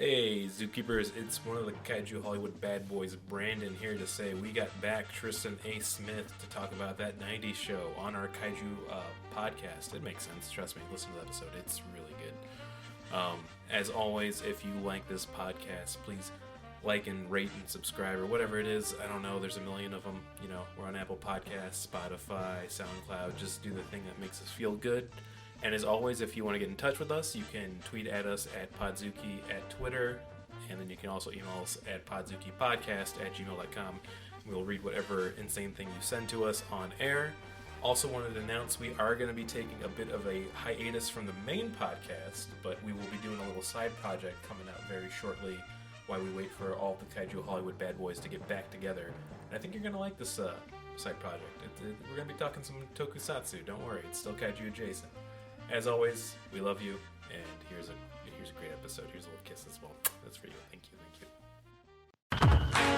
Hey, Zookeepers, it's one of the Kaiju Hollywood Badboys, Brandon, here to say we got back Tristan A. Smith to talk about that 90s show on our Kaiju podcast. It makes sense, trust me, listen to the episode, it's really good. As always, if you like this podcast, please like and rate and subscribe or whatever it is. I don't know, there's a million of them. You know, we're on Apple Podcasts, Spotify, SoundCloud. Just do the thing that makes us feel good. And as always, if you want to get in touch with us, you can tweet at us at Podzuki at Twitter, and then you can also email us at podzukipodcast@gmail.com. We'll read whatever insane thing you send to us on air. Also wanted to announce we are going to be taking a bit of a hiatus from the main podcast, but we will be doing a little side project coming out very shortly while we wait for all the Kaiju Hollywood Bad Boys to get back together. And I think you're going to like this side project. We're going to be talking some tokusatsu, don't worry, it's still Kaiju adjacent. As always, we love you, and here's a great episode. Here's a little kiss as well. That's for you. Thank you.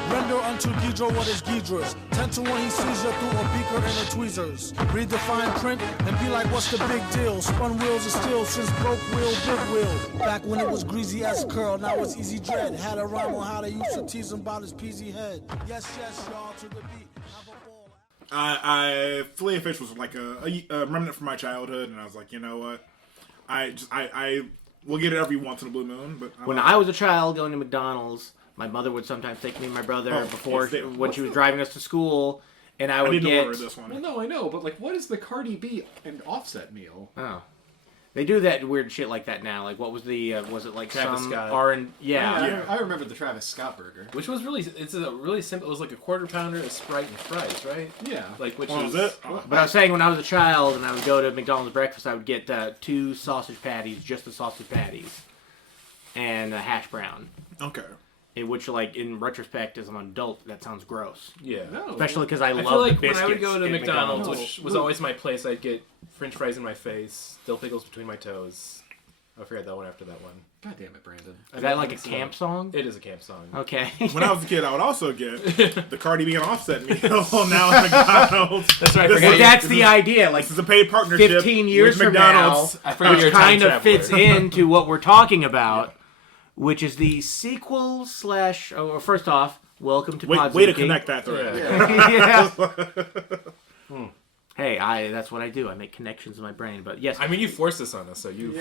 Render unto Ghidra what is Ghidra's. 10 to 1 he sees you through a beaker and a tweezers. Read the fine print and be like, what's the big deal? Spun wheels of steel since broke wheel, big wheel. Back when it was greasy as curl, now it's easy dread. Had a rhyme on how they used to tease him about his peasy head. Yes, y'all, to the beat. Filet of Fish was like a remnant from my childhood, and I was like, you know what, I will get it every once in a blue moon. But when I was a child going to McDonald's, my mother would sometimes take me and my brother when she was driving us to school, and I would get. Order this one. Well, no, I know, but like, what is the Cardi B and Offset meal? Oh. They do that weird shit like that now. Like, what was the, was it like Travis some Scott. R&... Yeah. I remember the Travis Scott burger. Which was it's a really simple, it was like a quarter pounder, a Sprite, and fries, right? Yeah. Like, which What is was it? But I was saying when I was a child and I would go to McDonald's breakfast, I would get 2 sausage patties, just the sausage patties, and a hash brown. Okay. Which, like, in retrospect, as an adult, that sounds gross. Yeah. No. Especially because I love feel like the biscuits when I would go to at McDonald's, which was always my place, I'd get French fries in my face, dill pickles between my toes. I forgot that one after that one. God damn it, Brandon. Is that like a camp song? It is a camp song. Okay. When I was a kid, I would also get the Cardi B and Offset meal. Now at McDonald's. That's right. Well, that's the idea. Like, This is a paid partnership. 15 years with from now, McDonald's. I forgot you're which a time kind of traveler. fits into what we're talking about, which is the sequel / oh, first off, welcome to Podzuki. Way to connect that thread. Yeah. Hey, that's what I do. I make connections in my brain. But yes, I mean, you forced this on us, so you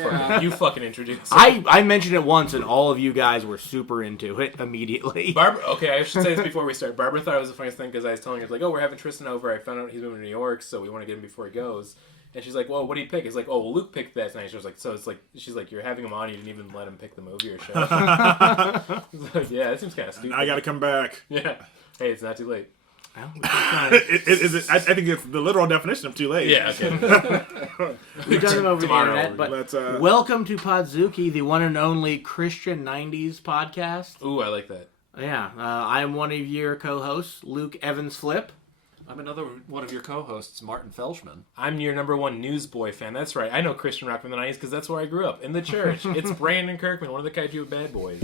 fucking introduced it. I mentioned it once, and all of you guys were super into it immediately. Barbara, okay, I should say this before we start. Barbara thought it was the funniest thing because I was telling her, like, oh, we're having Tristan over. I found out he's moving to New York, so we want to get him before he goes. And she's like, well, what do you pick? It's like, oh, well, Luke picked that tonight. She was like, so it's like, she's like, you're having him on, you didn't even let him pick the movie or show. Like, yeah, that seems kind of stupid. I got to come back. Yeah. Hey, it's not too late. Well, I think it's the literal definition of too late. Yeah, okay. we've done them over the Tomorrow, internet, but Let's, welcome to Podzuki, the one and only Christian 90s podcast. Ooh, I like that. Yeah, I'm one of your co-hosts, Luke Evans Flip. I'm another one of your co-hosts, Martin Felshman. I'm your #1 newsboy fan. That's right. I know Christian rock from the 90s because that's where I grew up, in the church. It's Brandon Kirkman, one of the Kaiju Bad Boys.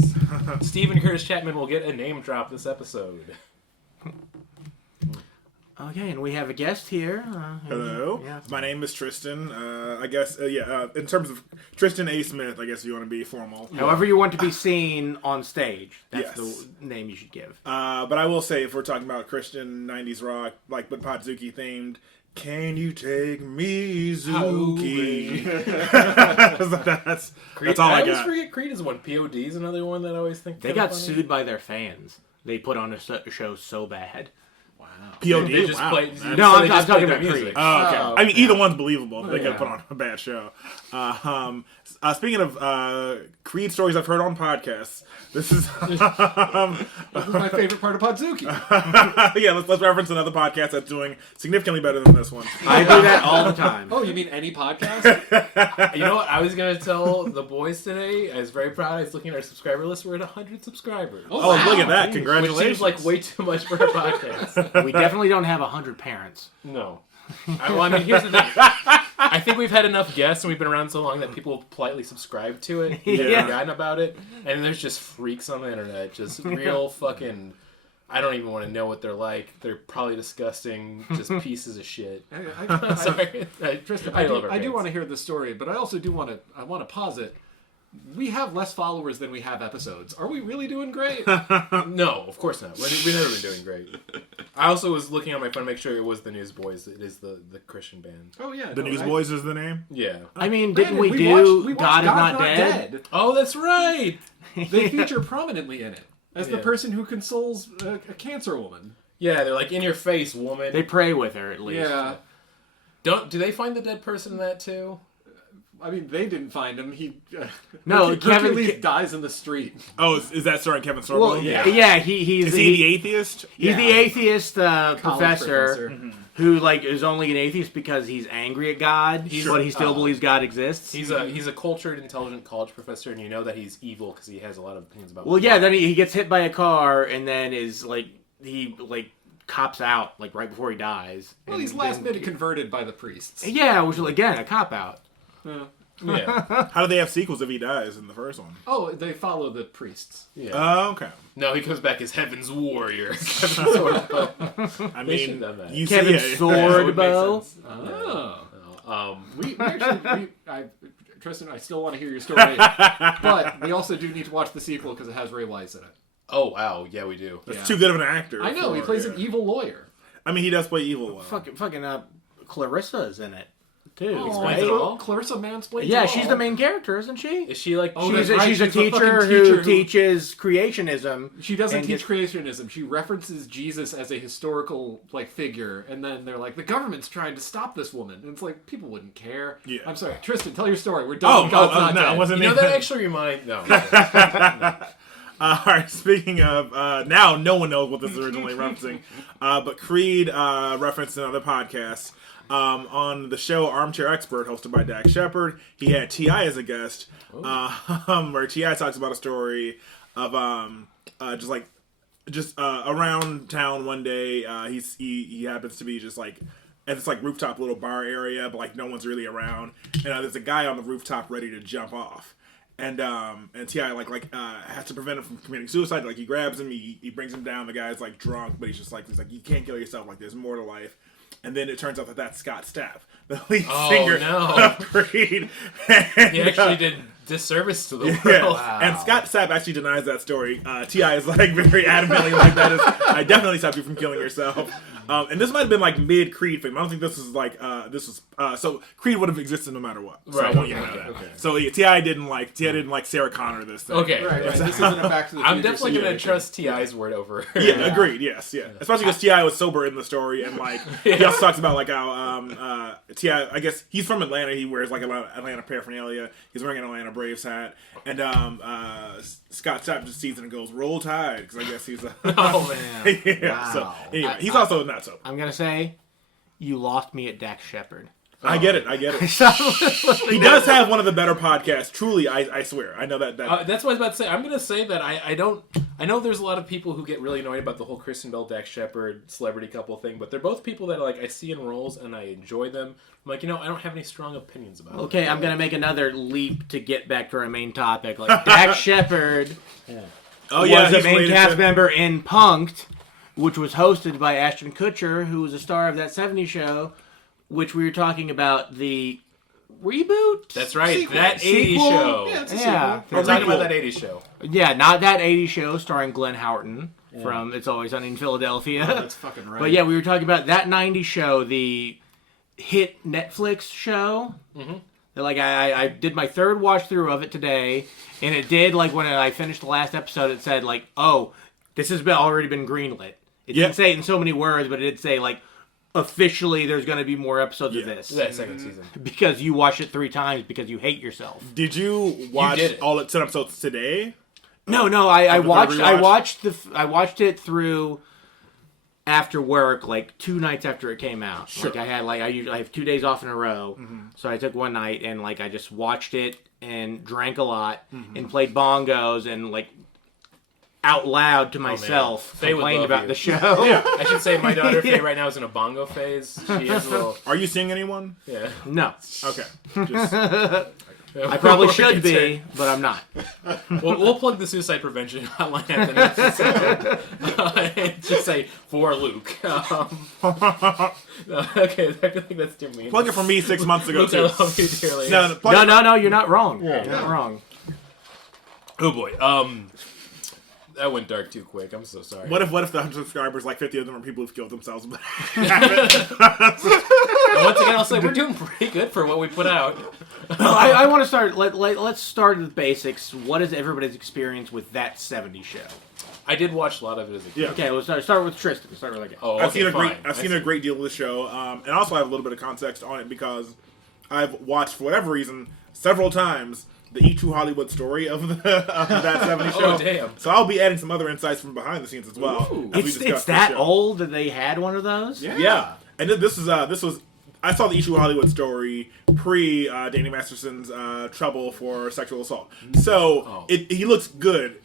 Stephen Curtis Chapman will get a name drop this episode. Okay, and we have a guest here. Hello. Yeah. My name is Tristan. I guess, in terms of Tristan A. Smith, I guess you want to be formal. However you want to be seen on stage. That's Yes. the name you should give. But I will say, if we're talking about Christian 90s rock, like, but Podzuki themed, can you take me, Zuki? that's all I always got. forget Creed is one. POD is another one that I always think. They got sued by their fans. They put on a show so bad. POD? They just Wow. play. No, so I'm they just talking play their about music. Creed. Oh, okay. Oh, I mean, okay. either one's believable. They could yeah. put on a bad show. Speaking of Creed stories I've heard on podcasts, this is This is my favorite part of Podzuki. yeah. Let's reference another podcast that's doing significantly better than this one. I do that all the time. Oh, you mean any podcast? You know what? I was gonna tell the boys today. I was very proud. I was looking at our subscriber list. We're at 100 subscribers. Oh, wow. look at that! Jeez. Which Congratulations. seems like way too much for a podcast. We definitely don't have 100 parents. No. I mean, here's the thing. I think we've had enough guests and we've been around so long that people politely subscribe to it. They've Yeah. forgotten about it. And there's just freaks on the internet. Just real fucking... I don't even want to know what they're like. They're probably disgusting, just pieces of shit. I, Sorry. Tristan, I I love do our fans. want to hear the story, but I also do want to posit We have less followers than we have episodes. Are we really doing great? No, of course not. We've never been doing great. I also was looking on my phone to make sure it was the Newsboys. It is the Christian band. Oh yeah, The Newsboys is the name? Yeah. I mean, Brandon, didn't we do watched God is Not Dead? Oh, that's right. They feature prominently in it as the Yeah. person who consoles a cancer woman. Yeah, they're like, in your face, woman. They pray with her at least. Yeah. Do they find the dead person in that too? I mean, they didn't find him. No, Hercules dies in the street. Oh, is that starring Kevin Sorbo? Well, yeah, he's Is he the atheist? He's the atheist College professor who is only an atheist because he's angry at God, but he still believes God exists. He's a cultured, intelligent college professor, and you know that he's evil because he has a lot of opinions about. Well, yeah, then he gets hit by a car, and then he cops out right before he dies. Well, he's last minute converted by the priests. Yeah, which is again a cop out. Yeah. How do they have sequels if he dies in the first one? Oh, they follow the priests. Yeah. Oh, okay. No, he comes back as Heaven's Warrior. I should've mean, done that. you Kevin see it. Swordbow. Oh. Tristan, I still want to hear your story, but we also do need to watch the sequel because it has Ray Wise in it. Oh, wow. Yeah, we do. That's too good of an actor. I know, he plays an evil lawyer. I mean, he does play evil. Fucking Clarissa is in it too. Explains it all. Clarissa mansplains Yeah, it she's all. the main character, isn't she? Is she like... Oh, she's that's right, a she's the teacher fucking who teacher who- teaches creationism. She doesn't and teach gets- creationism. She references Jesus as a historical figure, and then they're like, the government's trying to stop this woman. And it's like, people wouldn't care. Yeah. I'm sorry, Tristan, tell your story. We're done. God's not no, dead. it wasn't You know, me. that actually reminds... No. All right, speaking of, now no one knows what this is originally referencing, but Creed referenced another podcast. On the show Armchair Expert, hosted by Dax Shepard, he had T.I. as a guest, where T.I. talks about a story of around town one day. He happens to be just at this rooftop little bar area, but no one's really around, and there's a guy on the rooftop ready to jump off. And T.I. has to prevent him from committing suicide. He grabs him, he brings him down. The guy's drunk, but he's like you can't kill yourself. There's more to life. And then it turns out that that's Scott Stapp, the lead singer of Creed. And, He actually did disservice to the world. yeah. Wow. And Scott Stapp actually denies that story. T.I. is very adamantly I definitely stopped you from killing yourself. And this might have been mid Creed film. I don't think this is so Creed would have existed no matter what. So Right. I want you to know that. Okay. So T.I. didn't like Sarah Connor this thing. Okay. Right. This isn't a Back to the Future I'm definitely going to situation. trust T.I.'s word over. Yeah, agreed. Yes, yeah. Especially because T.I. was sober in the story, and he also talks about how T.I. I guess he's from Atlanta. He wears a lot of Atlanta paraphernalia. He's wearing an Atlanta Braves hat, and Scott Stapp just sees it and goes, "Roll Tide," because I guess he's a Oh, man. yeah. Wow. So anyway, he's also not sober. I'm gonna say, you lost me at Dax Shepard. I get it. He does have one of the better podcasts. Truly, I swear. I know that. That's what I was about to say. I'm going to say that I know there's a lot of people who get really annoyed about the whole Kristen Bell, Dax Shepard celebrity couple thing, but they're both people that I see in roles and I enjoy them. I'm I don't have any strong opinions about it. Okay, I'm gonna make another leap to get back to our main topic. Dax Shepard was a main cast member in Punk'd, which was hosted by Ashton Kutcher, who was a star of that '70s show, which we were talking about the reboot. That's right. Sequel. That 80s Sequel? show. Yeah, it's a Yeah. sequel. We're talking about that 80s show. Yeah, not that '80s show starring Glenn Howerton from It's Always Sunny in Philadelphia. That's fucking right. But yeah, we were talking about that '90s show, the hit Netflix show. Mm-hmm. I did my third watch through of it today, and it did when I finished the last episode, it said oh, this has already been greenlit. It didn't say it in so many words, but it did say officially there's going to be more episodes of this. That second season. Because you watched it 3 times because you hate yourself. Did you watch did it. all 10 episodes today? No, I watched rewatch? I watched it through after work 2 nights after it came out. Sure. I had I have 2 days off in a row. So I took one night and I just watched it and drank a lot and played bongos and out loud to myself Faye would complained love about you. the show. I should say my daughter Faye right now is in a bongo phase. She has a little... Are you seeing anyone? Yeah. No. Okay. Just, I probably should be, but I'm not. We'll plug the suicide prevention hotline at the next episode. And just say, for Luke. Okay, I think that's too mean. plug it for me 6 months ago, Luke, I too. love you dearly. Plug it- No, you're not wrong. You're not wrong. Oh boy. That went dark too quick. I'm so sorry. What if the 100 subscribers, like 50 of them are people who've killed themselves? And once again, I'll say we're doing pretty good for what we put out. I want to start. Let's start with the basics. What is everybody's experience with that '70s show? I did watch a lot of it as a kid. Yeah. Okay, let's start with Tristan. Start with like. Oh, I've seen fine. a great deal of the show, and also I have a little bit of context on it because I've watched, for whatever reason, several times the Kaiju Hollywood story of that '70s show. Oh, damn. So I'll be adding some other insights from behind the scenes as well. Ooh. as we It's discuss that the show. old that they had one of those. Yeah, and this was. I saw the Kaiju Hollywood story pre Danny Masterson's trouble for sexual assault. So he looks good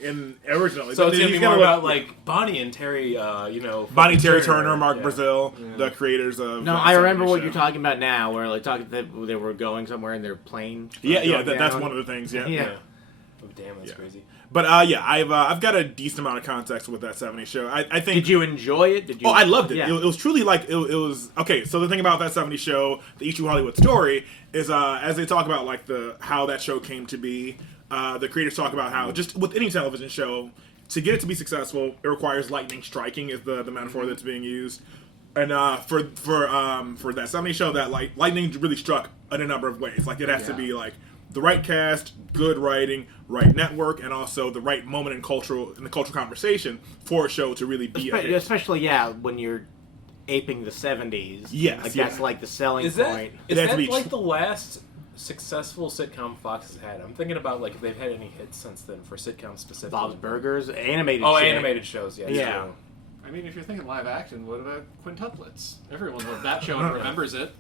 originally. So But it's gonna he's be more look- about like Bonnie and Terry. Bonnie Terry Turner, Mark yeah. Brazil, the creators of. No, that I remember 70s what show. you're talking about now, where like they were going somewhere in their plane. Yeah, going that's down. one of the things. Yeah. Yeah. Oh damn, that's crazy. But I've got a decent amount of context with that '70s show. I think. Did you enjoy it? Did you? Oh, I loved it. Yeah. It was truly like it was okay. So the thing about that '70s show, the Kaiju Hollywood story, is as they talk about like how that show came to be. The creators talk about how just with any television show, to get it to be successful, it requires lightning striking is the metaphor that's being used. And for that '70s show, that lightning really struck in a number of ways. Like it has to be like the right cast, good writing, right network, and also the right moment in the cultural conversation for a show to really be a hit. Especially when you're aping the '70s. Yes, like yeah. that's like the selling Is that point. It has to that be like the last successful sitcom Fox has had? I'm thinking about like if they've had any hits since then for sitcoms specifically. Bob's Burgers, animated. Oh, shit. animated shows. Yeah. Yeah. true. I mean, if you're thinking live action, what about Quintuplets? Everyone loved that show and remembers it.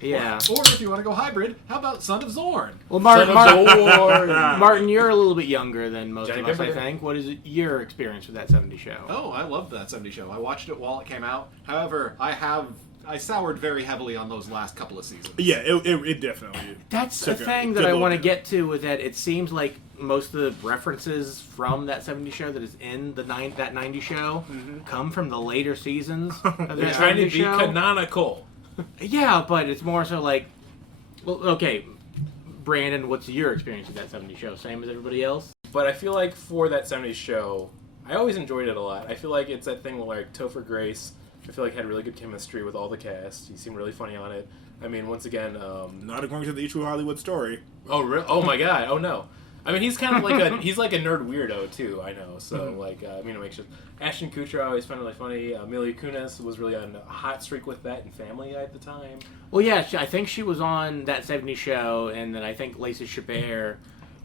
Yeah. Or if you want to go hybrid, how about Son of Zorn? Well, Martin, Son of Zorn. Martin, you're a little bit younger than most Johnny of us, I Depp. think. What is your experience with that '70s show? Oh, I loved that '70s show. I watched it while it came out. However, I soured very heavily on those last couple of seasons. Yeah, it definitely. That's took the a thing good that I look want to at it. get to with that. It seems like most of the references from that '70s show that is in that '90s show come from the later seasons of They're that trying to '70s be show. canonical. Yeah, but it's more so like, well, okay, Brandon, what's your experience with that '70s show? Same as everybody else? But I feel like for that '70s show, I always enjoyed it a lot. I feel like it's that thing where like Topher Grace, I feel like had really good chemistry with all the cast. He seemed really funny on it. I mean, once again, Not according to the Kaiju Hollywood story. oh my god, oh no. I mean, he's kind of like he's like a nerd weirdo too. I know. So like, I mean, it makes sense. Ashton Kutcher I always found really funny. Mila Kunis was really on a hot streak with that in Family Guy at the time. Well, yeah, I think she was on that '70s show, and then I think Lacey Chabert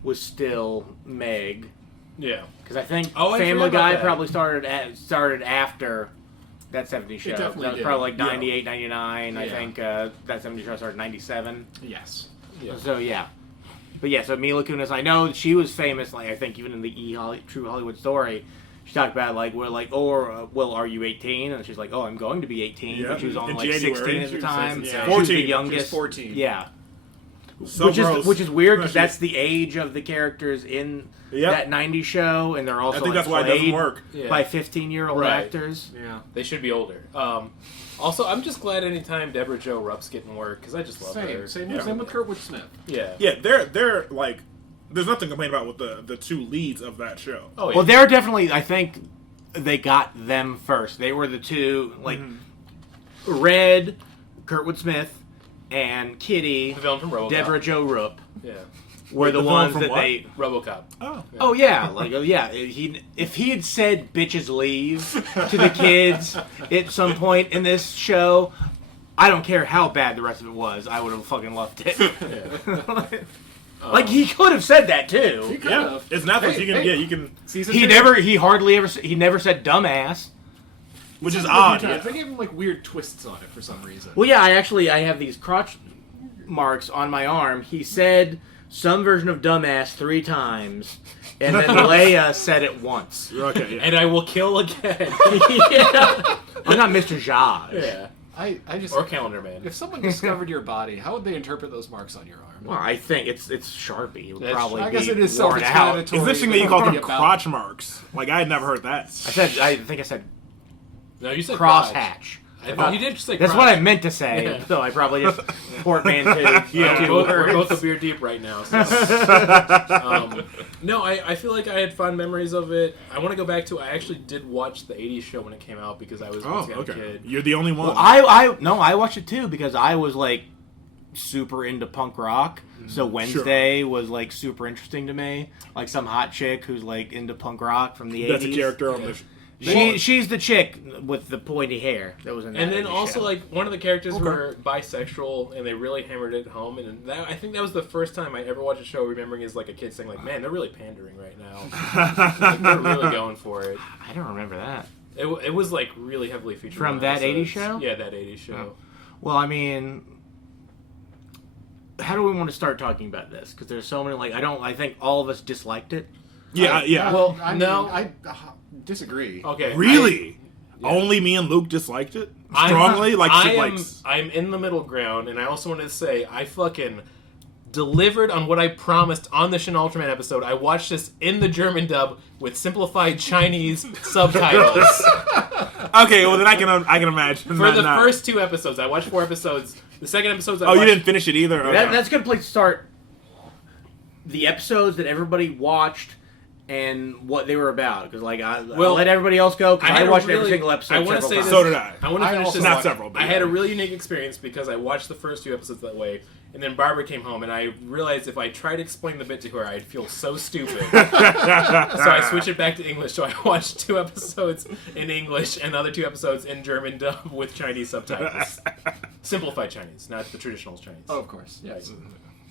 was still Meg. Yeah. Because I think Oh, I Family forgot about Guy that. probably started after that '70s show. definitely That was did. probably like Yeah. 98, 99. I Yeah. think that '70s show started in '97. Yes. Yeah. So yeah. But yeah, so Mila Kunis, I know she was famous, like I think even in the True Hollywood Story, she talked about like we're like, well, are you 18? And she's like, oh, I'm going to be 18. Yeah. But she was only In like January. 16 at She the was time. yeah. She was the 14. She was youngest. 14. Yeah. So gross. Which is weird because Especially- that's the age of the characters in Yep. that '90s show, and they're also I think like, that's why it doesn't played work. Yeah. by 15-year-old Right. actors. Yeah. They should be older. Also, I'm just glad anytime Deborah Jo Rupp's getting work because I just love her. Same Yeah. with Kurtwood Smith. Yeah. Yeah, they're like. There's nothing to complain about with the two leads of that show. Oh yeah. Well, they're definitely. I think they got them first. They were the two, like Red, Kurtwood Smith, and Kitty, the villain from RoboCop. Deborah Jo Rupp Yeah. were the the villain ones from that what? they. RoboCop. Oh. Oh yeah, if he had said "bitches leave" to the kids at some point in this show, I don't care how bad the rest of it was, I would have fucking loved it. Like he could have said that too. Yeah, it's Netflix. You can you can, Season He 2. never said dumbass. which is Season odd. two, Yeah. They gave him like weird twists on it for some reason. Well, yeah, I have these crotch marks on my arm. He said some version of dumbass 3 times, and then Leia said it once. Okay. Yeah. And I will kill again. Yeah. I'm not Mr. Zhaj. yeah. I just Or Calendar Man. if someone discovered your body, how would they interpret those marks on your arm? Well, I think it's Sharpie. It would That's- probably I guess be it is worn out. self-explanatory. It's interesting that you call them About- crotch marks. Like I had never heard that. I think I said No, you said crosshatch. Dodge. You did just say That's crotch. what I meant to say. Yeah. So I probably just portmanteaued We're both a beer deep right now. So. No, I feel like I had fond memories of it. I want to go back to. I actually did watch the '80s show when it came out because I was once a kid. You're the only one. Well, I watched it too because I was like super into punk rock. So Wednesday was like super interesting to me. Like some hot chick who's like into punk rock from the 80s. That's a character on the. She's the chick with the pointy hair that was in that. And then 80s also show. like one of the characters were bisexual, and they really hammered it home. And I think that was the first time I ever watched a show remembering as like a kid saying like, "Man, they're really pandering right now. Like, they're really going for it." I don't remember that. It was like really heavily featured From on that episodes. 80s show? Yeah, that '80s show. Well, I mean, how do we want to start talking about this? Because there's so many. Like, I think all of us disliked it. Yeah. Well, I no. mean, I disagree. Okay. Really? Only me and Luke disliked it strongly. I'm in the middle ground, and I also wanted to say I fucking delivered on what I promised on the Shin Ultraman episode. I watched this in the German dub with simplified Chinese subtitles. Okay, well then I can imagine. For the first 2 episodes, I watched 4 episodes. The second episode, I you watched... didn't finish it either. Okay. That's a good place to start. The episodes that everybody watched and what they were about, because like I'll let everybody else go because I watched every single episode. I want to say times. this. So did I. I want to finish also this. Not watched- several. But I had a really unique experience because I watched the first 2 episodes that way, and then Barbara came home, and I realized if I tried to explain the bit to her, I'd feel so stupid. So I switched it back to English. So I watched 2 episodes in English and the other 2 episodes in German dub with Chinese subtitles. Simplified Chinese, not the traditional Chinese. Oh, of course. Yes.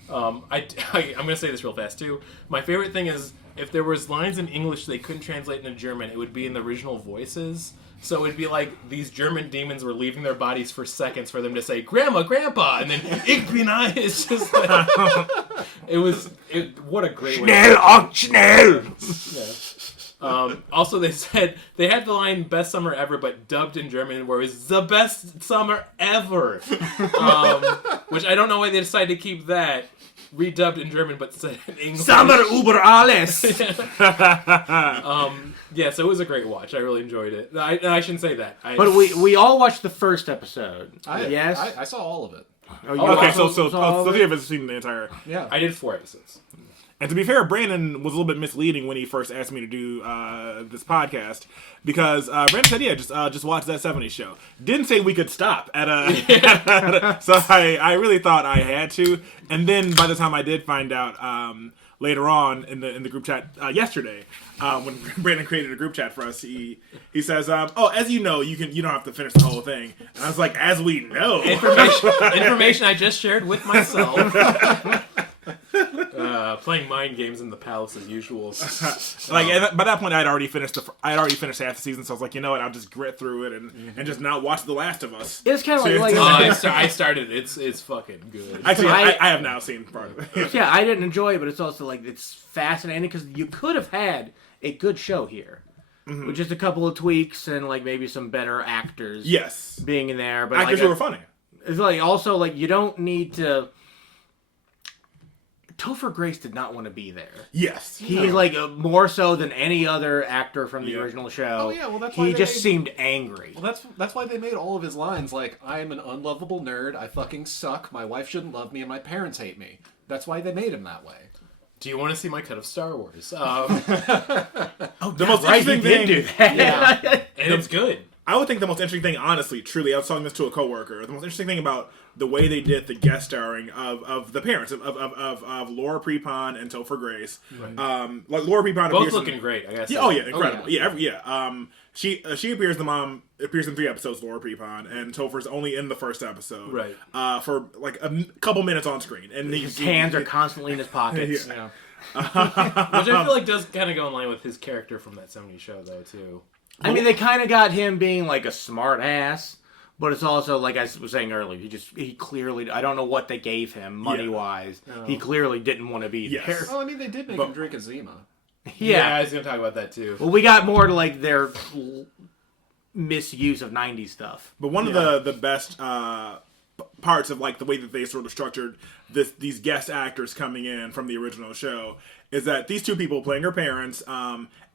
I'm going to say this real fast, too. My favorite thing is, if there was lines in English they couldn't translate into German, it would be in the original voices. So it'd be like these German demons were leaving their bodies for seconds for them to say, "Grandma, Grandpa," and then "Ich bin ein." It's just like, what a great way. Schnell und schnell. Yeah. Also, they said they had the line "best summer ever," but dubbed in German, where it was "the best summer ever," which I don't know why they decided to keep that redubbed in German, but said in English. Summer über alles. Yeah, so it was a great watch. I really enjoyed it. I shouldn't say that. But we all watched the first episode. Yes. I saw all of it. Oh, you Okay, also so saw all the of three it? of us have seen the entire. Yeah. I did 4 episodes. And to be fair, Brandon was a little bit misleading when he first asked me to do this podcast because Brandon said, "Yeah, just watch that '70s show." Didn't say we could stop at a. So I really thought I had to, and then by the time I did find out later on in the group chat yesterday, when Brandon created a group chat for us, he says, "Oh, as you know, you don't have to finish the whole thing." And I was like, "As we know." Information I just shared with myself. Playing mind games in the palace as usual. Like by that point, I'd already finished half the season, so I was like, you know what, I'll just grit through it and just not watch The Last of Us. It's kind of So like I started. It's fucking good. Actually, I- I have now seen part of it. yeah, I didn't enjoy it, but it's also like it's fascinating because you could have had a good show here with just a couple of tweaks and like maybe some better actors. Yes, being in there, but actors like, who were funny. It's like also like you don't need to. Topher Grace did not want to be there. Yes, He's like more so than any other actor from the original show. Oh, yeah, well, that's why he they just made- seemed angry. Well, that's why they made all of his lines like, "I am an unlovable nerd. I fucking suck. My wife shouldn't love me, and my parents hate me." That's why they made him that way. Do you want to see my cut of Star Wars? The most Right, he interesting did thing. do that. Yeah. And it's good. I would think the most interesting thing, honestly, truly, I was telling this to a coworker. The most interesting thing about the way they did the guest starring of the parents of Laura Prepon and Topher Grace, like Laura Prepon Both appears looking in, great. I guess. Yeah, oh yeah, incredible. yeah. Yeah. She appears. The mom appears in 3 episodes. Laura Prepon, and Topher's only in the first episode, Right. For like a couple minutes on screen, and His hands are constantly in his pockets. Yeah. Which I feel like does kind of go in line with his character from that '70s show, though, too. I mean, they kind of got him being like a smart ass, but it's also like I was saying earlier. He clearly, I don't know what they gave him money wise. He clearly didn't want to be Yes. there. Well, I mean, they did make him drink a Zima. Yeah, I was gonna talk about that too. Well, we got more to like their misuse of '90s stuff. But one of the best parts of like the way that they sort of structured these guest actors coming in from the original show is that these 2 people playing her parents.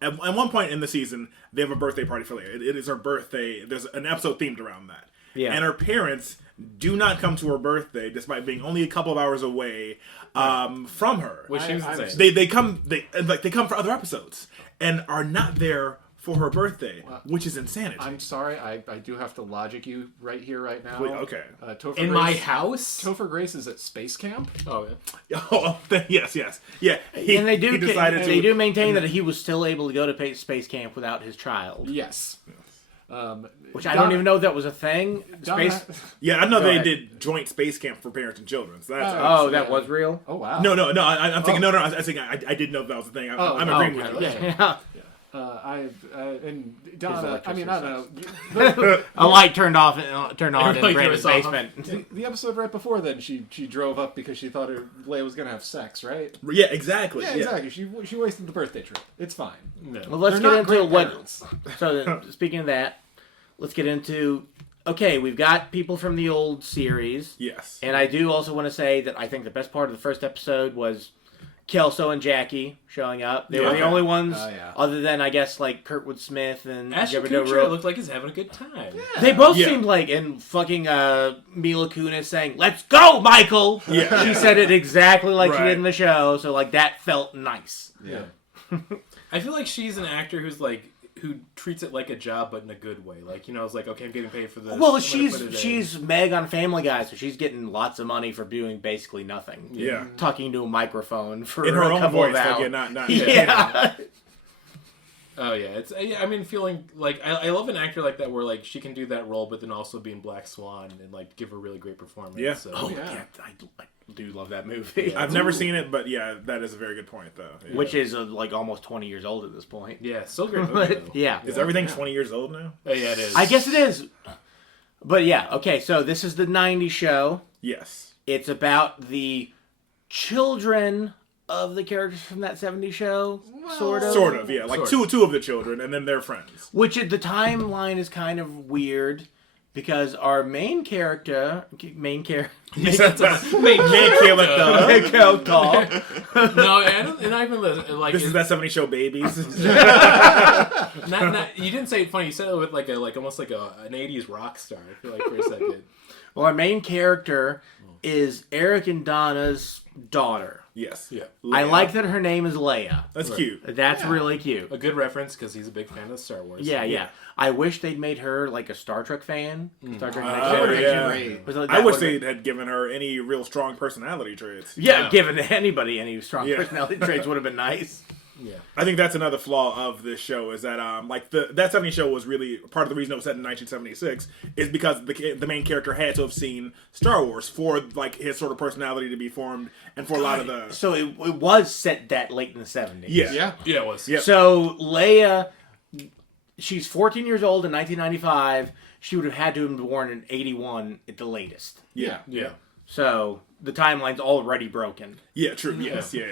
At one point in the season, they have a birthday party for Leia. It is her birthday. There's an episode themed around that. Yeah. and her parents do not come to her birthday, despite being only a couple of hours away from her. Which seems I'm- insane. They come for other episodes and are not there for her birthday, which is insanity. I'm sorry, I do have to logic you right here, right now. Wait, okay. Topher In Grace, my house? Topher Grace is at space camp. Oh, yeah. Oh, yes, yeah. And they do he decided they to, do maintain that he was still able to go to space camp without his child. Yes. Which I don't even know if that was a thing. Space. Yeah, I know Go they ahead. did joint space camp for parents and children. So that's Oh, that was real. Oh wow. no. I'm thinking no. I was thinking I didn't know that was a thing. I'm agreeing with you. Yeah. And Donna. I mean, I don't know. A light turned on in Everybody Brandon's threw us off. basement. The episode right before then, she drove up because she thought Leia was gonna have sex, right? Yeah, exactly. Yeah, exactly. She wasted the birthday trip. It's fine. No. Well, let's They're get not into what. grandparents. So, speaking of that, let's get into. Okay, we've got people from the old series, Yes. and I do also want to say that I think the best part of the first episode was Kelso and Jackie showing up. They were the Yeah. only ones, Oh, yeah. other than I guess like Kurtwood Smith and Ashton Jebediah Kutcher Rowe. looked like he's having a good time. They both Yeah. seemed like, and fucking Mila Kunis saying, "Let's go, Michael." Yeah. She said it exactly like she Right. did in the show, so like that felt nice. Yeah. I feel like she's an actor who treats it like a job, but in a good way. Like, it's like, okay, I'm getting paid for this. Well, I'm gonna put it in. she's Meg on Family Guy, so she's getting lots of money for doing basically nothing. Yeah. Talking to a microphone for In her a own couple voice, of like, hours. yeah, not Yeah. Oh yeah, it's I mean, feeling like I love an actor like that where like she can do that role, but then also be in Black Swan and like give a really great performance. Yeah. So. Oh, yeah. yeah. I do love that movie. I've never seen it, but yeah, that is a very good point, though. Yeah. Which is like almost 20 years old at this point. Yeah, still great movie But, though. yeah. Is everything 20 years old now? Oh, yeah, it is. I guess it is. But yeah, okay, so this is the 90s show. Yes. It's about the children of the characters from that 70s show, sort of. Sort of, yeah. Like Sort two of the children, and then their friends. Which the timeline is kind of weird because our main character, Man kill it, though. No, I don't, and I even like This is that 70 show Babies. not, you didn't say it funny. You said it with like almost like an '80s rock star. I feel like for a second. well, our main character is Eric and Donna's daughter. Yes. Yeah. I Leia. like that her name is Leia. That's cute. That's really cute. A good reference because he's a big fan of Star Wars. Yeah. I wish they'd made her like a Star Trek fan. Star Trek Next Oh, Generation. yeah. Great. Was like- I that wish was- they had given her any real strong personality traits. Yeah, given anybody any strong Yeah. personality traits would have been nice. Yeah. I think that's another flaw of this show is that like that 70 show was really part of the reason it was set in 1976 is because the main character had to have seen Star Wars for like his sort of personality to be formed and for a lot of the So it was set that late in the 70s. yeah. Yeah. Yeah, it was. Yeah. So Leia, she's 14 years old in 1995. She would have had to have been born in 81 at the latest. Yeah. Yeah. So the timeline's already broken. Yeah, true. Yes. Yeah.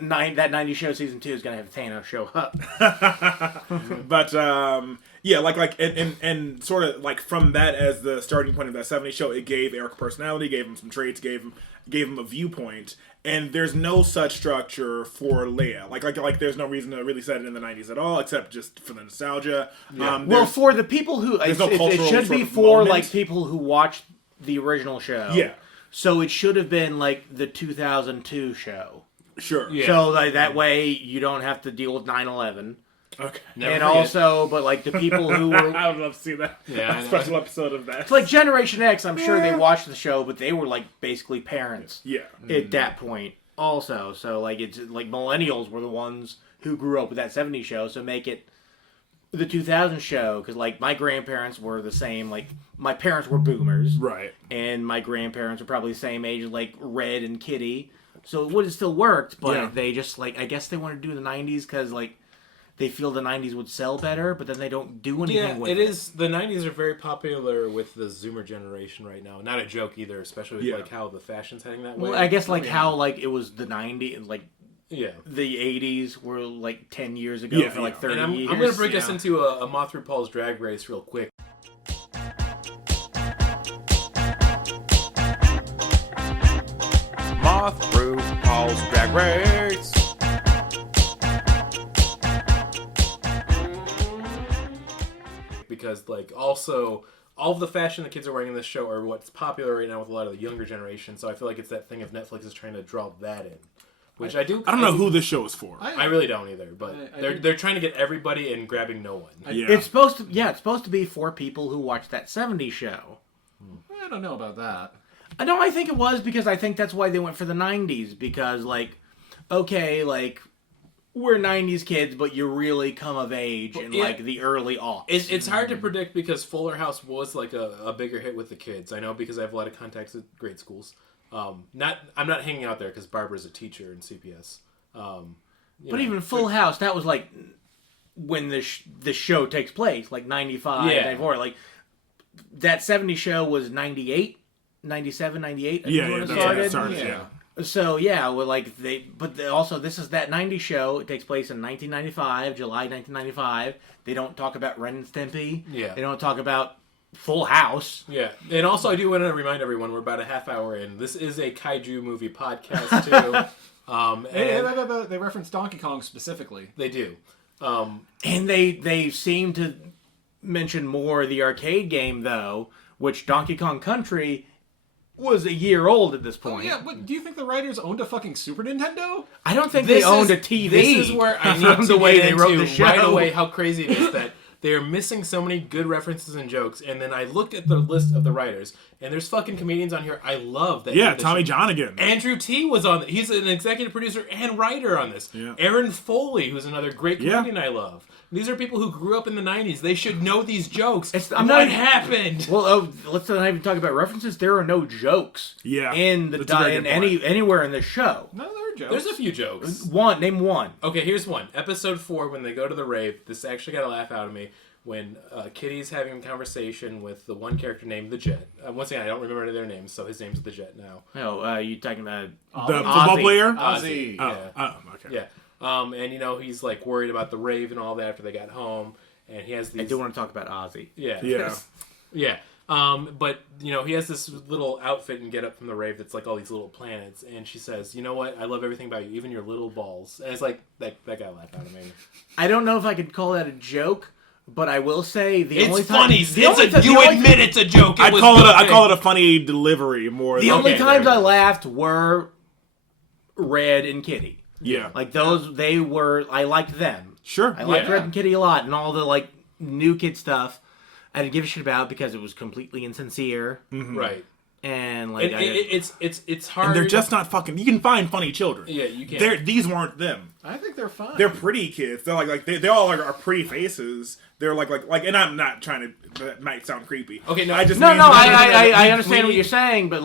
That 90 show season 2 is going to have Thanos show up. But yeah, like and sort of like from that as the starting point of that 70 show, it gave Eric personality, gave him some traits, gave him a viewpoint. And there's no such structure for Leia. Like there's no reason to really set it in the 90s at all, except just for the nostalgia. Well, for the people who... there's no it cultural should sort be of for moment. like people who watched the original show. Yeah. So it should have been like the 2002 show. Sure. Yeah. So like, that way you don't have to deal with 9/11. Okay. Never And forget. also, but like the people who were... I would love to see that. Yeah, I A know. special episode of that. It's like Generation X, I'm sure they watched the show, but they were like basically parents Yeah. at that point also. So like it's like millennials were the ones who grew up with that 70s show, so make it the 2000 show, because like my grandparents were the same, like my parents were boomers. Right. And my grandparents were probably the same age as like Red and Kitty. So it would have still worked, but Yeah. they just like, I guess they want to do the 90s because like they feel the 90s would sell better, but then they don't do anything Yeah, with it is. The '90s are very popular with the Zoomer generation right now. Not a joke either, especially with Yeah. like how the fashion's heading that way. Well, I guess like how like it was the 90s, like Yeah. the 80s were like 10 years ago Yeah, for like yeah. 30 And years. I'm going to bring you us know? into a Moth RuPaul's Drag Race real quick. Moth RuPaul's Drag Race. Because like also all of the fashion the kids are wearing in this show are what's popular right now with a lot of the younger generation. So I feel like it's that thing of Netflix is trying to draw that in, which I do. I don't know who this show is for. I really don't either, but they're trying to get everybody and grabbing no one. It's supposed to be for people who watch that '70s show. I don't know about that. I think it was because I think that's why they went for the '90s because we're '90s kids, but you really come of age in the early aughts. It's hard to predict because Fuller House was like a bigger hit with the kids. I know because I have a lot of contacts at grade schools. I'm not hanging out there because Barbara's a teacher in CPS. But even Full House, that was like when the show takes place, like 95, 94. Like that '70s show was 98, 97, 98. Yeah, started. Yeah. So also this is that '90s show. It takes place in 1995, July 1995. They don't talk about Ren and Stimpy. Yeah. They don't talk about Full House. Yeah, and also I do want to remind everyone we're about a half hour in. This is a kaiju movie podcast too. And They reference Donkey Kong specifically. they do. And they seem to mention more the arcade game though, which Donkey Kong Country was a year old at this point. Yeah, but do you think the writers owned a fucking Super Nintendo? I don't think they owned a TV. This is where I need from to the way get they wrote into the show. right away how crazy it is that they are missing so many good references and jokes. And then I looked at the list of the writers, and there's fucking comedians on here I love. That Tommy John again. Andrew T. was on. He's an executive producer and writer on this. Yeah. Aaron Foley, who's another great comedian I love. These are people who grew up in the '90s. They should know these jokes. What happened? Well, let's not even talk about references. There are no jokes. In anywhere in the show. No, there are jokes. There's a few jokes. Name one. Okay, here's one. Episode 4, when they go to the rave. This actually got a laugh out of me. When Kitty's having a conversation with the one character named the Jet. Once again, I don't remember their names, so his name's the Jet now. Oh, you talking about the football player? Ozzy. Okay. Yeah. And he's like worried about the rave and all that after they got home, and he has these. I do want to talk about Ozzy. Yeah. But he has this little outfit and get up from the rave that's like all these little planets, and she says, "You know what? I love everything about you, even your little balls." And it's like that guy laughed out of me. I don't know if I could call that a joke, but I will say it's funny. Admit it's a joke. I call it a funny delivery more. The only times I laughed were Red and Kitty. Yeah. Like those, I liked them. Sure. I liked Red and Kitty a lot, and all the new kid stuff I didn't give a shit about because it was completely insincere. Mm-hmm. Right. And it's hard. And they're just not fucking. You can find funny children. Yeah, you can. These weren't them. I think they're fine. They're pretty kids. They're they all are pretty faces. They're like, and I'm not trying to. That might sound creepy. Okay, no, I understand what you're saying, but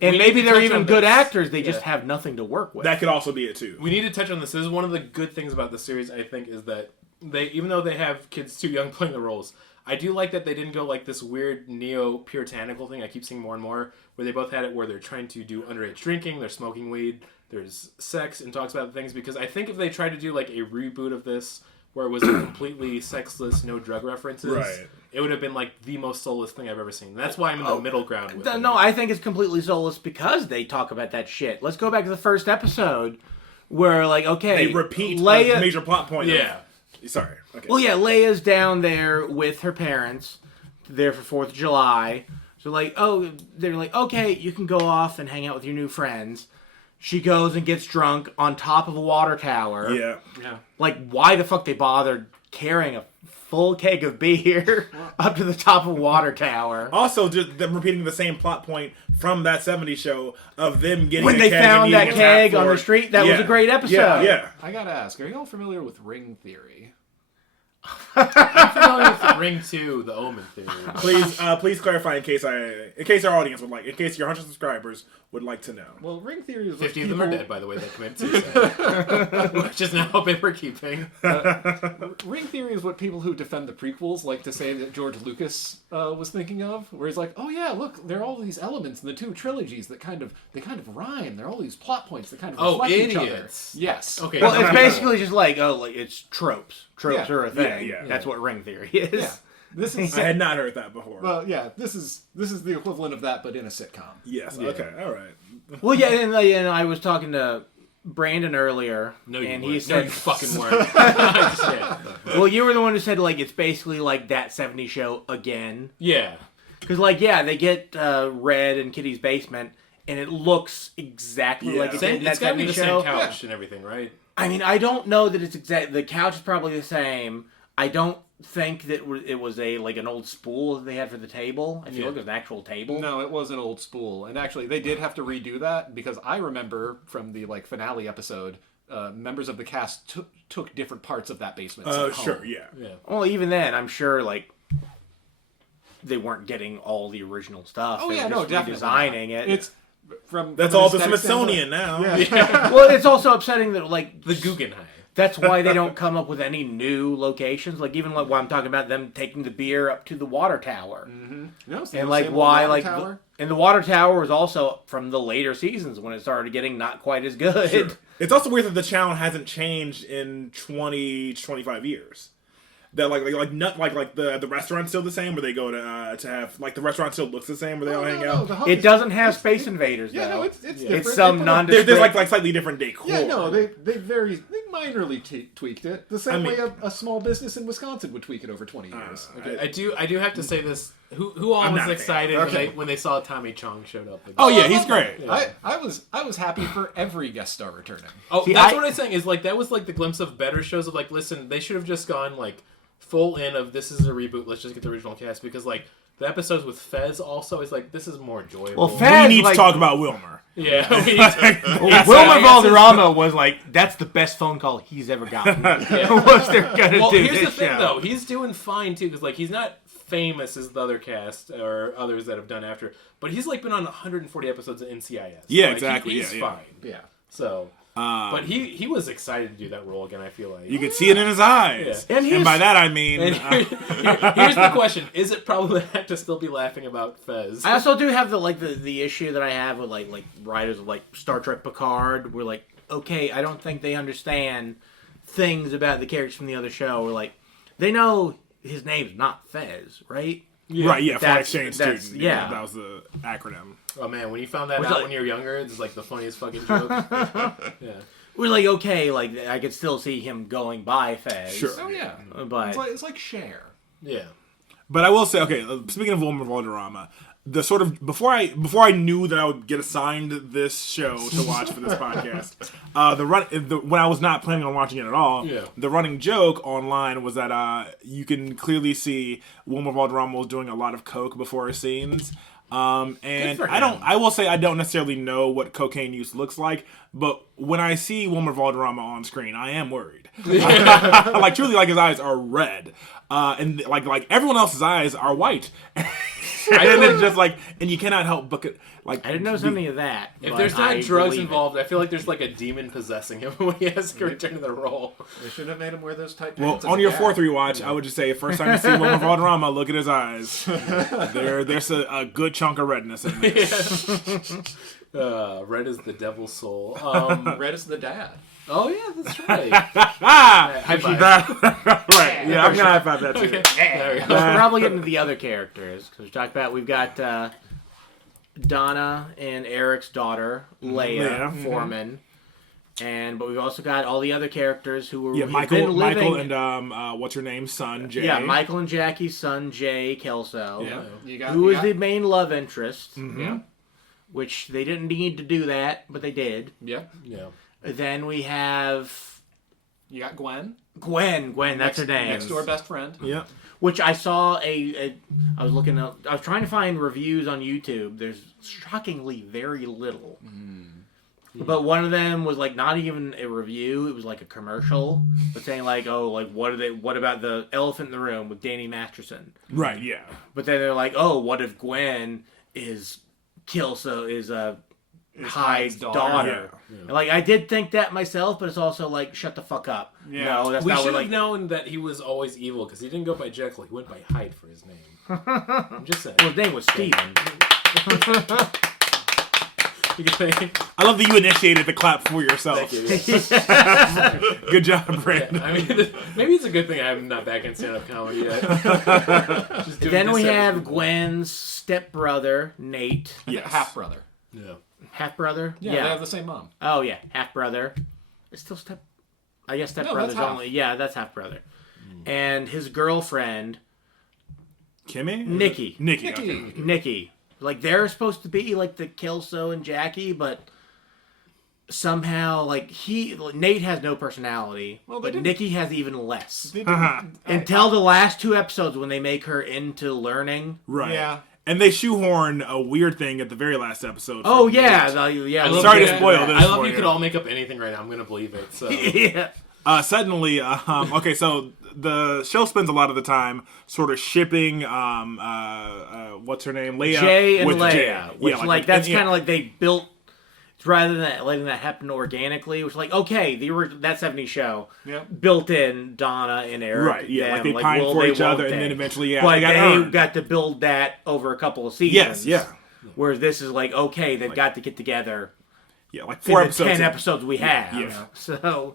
and maybe they're even good actors. They just have nothing to work with. That could also be it too. We need to touch on this. This is one of the good things about the series. I think is that even though they have kids too young playing the roles, I do like that they didn't go like this weird neo-puritanical thing I keep seeing more and more, where they both had it where they're trying to do underage drinking, they're smoking weed, there's sex, and talks about things, because I think if they tried to do like a reboot of this, where it was completely sexless, no drug references, it would have been like the most soulless thing I've ever seen. That's why I'm in the middle ground with it. No, I think it's completely soulless because they talk about that shit. Let's go back to the first episode, where they repeat Leia, a major plot point. Yeah. Sorry. Okay. Well, yeah, Leia's down there with her parents, there for 4th of July. So, they're like, okay, you can go off and hang out with your new friends. She goes and gets drunk on top of a water tower. Yeah. Why the fuck they bothered carrying a full keg of beer up to the top of a water tower? Also, just them repeating the same plot point from that '70s show of them getting when they found that keg on the street. That was a great episode. Yeah. I gotta ask, are you all familiar with ring theory? I'm familiar with Ring 2, the Omen theory. Please clarify in case our audience would like, in case your 100 subscribers would like to know. Well, ring theory is 50 of them are dead, by the way, that committed suicide. Which is now a paper keeping. Ring theory is what people who defend the prequels like to say that George Lucas was thinking of, where he's like, oh yeah, look, there are all these elements in the two trilogies that kind of rhyme. There are all these plot points that kind of reflect each other. Yes. Okay. Well, it's basically just it's tropes. Tropes are a thing. Yeah. That's what ring theory is. Yeah. This is. I had not heard that before. Well, yeah. This is the equivalent of that, but in a sitcom. Yes. Yeah. Okay. All right. Well, yeah, and I was talking to Brandon earlier. No, you and weren't. he said, no, you fucking weren't. Well, you were the one who said it's basically like that '70s show again. Yeah. Because, like, yeah, they get Red in Kitty's basement, and it looks exactly like it did in that It's got to be the show. same couch and everything, right? I mean, I don't know that it's exact. The couch is probably the same. I don't think that it was an old spool that they had for the table. I feel like it was an actual table. No, it was an old spool, and actually they did have to redo that because I remember from the finale episode, members of the cast took different parts of that basement. Sure, yeah. Well, even then, I'm sure they weren't getting all the original stuff. Oh They yeah, were no, just definitely. redesigning it. It's from That's from an all the aesthetic Smithsonian standpoint. now. Well, it's also upsetting that The Guggenheim. that's why they don't come up with any new locations. Like even while I'm talking about them taking the beer up to the water tower, No, it's and the same why old water tower. and the water tower was also from the later seasons when it started getting not quite as good. Sure. It's also weird that the channel hasn't changed in 20 to 25 years. That the restaurant's still the same, where they go to have the restaurant still looks the same, where they all hang out. the hub It is- doesn't have Space Invaders Yeah, though. no, it's different. It's some They put a- nondescript. There's slightly different decor. Yeah, no, they minorly tweaked it the same I mean- way a small business in Wisconsin would tweak it over 20 years. I do have to say this. Who all I'm was not a fan. excited Okay. when they saw Tommy Chong showed up? Oh yeah, he's great. I was happy for every guest star returning. Oh, See, that's what I'm saying is that was the glimpse of better shows of listen, they should have just gone full in of this is a reboot. Let's just get the original cast because the episodes with Fez also is this is more enjoyable. Well, Fez We need to talk about Wilmer. Yeah, we need to- Wilmer I guess Valderrama was that's the best phone call he's ever gotten. Was they're gonna Well, do here's this the thing show. though, he's doing fine too because he's not famous as the other cast or others that have done after, but he's been on 140 episodes of NCIS. Yeah, exactly. He's Yeah. fine. Yeah. So, but he was excited to do that role again. I feel like. You could see it in his eyes, Yeah. and by that I mean, And here's the question: is it problematic to still be laughing about Fez? I also do have the issue that I have with writers of Star Trek Picard. We're okay, I don't think they understand things about the characters from the other show. We're they know his name's not Fez, right? right? Yeah, foreign That's- exchange that's- student. yeah. That was the acronym. Oh man, when you found that Was out like- when you were younger, it's the funniest fucking joke. Yeah. We're okay, I could still see him going by Fez. Sure. Oh yeah. But It's like Cher. Yeah. But I will say, okay, speaking of Wilmer Valderrama, the sort of before I knew that I would get assigned this show to watch for this podcast, when I was not planning on watching it at all, Yeah. the running joke online was that you can clearly see Wilmer Valderrama was doing a lot of coke before his scenes. And for I will say I don't necessarily know what cocaine use looks like, but when I see Wilmer Valderrama on screen, I am worried. Truly, his eyes are red. And everyone else's eyes are white. And it's just and you cannot help but I didn't notice any of that. If but there's not I drugs believe it. involved, I feel like there's a demon possessing him when he has to return to the role. They should have made him wear those tight Well, pants. as on a your gag. fourth rewatch, I would just say first time you see Wilmer Valderrama, look at his eyes. There's a good chunk of redness in there. Red is the devil's soul. Red is the dad. Oh yeah, that's right. High five. Right. Yeah, I'm gonna high five that too. There we go. We'll probably get into the other characters because we've got Donna and Eric's daughter Leia Leia. Foreman, but we've also got all the other characters who were Yeah, who've Michael been living, and what's her name? Son Jay. yeah, Michael and Jackie's son Jay Kelso, Yeah. You got, who you was got, the main love interest, Yeah. which they didn't need to do that, but they did. Yeah. Yeah. Then we have You got Gwen. Gwen, that's her name. Next door best friend. Yeah. Which I saw I was looking up. I was trying to find reviews on YouTube. There's shockingly very little. But one of them was not even a review. It was a commercial, but saying what about the elephant in the room with Danny Masterson? Right. Yeah. But then they're what if Gwen is Hyde's daughter? Yeah. And, I did think that myself, but it's also shut the fuck up. Yeah. No, that's We not should what have known that he was always evil because he didn't go by Jekyll. He went by Hyde for his name. I'm just saying. Well, his name was Steven. You can think. I love that you initiated the clap for yourself. Thank you. Good job, Brandon. I mean, maybe it's a good thing I'm not back in stand-up comedy yet. Just doing Then this we every- have Gwen's stepbrother, Nate. Yes. Half brother. Yeah. Half brother? Yeah, they have the same mom. Oh, yeah. Half brother. It's still I guess step No, brother's that's half. only. Yeah, that's half brother. And his girlfriend, Kimmy? Nikki. Okay. Nikki. Like, they're supposed to be, like, the Kelso and Jackie, but somehow, like, Nate has no personality, but Nikki has even less. Until the last 2 episodes when they make her into learning. Right. Yeah. And they shoehorn a weird thing at the very last episode. Oh, yeah. Yeah. Sorry to spoil this I love for you you. could all make up anything right now. I'm going to believe it. So. Yeah. Suddenly, okay, so the show spends a lot of the time sort of shipping, what's her name? Leia. Jay and with Leia. Jay. Which, Yeah, like, that's kind of like they built, rather than letting that happen organically, which, like, okay, that 70s show built in Donna and Eric. Right, yeah, them, like they pine for each other, and then eventually, but they got got to build that over a couple of seasons. Yes, yeah. Whereas this is like, okay, they've got to get together. Yeah, like In 4 the episodes. 10 episodes we have. Yeah. So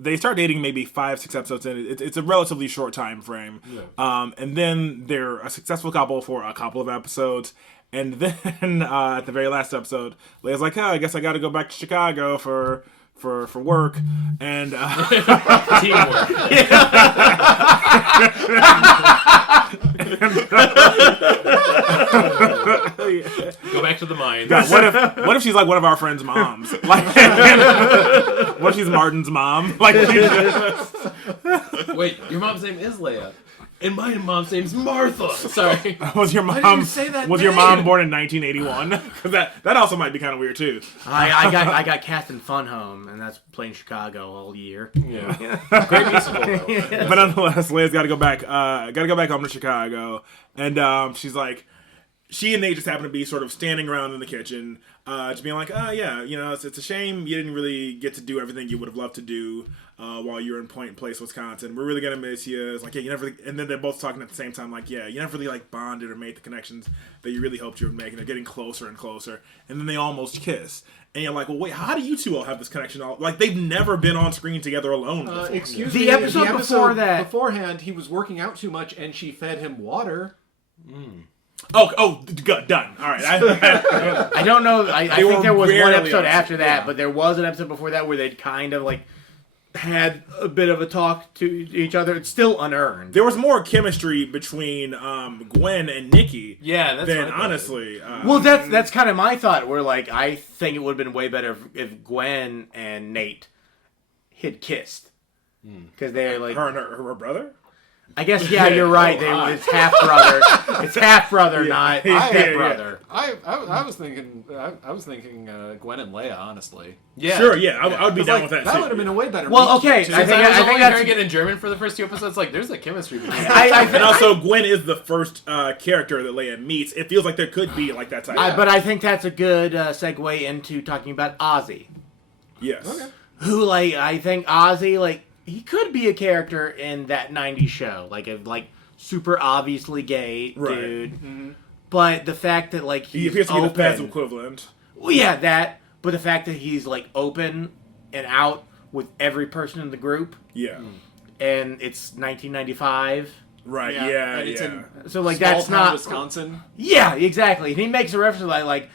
They start dating maybe 5-6 episodes in. It's a relatively short time frame. Yeah. And then they're a successful couple for a couple of episodes. And then at the very last episode, Leia's like, I guess I got to go back to Chicago for work. And Teamwork. Go back to the mine. God, what if she's like one of our friends' moms? Like, what if she's Martin's mom? Like, Wait, your mom's name is Leia. And my mom's name's Martha. Sorry. was your did mom you say that was your name? mom born in 1981? Because that also might be kind of weird too. I got cast in Fun Home, and that's playing Chicago all year. Yeah. Great musical, though. But nonetheless, Leia's got to go back. Home to Chicago, and she's like, she and Nate just happen to be sort of standing around in the kitchen, just being like, yeah, it's a shame you didn't really get to do everything you would have loved to do while you were in Point Place, Wisconsin. We're really gonna miss you. It's like, yeah, you never. And then they're both talking at the same time, like, yeah, you never really like bonded or made the connections that you really hoped you would make, and they're getting closer and closer. And then they almost kiss. And you're like, well, wait, how do you two all have this connection? Like, they've never been on screen together alone before. Excuse The me. episode before that- Beforehand, he was working out too much, and she fed him water. Done. All right. I don't know. I They were think there was one rarely episode on after that, yeah. but there was an episode before that where they'd kind of like had a bit of a talk to each other. It's still unearned. There was more chemistry between Gwen and Nikki. Yeah, that's than what I thought. honestly. Well, that's kind of my thought. Where like I think it would have been way better if Gwen and Nate had kissed because they're like her and her brother. I guess yeah, you're right. It's half brother. It's half brother, not step brother. I was thinking Gwen and Leia, honestly. Yeah. Sure, yeah, I would be down with that. That too. would have been a way better. Well, meet okay, cute, I too. think I was only that's- hearing it in German for the first 2 episodes. Like, there's a chemistry between them. And also, Gwen is the first character that Leia meets. It feels like there could be like that type. But I think that's a good segue into talking about Ozzy, Yes. Okay. who like I think Ozzy like he could be a character in that '90s show, like a super obviously gay Right. dude. But the fact that like He he's appears to be the passive open, equivalent. well, yeah, that. But the fact that he's like open and out with every person in the group, Yeah. and it's 1995. Right. Yeah, Yeah. and it's yeah. in So like small that's town not Wisconsin. Yeah, exactly. And he makes a reference to like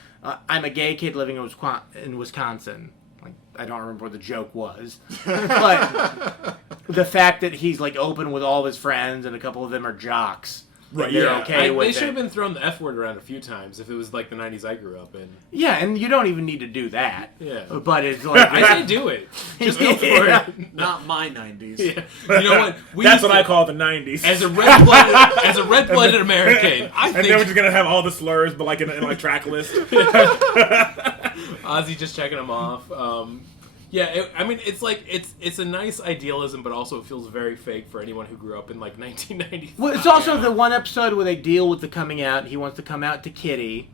I'm a gay kid living in Wisconsin. Like I don't remember what the joke was, but the fact that he's like open with all of his friends and a couple of them are jocks. Right, They're yeah. okay with They it. should have been throwing the F word around a few times if it was like the 90s I grew up in. Yeah, and you don't even need to do that. Yeah. But it's like I say do it. Just go for Yeah. it. Not my 90s. Yeah. You know what? That's used what to- I call the '90s. As a red-blooded American, I and then we're think just gonna have all the slurs, but like in like track list. Ozzy just checking them off. Yeah, I mean, it's like it's a nice idealism, but also it feels very fake for anyone who grew up in like 1990. Well, it's also the one episode where they deal with the coming out. He wants to come out to Kitty.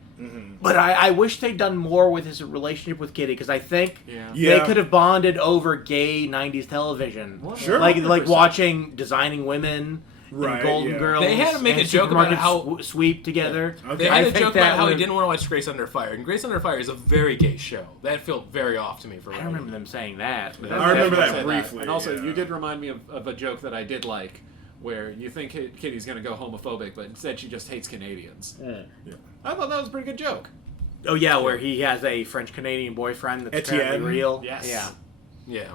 But I wish they'd done more with his relationship with Kitty, because I think Yeah. Yeah. they could have bonded over gay 90s television. Sure. Like 100%. watching Designing Women Right, and Golden yeah. Girls. They had to make and a joke about Supermarket how- Sweep together. They Okay. had I a think joke that about how he would- didn't want to watch Grace Under Fire, and Grace Under Fire is a very gay show. That felt very off to me for I don't remember them saying that. But I that's remember definitely- that briefly. And also, yeah. you did remind me of a joke that I did like, where you think Kitty's going to go homophobic, but instead she just hates Canadians. Yeah. I thought that was a pretty good joke. Oh yeah, where he has a French Canadian boyfriend that's Etienne. apparently real. Yes. Yeah. Yeah.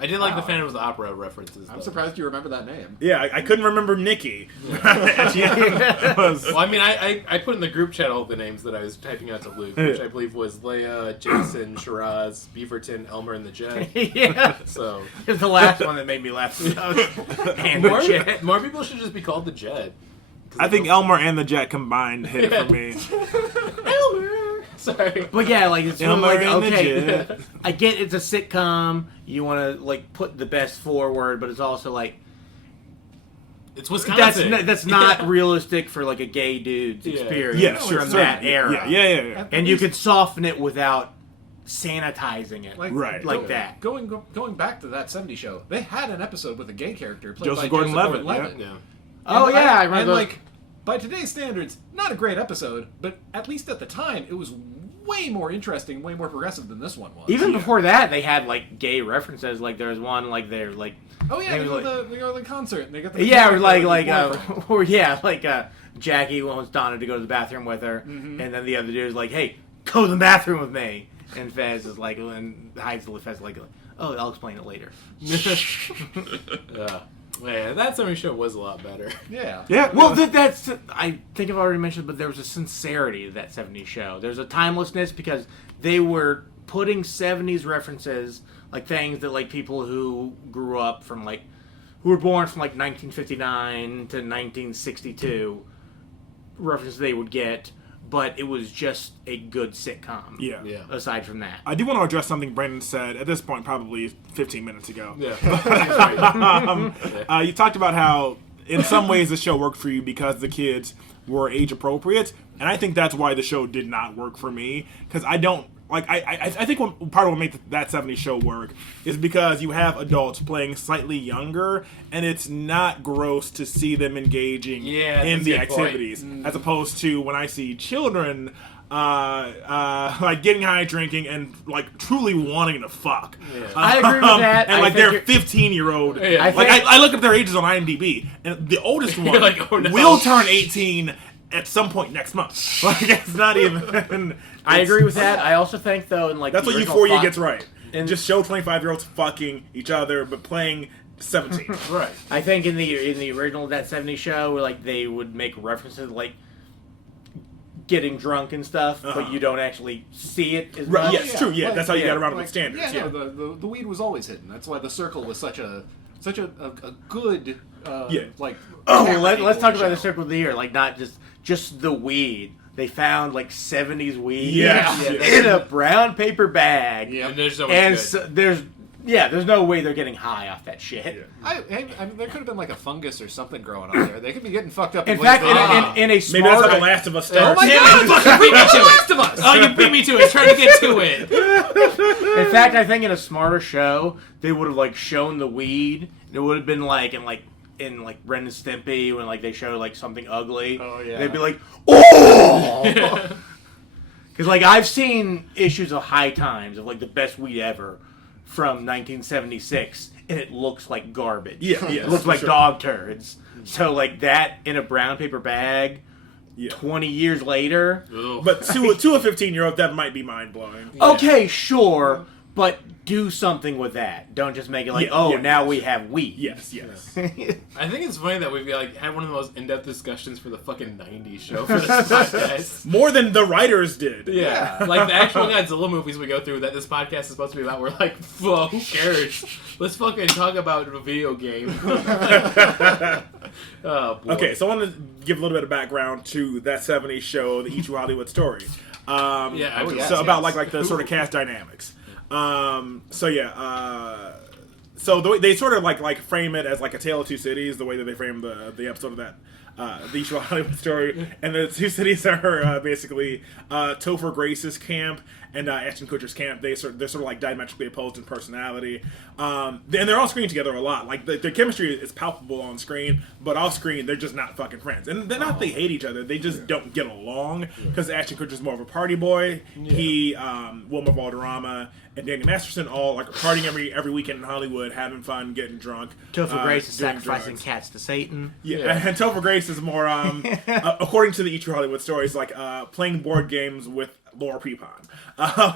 I did like the Phantom of the Opera references. I'm though. surprised you remember that name. Yeah, I couldn't remember Nikki. Well, I mean, I put in the group chat all the names that I was typing out to Luke, which I believe was Leia, Jason, Shiraz, Beaverton, Elmer, and the Jet. Yeah. So It's the last one that made me laugh. And the Jet. more people should just be called the Jet. I think Elmer and the Jet combined hit it for me. Elmer. Sorry. But yeah, like it's sort of Elmer like and the okay, Jet. I get it's a sitcom. You want to like put the best forward, but it's also like It's Wisconsin. that's not realistic for like a gay dude's experience Yeah, sure. from certainly. that era. Yeah. And you could soften it without sanitizing it, Right. like that. Going back to that 70s show, they had an episode with a gay character played Joseph by Gordon-Levitt, Joseph Gordon-Levitt. Yeah. Oh And yeah, I remember. And those. like, by today's standards, not a great episode, but at least at the time, it was way more interesting, way more progressive than this one was. Even before that, they had like gay references. Like there was one like they're like oh yeah, they they were go, like- they go to the concert and they got the yeah, or like boyfriend. or yeah, like Jackie wants Donna to go to the bathroom with her, and then the other dude is like, "Hey, go to the bathroom with me," and Fez is like, and hides the Fez like, "Oh, I'll explain it later." Man, that 70s show was a lot better. Yeah. Yeah. Well, that's I think I've already mentioned, but there was a sincerity to that 70s show. There's a timelessness because they were putting 70s references, like things that like people who grew up from like who were born from like 1959 to 1962 references they would get, but it was just a good sitcom. Yeah. Aside from that. I do want to address something Brandon said at this point, probably 15 minutes ago. Yeah. You talked about how, in some ways, the show worked for you because the kids were age appropriate, and I think that's why the show did not work for me. Because I don't like. I think part of what made that 70s show work is because you have adults playing slightly younger, and it's not gross to see them engaging in the activities, as opposed to when I see children. Like getting high, drinking, and like truly wanting to fuck. Yeah. I agree with that. And I like think they're 15-year-old. Yeah. Like I look up their ages on IMDb, and the oldest one like, oh, no. will turn 18 at some point next month. Like it's not even. I agree with that. I also think though, in like That's the what original Euphoria thought- gets right. And just show 25-year-olds fucking each other, but playing 17. Right. I think in the original That 70s Show, where like they would make references like getting drunk and stuff, but you don't actually see it as Right, much. yeah, it's true. Yeah, that's how you got around it with Like, standards. Yeah, no, the weed was always hidden. That's why the circle was such a good like. Oh, camera let's talk angle about the show. circle of the year. Like not just the weed. They found like 70s weed Yes. in a brown paper bag. Yeah. And there's so much And good. so, there's no way they're getting high off that shit. I mean, there could have been like a fungus or something growing on there. They could be getting fucked up. In ways fact, that- in a Maybe that's smart how The Last of Us Oh starts. my Damn god! it, you fucking beat me to it. of Us. Oh, you beat me to it. Trying to get to it. In fact, I think in a smarter show, they would have like shown the weed. It would have been like in Ren and Stimpy when like they show like something ugly. Oh, yeah. They'd be like, oh, because like I've seen issues of High Times of like the best weed ever from 1976, and it looks like garbage. Yeah, It looks like dog turds. So like that in a brown paper bag. Yeah. 20 years later. But to a 15-year-old, that might be mind-blowing. Okay, sure, but do something with that. Don't just make it like, now we have weed. Yes. I think it's funny that we've like had one of the most in-depth discussions for the fucking 90s show for this podcast. More than the writers did. Yeah. Like the actual Godzilla movies we go through that this podcast is supposed to be about, we're like, who cares? Let's fucking talk about a video game. Oh, boy. Okay, so I want to give a little bit of background to that 70s show, the Kaiju Hollywood Story. So about like the sort of cast dynamics. So the way they sort of like frame it as like a tale of two cities, the way that they frame the episode of that the Kaiju Hollywood Story, and the two cities are basically Topher Grace's camp and Ashton Kutcher's camp. They're sort of like diametrically opposed in personality, and they're on screen together a lot. Like their chemistry is palpable on screen, but off screen they're just not fucking friends. And they're not they hate each other; they just don't get along because Ashton Kutcher's more of a party boy. He, Wilmer Valderrama, and Danny Masterson all like partying every weekend in Hollywood, having fun, getting drunk. Topher Grace is doing sacrificing drugs. cats to Satan. Yeah, and Topher Grace is more, according to the Kaiju Hollywood Story, is like playing board games with Laura Prepon,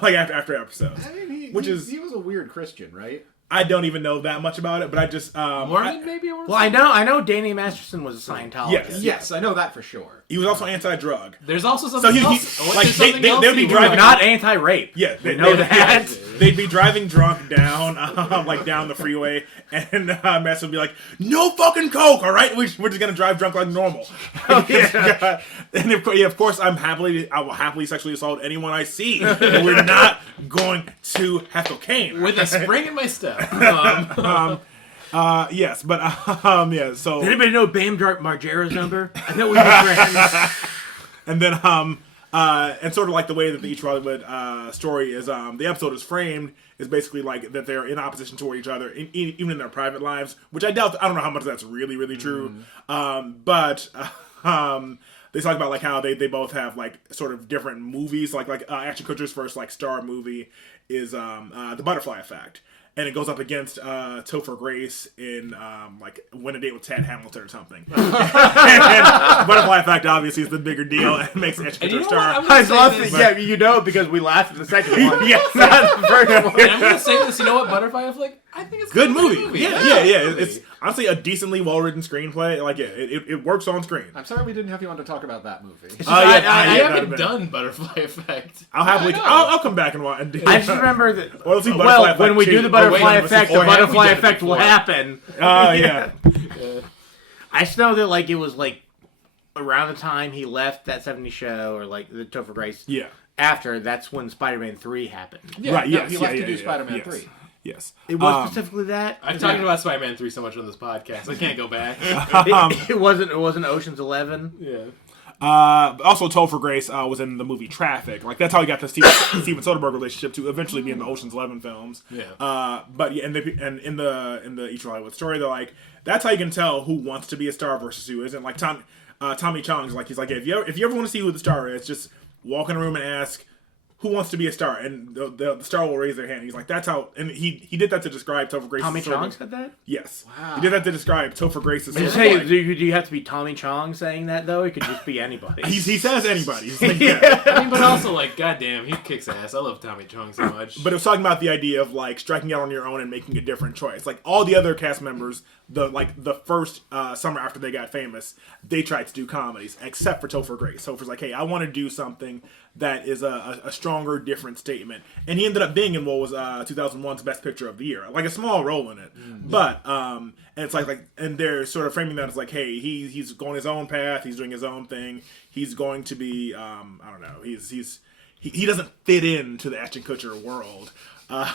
like after episodes. I mean, Which he is- was a weird Christian, right? I don't even know that much about it, but I just Mormon, maybe? Well, I know Danny Masterson was a Scientologist. Yes, I know that for sure. he was also anti-drug. There's also something So else. like There's something else they'd be you driving, Not anti-rape. yeah, know that. They'd be driving drunk down, like down the freeway, and Master would be like, "No fucking coke, all right? We're just gonna drive drunk like normal." And of course, I will happily sexually assault anyone I see. But we're not going to have cocaine. with a spring in my step. Yes, but yeah. So Does anybody know Bam Margera's number? I know we were friends. and then and sort of like the way that the Each Hollywood story is, the episode is framed is basically like that they're in opposition toward each other, even in their private lives, which I doubt. I don't know how much that's really true, but they talk about like how they both have like sort of different movies, like Ashton Kutcher's first like star movie is The Butterfly Effect. And it goes up against Topher Grace in like Win a Date with Tad Hamilton or something. and Butterfly Effect obviously is the bigger deal and makes Ashton Kutcher a star. I love it. Yeah, you know because we laughed at the second one. Yes. Not the first one. And I'm gonna say this. You know what? Butterfly Effect. I think it's Good kind of a movie. Yeah. It's honestly a decently well-written screenplay. Like it works on screen. I'm sorry we didn't have you on to talk about that movie. I that'd haven't been- done Butterfly Effect. I'll happily. I'll come back and watch. I just remember that. Or let's see Butterfly Well, Effect when we do 2. the Butterfly wait, Effect, or the have we Butterfly done it Effect will before? happen. Yeah. I just know that like it was like around the time he left that 70s show or like the Topher Grace. Yeah. After that's when Spider-Man 3 happened. Yeah, Right. no, Yes. he left to do Spider-Man 3. Yes. It was specifically that. I'm talking about Spider-Man 3 so much on this podcast. I can't go back. It wasn't Ocean's 11. Yeah. Also, Topher Grace was in the movie Traffic. Like that's how he got the Steven Soderbergh relationship to eventually be in the Ocean's 11 films. Yeah. But yeah, and in the Each Hollywood story, they're like, that's how you can tell who wants to be a star versus who isn't. Like Tommy Chong's like, he's like, if you ever want to see who the star is, just walk in a room and ask who wants to be a star, and the star will raise their hand. He's like, that's how, and he did that to describe Topher Grace's Tommy sort of- Chong said that? Yes. Wow. He did that to describe Topher Grace's Did you sort of say, like- do you have to be Tommy Chong saying that though? It could just be anybody. he says anybody. He's like, yeah. I mean, but also, like, goddamn, he kicks ass. I love Tommy Chong so much. But it was talking about the idea of like striking out on your own and making a different choice. Like all the other cast members, the first summer after they got famous, they tried to do comedies, except for Topher Grace. Topher's like, hey, I want to do something that is a stronger, different statement. And he ended up being in what was 2001's Best Picture of the Year, like a small role in it. But and it's like, and they're sort of framing that as like, hey, he's going his own path, he's doing his own thing, he's going to be, I don't know, he doesn't fit into the Ashton Kutcher world. By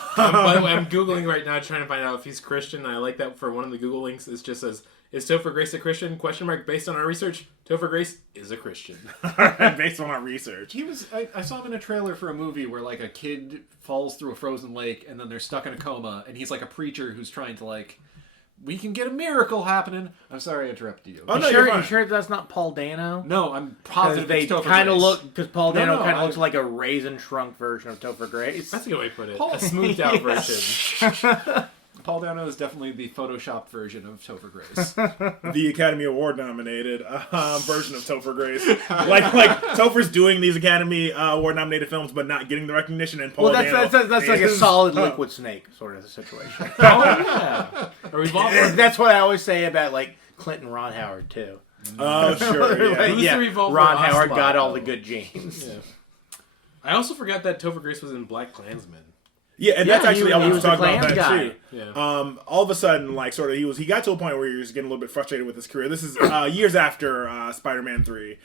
the way, I'm Googling right now trying to find out if he's Christian. I like that for one of the Google links. It just says, is Topher Grace a Christian? ? Based on our research, Topher Grace is a Christian. Based on our research. He was. I saw him in a trailer for a movie where like a kid falls through a frozen lake and then they're stuck in a coma, and he's like a preacher who's trying to like, we can get a miracle happening. I'm sorry I interrupted you. Oh, no, you you're sure, fine. you sure that's not Paul Dano? No, I'm Because positive they it's Topher kind of Grace. look, because Paul Dano no, kind of I- looks like a raisin shrunk version of Topher Grace. That's a good way to put it. Paul- A smoothed out version. Paul Dano is definitely the photoshopped version of Topher Grace. The Academy Award nominated version of Topher Grace. like Topher's doing these Academy Award nominated films, but not getting the recognition. And Paul Well, Dano that's like a is- solid Liquid Snake sort of situation. Oh, yeah. Or we've all That's what I always say about like Clinton Ron Howard too. Oh, sure. Yeah. Who's the Revolver Ron Howard Ocelot, got all though? the good genes. Yeah. I also forgot that Topher Grace was in Black Klansman. Yeah, and Yeah, that's actually he I was was the talking about Klans that guy. too. Yeah. All of a sudden, like sort of, he got to a point where he was getting a little bit frustrated with his career. This is years after Spider-Man 3.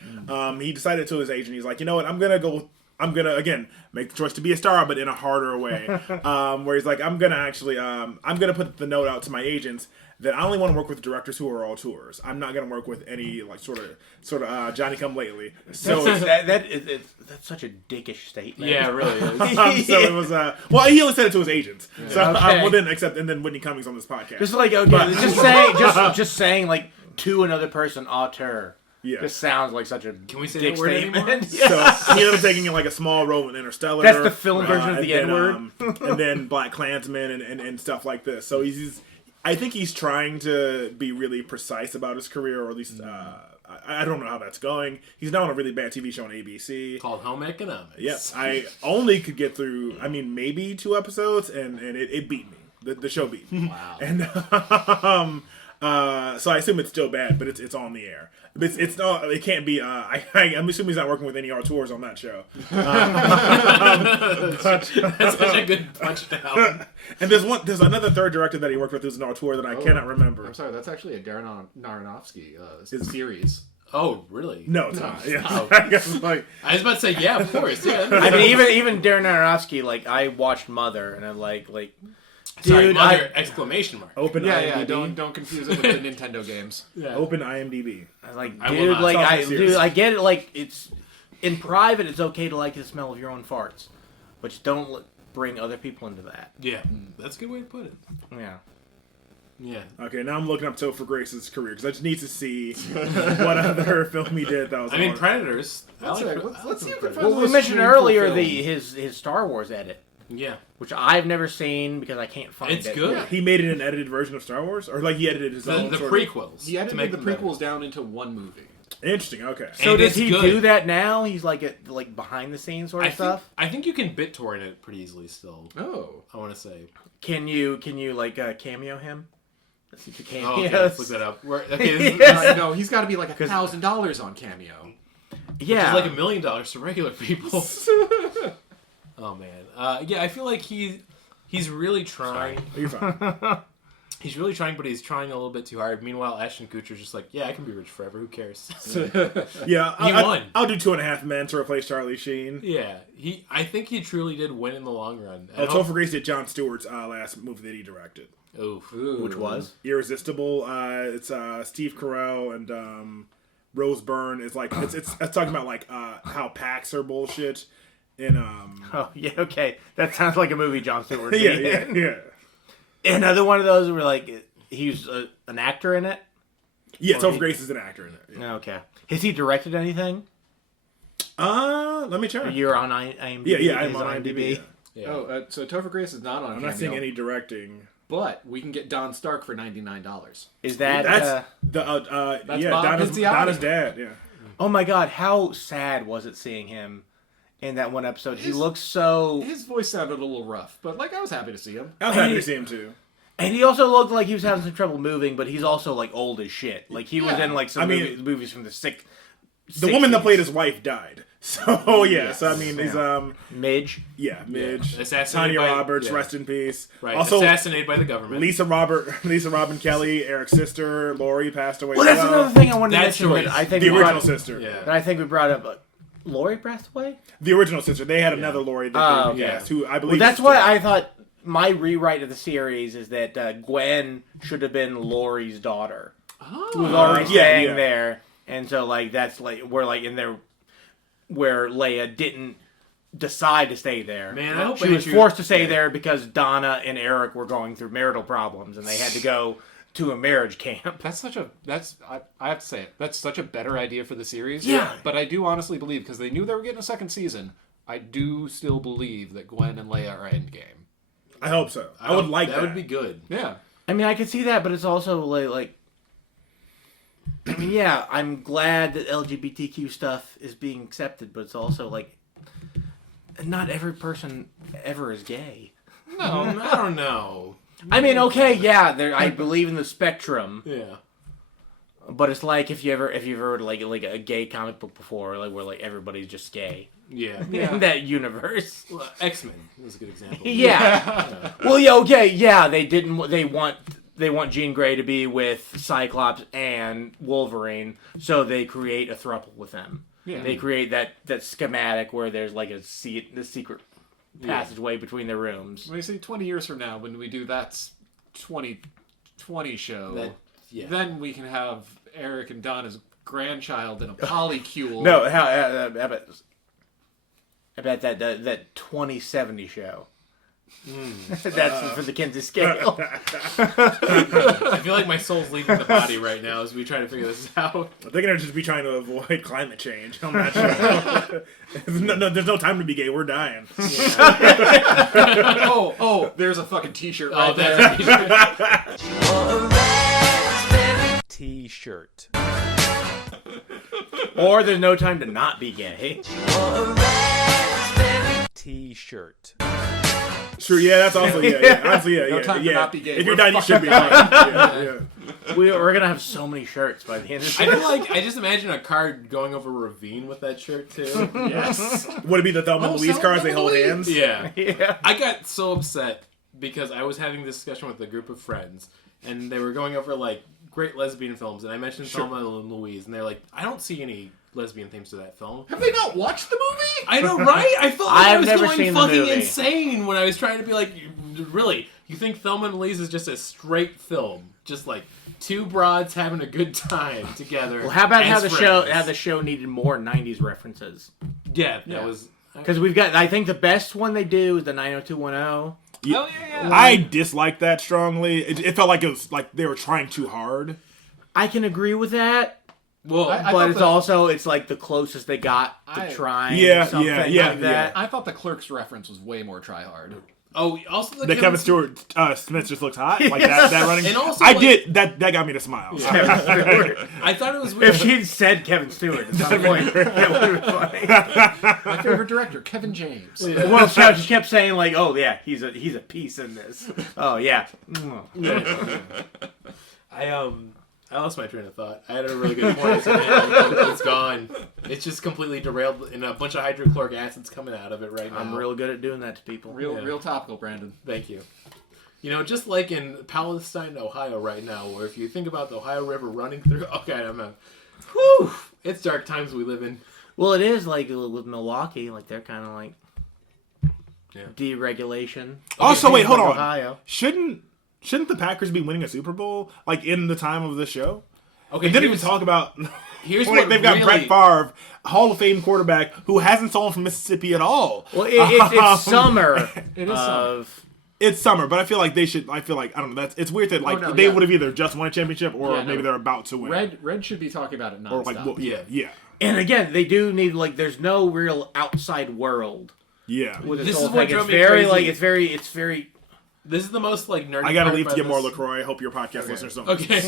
He decided to his agent, he's like, you know what, I'm gonna again make the choice to be a star, but in a harder way. Where he's like, I'm gonna put the note out to my agents that I only want to work with directors who are all tours. I'm not gonna work with any like sort of Johnny Come Lately. So That's such a dickish statement. Yeah, it really is. so it was well, he only said it to his agents. So Okay. and then Whitney Cummings on this podcast. Just like okay, just saying like to another person auteur. Yeah. Just sounds like such a Can we say dick that word statement. anymore? So he ended up taking like a small role in Interstellar. That's the film version of and the then, N-word. and then Black Klansman and stuff like this. So I think he's trying to be really precise about his career, or at least I don't know how that's going. He's now on a really bad TV show on ABC. Called Home Economics. Yes, I only could get through, maybe 2 episodes, and it beat me. The show beat. Wow. And so I assume it's still bad, but it's on the air. It's not. It can't be. I'm assuming he's not working with any auteurs on that show. That's such a good punch down. And there's another third director that he worked with who's an auteur that I cannot remember. I'm sorry, that's actually a Darren Aronofsky series. Oh, really? No, it's not. Yeah. Oh. I guess it's like, I was about to say, yeah, of course. Yeah. I mean, even Darren Aronofsky, like, I watched Mother, and I'm like, Sorry, dude, mother, exclamation mark. open Yeah, IMDb. don't confuse it with the Nintendo games. Yeah. Open IMDb. I was like, I will dude, not. like, It's all I serious. get it. Like, it's in private, it's okay to like the smell of your own farts, but just don't bring other people into that. Yeah, that's a good way to put it. Yeah. Yeah. Okay, now I'm looking up Topher Grace's career because I just need to see what other film he did that was. I mean, on. Predators. Let's see if we can find Well, we those mentioned shameful earlier films. his Star Wars edit, Yeah. which I've never seen because I can't find It's it. good. He made it an edited version of Star Wars, or like he edited his The own. sort of- prequels. He to edited make the them better. prequels down into one movie. Interesting. Okay. So And does it's he good. do that now? He's like behind the scenes sort of stuff. I think you can BitTorrent it pretty easily still. Oh. I want to say. Can you like cameo him? Let's see if you Oh, okay, cameos. let's look that up. Okay, this is, Yes. No, he's got to be like $1,000 on Cameo. Yeah, It's like $1 million to regular people. Oh man. Yeah, I feel like he's really trying. You're fine. He's really trying, but he's trying a little bit too hard. Meanwhile, Ashton Kutcher's just like, yeah, I can be rich forever. Who cares? Yeah, He won. I'll do 2.5 Men to replace Charlie Sheen. Yeah, I think he truly did win in the long run. Oh, Topher Grace did Jon Stewart's last movie that he directed. Oof. which was Irresistible. It's Steve Carell and Rose Byrne. Is like it's talking about like how PACs are bullshit. And oh yeah, okay, that sounds like a movie Jon Stewart. would be yeah. in. Another one of those where like he's an actor in it. Yeah, Or Topher he- Grace is an actor in it. Yeah. Okay, has he directed anything? Let me check. You're on IMDb. Yeah, I'm His on IMDb. Yeah. Yeah. Oh, so Topher Grace is not on I'm Cameo. not seeing any directing. But we can get Don Stark for $99. Is that? That's That's yeah, Bob Donna's Pizziotti. dad. Yeah. Oh my God, how sad was it seeing him in that one episode? He looks so, His voice sounded a little rough, but like I was happy to see him. I was happy to see him too. and he also looked like he was having some trouble moving, but he's also like old as shit. Like he was Yeah. in like some I mean, movies from the The woman that 60s. played his wife died. So yeah, so I mean he's Midge. yeah, Midge, Assassinated Tanya by- Roberts, yeah. rest in peace. Right. Also, Assassinated by the government. Lisa Robin Kelly, Eric's sister, Lori passed away. Well, as that's another thing I wanted to That's mention. That choice. I think The we original brought, sister. Yeah. that I think we brought up. Lori passed away. The original sister. They had another Lori that Oh, they okay. cast, who I believe. Well, that's is why still- I thought my rewrite of the series is that Gwen should have been Lori's daughter, who was already yeah, staying yeah. there, and so like that's like we're like in there where Leia didn't decide to stay there. Man, I hope she was Andrew- forced to stay there because Donna and Eric were going through marital problems, and they had to go to a marriage camp. I have to say it. That's such a better idea for the series. Yeah. But I do honestly believe, because they knew they were getting a second season, I do still believe that Gwen and Leia are endgame. I hope so. I would like that. That would be good. Yeah. I mean, I could see that, but it's also like I mean, yeah, I'm glad that LGBTQ stuff is being accepted, but it's also like not every person ever is gay. No, I don't know. I mean, okay, yeah, I believe in the spectrum, Yeah. but it's like if you ever heard like a gay comic book before, like where like everybody's just gay Yeah. in that universe. Well, X-Men was a good example. Yeah. Well, yeah, okay, yeah, they want Jean Grey to be with Cyclops and Wolverine, so they create a throuple with them. Yeah. They create that schematic where there's like the secret passageway between their rooms. When you say 20 years from now, when we do that 2020 show, Yeah. then we can have Eric and Donna's grandchild in a polycule. No, I bet that 2070 show. That's for the Kinsey scale. I feel like my soul's leaving the body right now as we try to figure this out. They're gonna just be trying to avoid climate change. I'm not sure. There's no time to be gay. We're dying. Oh, there's a fucking t-shirt right Oh, there. that's T-shirt. Or there's no time to not be gay. T-shirt. True, yeah, that's also yeah. Honestly, yeah, No time to not be gay. If you're We're done, you should be. Yeah. We're gonna have so many shirts by the end of I this. feel like I just imagine a car going over a ravine with that shirt too. Yes. Would it be the Thelma and Louise cars? They hold hands. Yeah. Yeah. I got so upset because I was having this discussion with a group of friends, and they were going over like great lesbian films, and I mentioned Thelma and Louise, and they're like, I don't see any lesbian themes to that film. Have they not watched the movie? I know, right? I felt like I I've was never going seen the fucking movie. insane when I was trying to be like, really? You think Thelma and Louise is just a straight film? Just like two broads having a good time together. Well, how about as friends? how the show needed more '90s references? Yeah, Yeah. that was. Because we've got, I think the best one they do is the 90210. I dislike that strongly. It felt like it was like they were trying too hard. I can agree with that, Well, I but thought it's the- also it's like the closest they got to trying Yeah, something yeah, like that. I thought the Clerks reference was way more try hard. oh, also The Kevin Stewart Smith just looks hot like that running. And also, I like- did that got me to smile. I thought it was weird. If she'd said Kevin Stewart at some point, that would have been funny. My favorite director, Kevin James. Well, she kept saying like, "Oh yeah, he's a piece in this." Oh yeah. I lost my train of thought. I had a really good point. It's gone. It's just completely derailed, and a bunch of hydrochloric acid's coming out of it right now. I'm real good at doing that to people. Real topical, Brandon. Thank you. You know, just like in Palestine, Ohio, right now, where if you think about the Ohio River running through, okay, I'm not. Whew! It's dark times we live in. Well, it is like with Milwaukee, like they're kind of like Yeah. deregulation. Also, wait, hold on. Ohio. Shouldn't the Packers be winning a Super Bowl like in the time of the show? Okay, They didn't even talk about. Here's Like, what they've got really, Brett Favre, Hall of Fame quarterback, who hasn't stolen from Mississippi at all. Well, it's summer. It is summer. It's summer, but I feel like they should. I feel like I don't know. It's weird that like no, they yeah. would have either just won a championship or Yeah, no. maybe they're about to win. Red should be talking about it nonstop. or like well, yeah. And again, they do need like there's no real outside world with This whole is what thing. drove It's me very crazy. like it's very. This is the most like nerdy. I gotta part leave to about get more this. LaCroix. I hope your podcast listeners don't. Okay,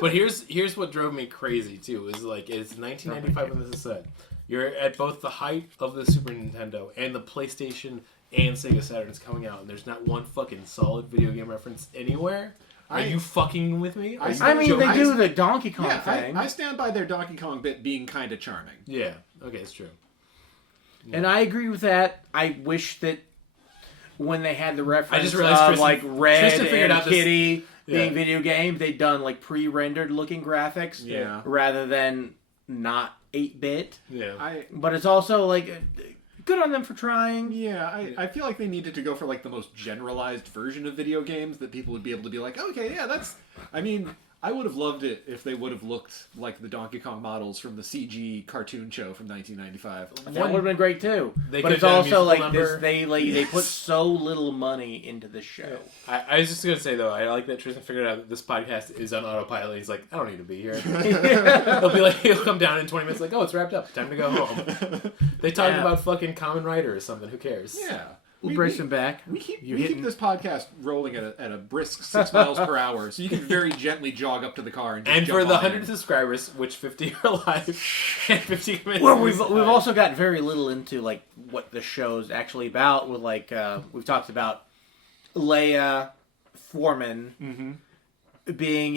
but here's what drove me crazy too. Is like it's 1995 when this is set. You're at both the height of the Super Nintendo and the PlayStation and Sega Saturn's coming out, and there's not one fucking solid video game reference anywhere. Are you fucking with me? Are you I mean, joking? they do the Donkey Kong Yeah, thing, I stand by their Donkey Kong bit being kind of charming. Yeah. Okay, it's true. and I agree with that. I wish that when they had the reference just realized of Tristan- like Red Tristan figured and out this- Kitty being Yeah. video games, they'd done like pre-rendered looking graphics, Yeah. rather than not 8-bit. Yeah. But it's also like good on them for trying. I feel like they needed to go for like the most generalized version of video games that people would be able to be like, okay, yeah, that's. I mean, I would have loved it if they would have looked like the Donkey Kong models from the CG cartoon show from 1995. That would have been great too. They But could've it's done a also musical like number. they put so little money into the show. I was just gonna say though, I like that Tristan figured out that this podcast is on autopilot. He's like, I don't need to be here. He'll be like, he'll come down in 20 minutes, like, oh, it's wrapped up, time to go home. They talked Yeah. about fucking Kamen Rider or something. Who cares? Yeah. We'll brace him back. We keep You we keep hitting- this podcast rolling at a brisk 6 miles per hour, so you can very gently jog up to the car and just And jump for the on 100 in. subscribers, which 50 are alive, and 50 minutes. Well, we've also gotten very little into like what the show's actually about. With like we've talked about Leia Foreman being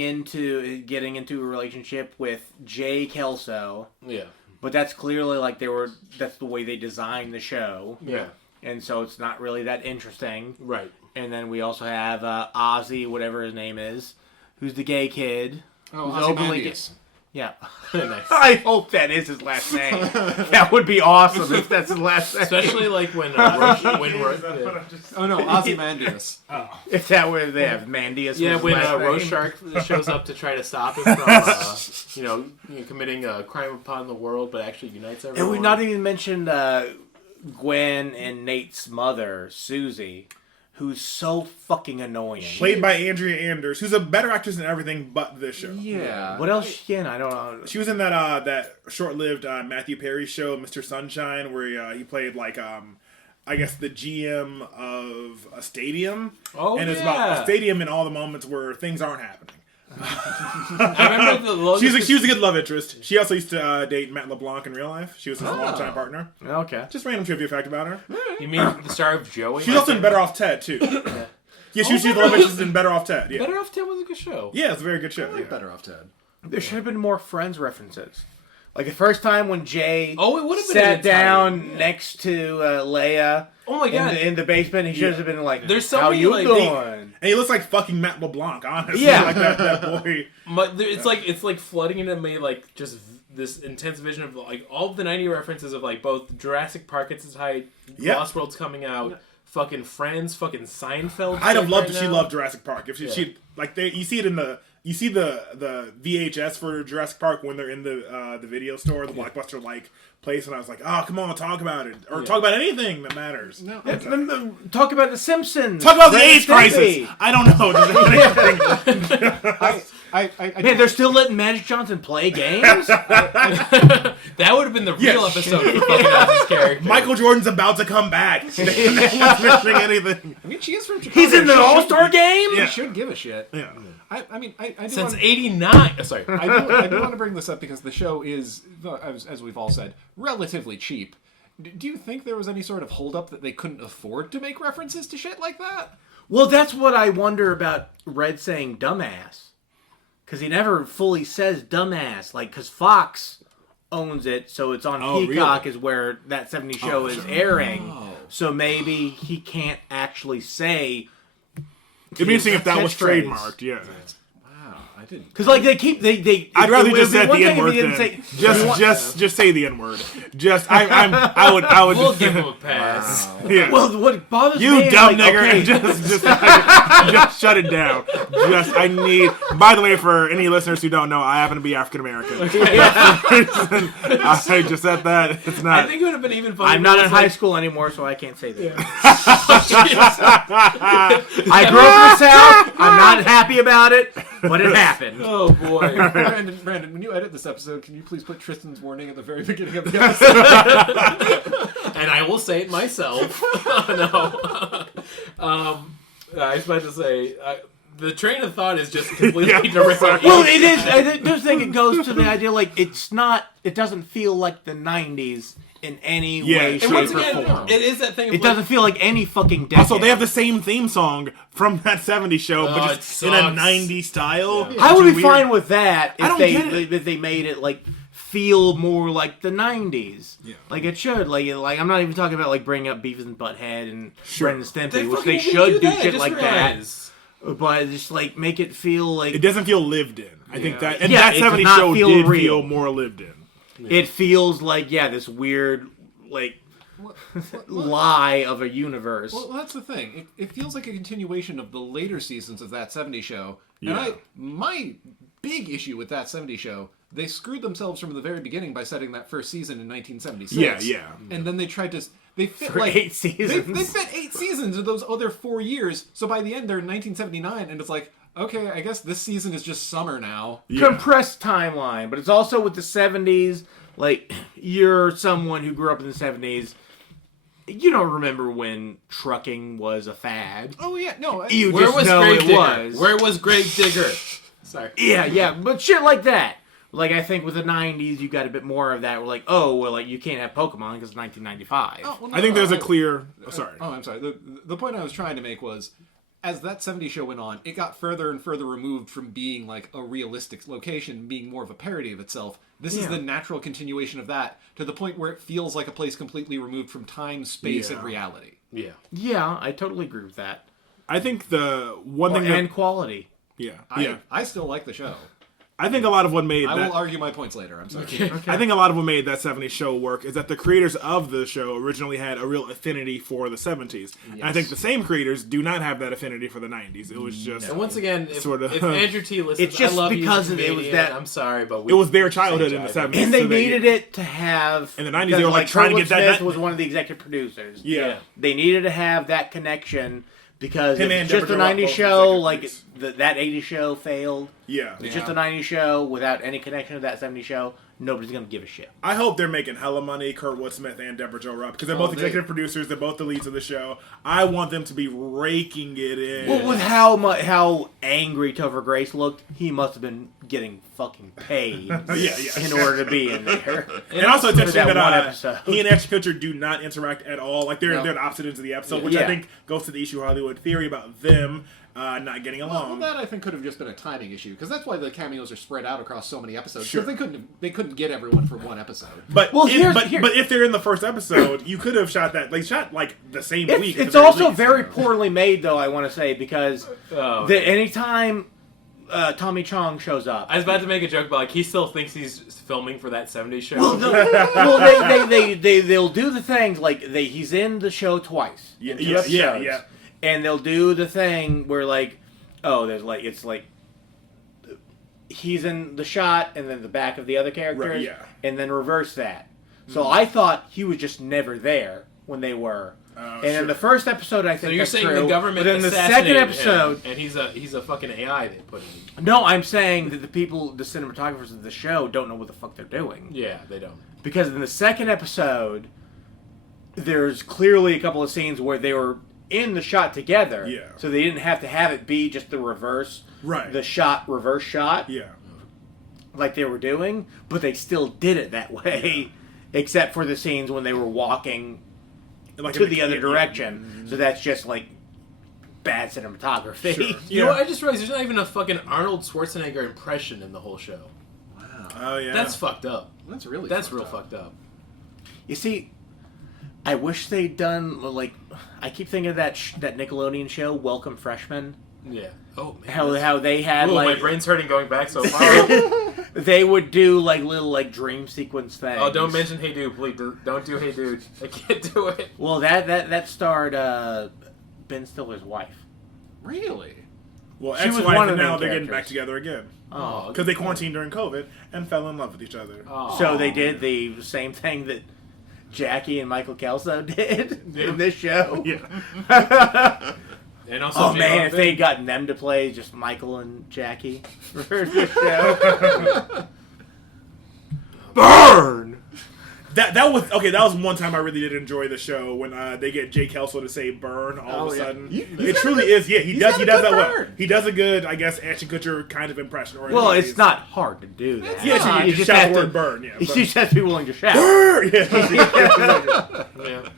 getting into a relationship with Jay Kelso, Yeah. but that's clearly like that's the way they designed the show, Yeah. and so it's not really that interesting. Right. And then we also have Ozzy, whatever his name is, who's the gay kid. Oh, who's openly Ozymandias. Yeah. Nice. I hope that is his last name. That would be awesome if that's his last name. Especially like when Oh no, Ozymandias. If that were they have Mandius. yeah, was when his last name. Rorschach shows up to try to stop him from committing a crime upon the world, but actually unites everyone. And we've not even mentioned Gwen and Nate's mother, Susie, who's so fucking annoying. Played by Andrea Anders, who's a better actress than everything but this show. Yeah. What else she in? I don't know. She was in that short-lived Matthew Perry show, Mr. Sunshine, where he played like I guess the GM of a stadium. Oh, and it's yeah. about a stadium and all the moments where things aren't happening. I remember the longest. She was a good love interest. She also used to date Matt LeBlanc in real life. She was his longtime partner. Okay. Just random trivia fact about her. You mean the star of Joey? She's also in Better Off Ted too. Yeah, she was the love interest in Better Off Ted. Yeah, Better Off Ted was a good show. yeah, it's a very good show. I like Yeah. Better Off Ted. There should have been more Friends references. Like the first time when Jay It would have been sat down next to Leia. Oh my God. In the basement, he should have been like, There's so "How many, you like, doing?" And he looks like fucking Matt LeBlanc, honestly. Yeah. Like that boy. It's like flooding into me like just this intense vision of like all of the 90 references of like both Jurassic Park at its height, Yeah. Lost World's coming out, fucking Friends, fucking Seinfeld. I'd have loved right if she now. loved Jurassic Park. If she like you see it in the VHS for Jurassic Park when they're in the video store, the Blockbuster like place, and I was like, oh, come on, talk about it, or talk about anything that matters. No, Talk about The Simpsons. Talk about the Ren and AIDS crisis. Stimpy. I don't know. Does anything? Man, they're still letting Magic Johnson play games? That would have been the real episode for fucking Ozzy's character. Michael Jordan's about to come back. No one's missing anything. I mean, she is from Chicago. He's in the She should- All-Star game? She should give a shit. Yeah. I mean, I do Since want- '89. Sorry. I do want to bring this up because the show is, as we've all said, relatively cheap. Do you think there was any sort of holdup that they couldn't afford to make references to shit like that? Well, that's what I wonder about Red saying dumbass. Because he never fully says dumbass. Like, because Fox owns it, so it's on Peacock is where that 70s show is airing. So maybe he can't actually say... It'd be interesting if that was catchphrase. trademarked. Yeah. Wow, I didn't. Because like they I'd rather it just would say be one the thing if N word. he didn't say- Just say the N word. I would. We'll give him a pass. Yeah. Well, what bothers You me is, dumb like, nigger, okay, just shut it down. I need. By the way, for any listeners who don't know, I happen to be African American. I just said that. It's not. I think it would have been even funny. I'm not in high school anymore, so I can't say that. I grew up in the South. I'm not happy about it, but it happened. Oh boy. Brandon, when you edit this episode, can you please put Tristan's warning at the very beginning of the episode? And I will say it myself. No. I was about to say, the train of thought is just completely derailed. Well, it is. I do think it goes to the idea like it's not. It doesn't feel like the '90s in any way, And shape, And once or again, form. it is that thing of It doesn't feel like any fucking decade. Also, they have the same theme song from that '70s show, Oh, but it just in a sucks. '90s style. I would Which be is weird. fine with that I don't get it. if they made it like feel more like the '90s. Yeah. Like it should. Like I'm not even talking about like bringing up Beavis and Butthead and Ren and Stimpy, They which they fucking should do that, I shit just like realized. that. But just like make it feel like It doesn't feel lived in. I think that, and Yeah, that it does '70s not show feel did real. feel more lived in. it feels like this weird like lie of a universe. Well, that's the thing. It feels like a continuation of the later seasons of that 70s show. Yeah. And my big issue with that 70s show, they screwed themselves from the very beginning by setting that first season in 1976. Yeah. And then they tried to... They fit For like 8 seasons. They fit 8 seasons of those other 4 years. So by the end, they're in 1979, and it's like, okay, I guess this season is just summer now. Compressed timeline, but it's also with the 70s. Like you're someone who grew up in the 70s. You don't remember when trucking was a fad. Oh yeah, no. You Where just was know Grave it Digger? was. Where was Grave Digger? Sorry. Yeah, but shit like that. Like I think with the '90s, you got a bit more of that. We're like, oh, well, like you can't have Pokemon because it's 1995. Oh, well, no, I think no, there's a clear. Sorry. Oh, I'm sorry. The point I was trying to make was, as that 70s show went on, it got further and further removed from being like a realistic location, being more of a parody of itself. This is the natural continuation of that, to the point where it feels like a place completely removed from time, space, and reality. Yeah. Yeah, I totally agree with that. I think the one thing And that quality. I still like the show. I think a lot of what made I that. will argue my points later. I'm sorry. I think a lot of what made that '70s show work is that the creators of the show originally had a real affinity for the '70s. And I think the same creators do not have that affinity for the '90s. It was just And once again, if, Sort of. if Andrew T listens, It's just I love you because as a it was comedian. that- I'm sorry, but it was their childhood in the '70s. And they so needed it to have. In the 90s, because, they were, like, trying to Kurtwood get that- Smith was one of the executive producers. Yeah. They needed to have that connection because Him if and it's just a Deborah '90s both show, executive like produced. that '80s show failed. Yeah. It's just a 90s show without any connection to that 70s show. Nobody's going to give a shit. I hope they're making hella money, Kurt Woodsmith and Deborah Jo Rupp, because they're both executive producers. They're both the leads of the show. I want them to be raking it in. Well, with how angry Topher Grace looked, he must have been getting fucking paid in order to be in there. And also, it's interesting that one that episode. he and Ashton Kutcher do not interact at all. Like, they're the opposite ends of the episode, which I think goes to the issue Hollywood theory about them not getting along. Well, that I think could have just been a timing issue, because that's why the cameos are spread out across so many episodes. Because they couldn't get everyone for one episode. But if they're in the first episode, you could have shot that. They shot like the same week. It's also very poorly made, though. I want to say, because anytime Tommy Chong shows up, I was about to make a joke, but like he still thinks he's filming for that '70s show. They'll do the things like he's in the show twice. Yeah. And they'll do the thing where it's like he's in the shot and then the back of the other characters, and then reverse that. So I thought he was just never there when they were. And in the first episode, I think so you're that's saying true, the government but in the assassinated second episode, him, and he's a fucking AI they put in. No, I'm saying that the cinematographers of the show don't know what the fuck they're doing. Yeah, they don't. Because in the second episode, there's clearly a couple of scenes where they were in the shot together. Yeah. So they didn't have to have it be just the reverse. Right. The reverse shot. Yeah. Like they were doing, but they still did it that way, except for the scenes when they were walking to the other direction. Mm-hmm. So that's just like bad cinematography. Sure. You know what? I just realized there's not even a fucking Arnold Schwarzenegger impression in the whole show. Wow. Oh yeah. That's fucked up. That's real fucked up. You see, I wish they'd done I keep thinking of that Nickelodeon show, Welcome Freshmen. Yeah. Oh man. How they had my brain's hurting going back so far. They would do little dream sequence things. Oh, don't mention Hey Dude, please. Don't do Hey Dude. I can't do it. Well, that starred Ben Stiller's wife. Really? Well, She was ex-wife, one of and the now main they're getting characters. back together again. Oh, Because they quarantined during COVID and fell in love with each other. Oh. So they did the same thing that Jackie and Michael Kelso did in this show. Yeah. And also, Oh man, if they'd gotten them to play just Michael and Jackie for this show. Burn! That was one time I really did enjoy the show when they get Jay Kelso to say "burn" all of a sudden. It truly is. Yeah, he does that well. He does a good, I guess, Ashton Kutcher kind of impression. Well, it's not hard to do that. Yeah, you just shout the word "burn." Yeah, you just have to be willing to shout. burn. Yeah. Yeah.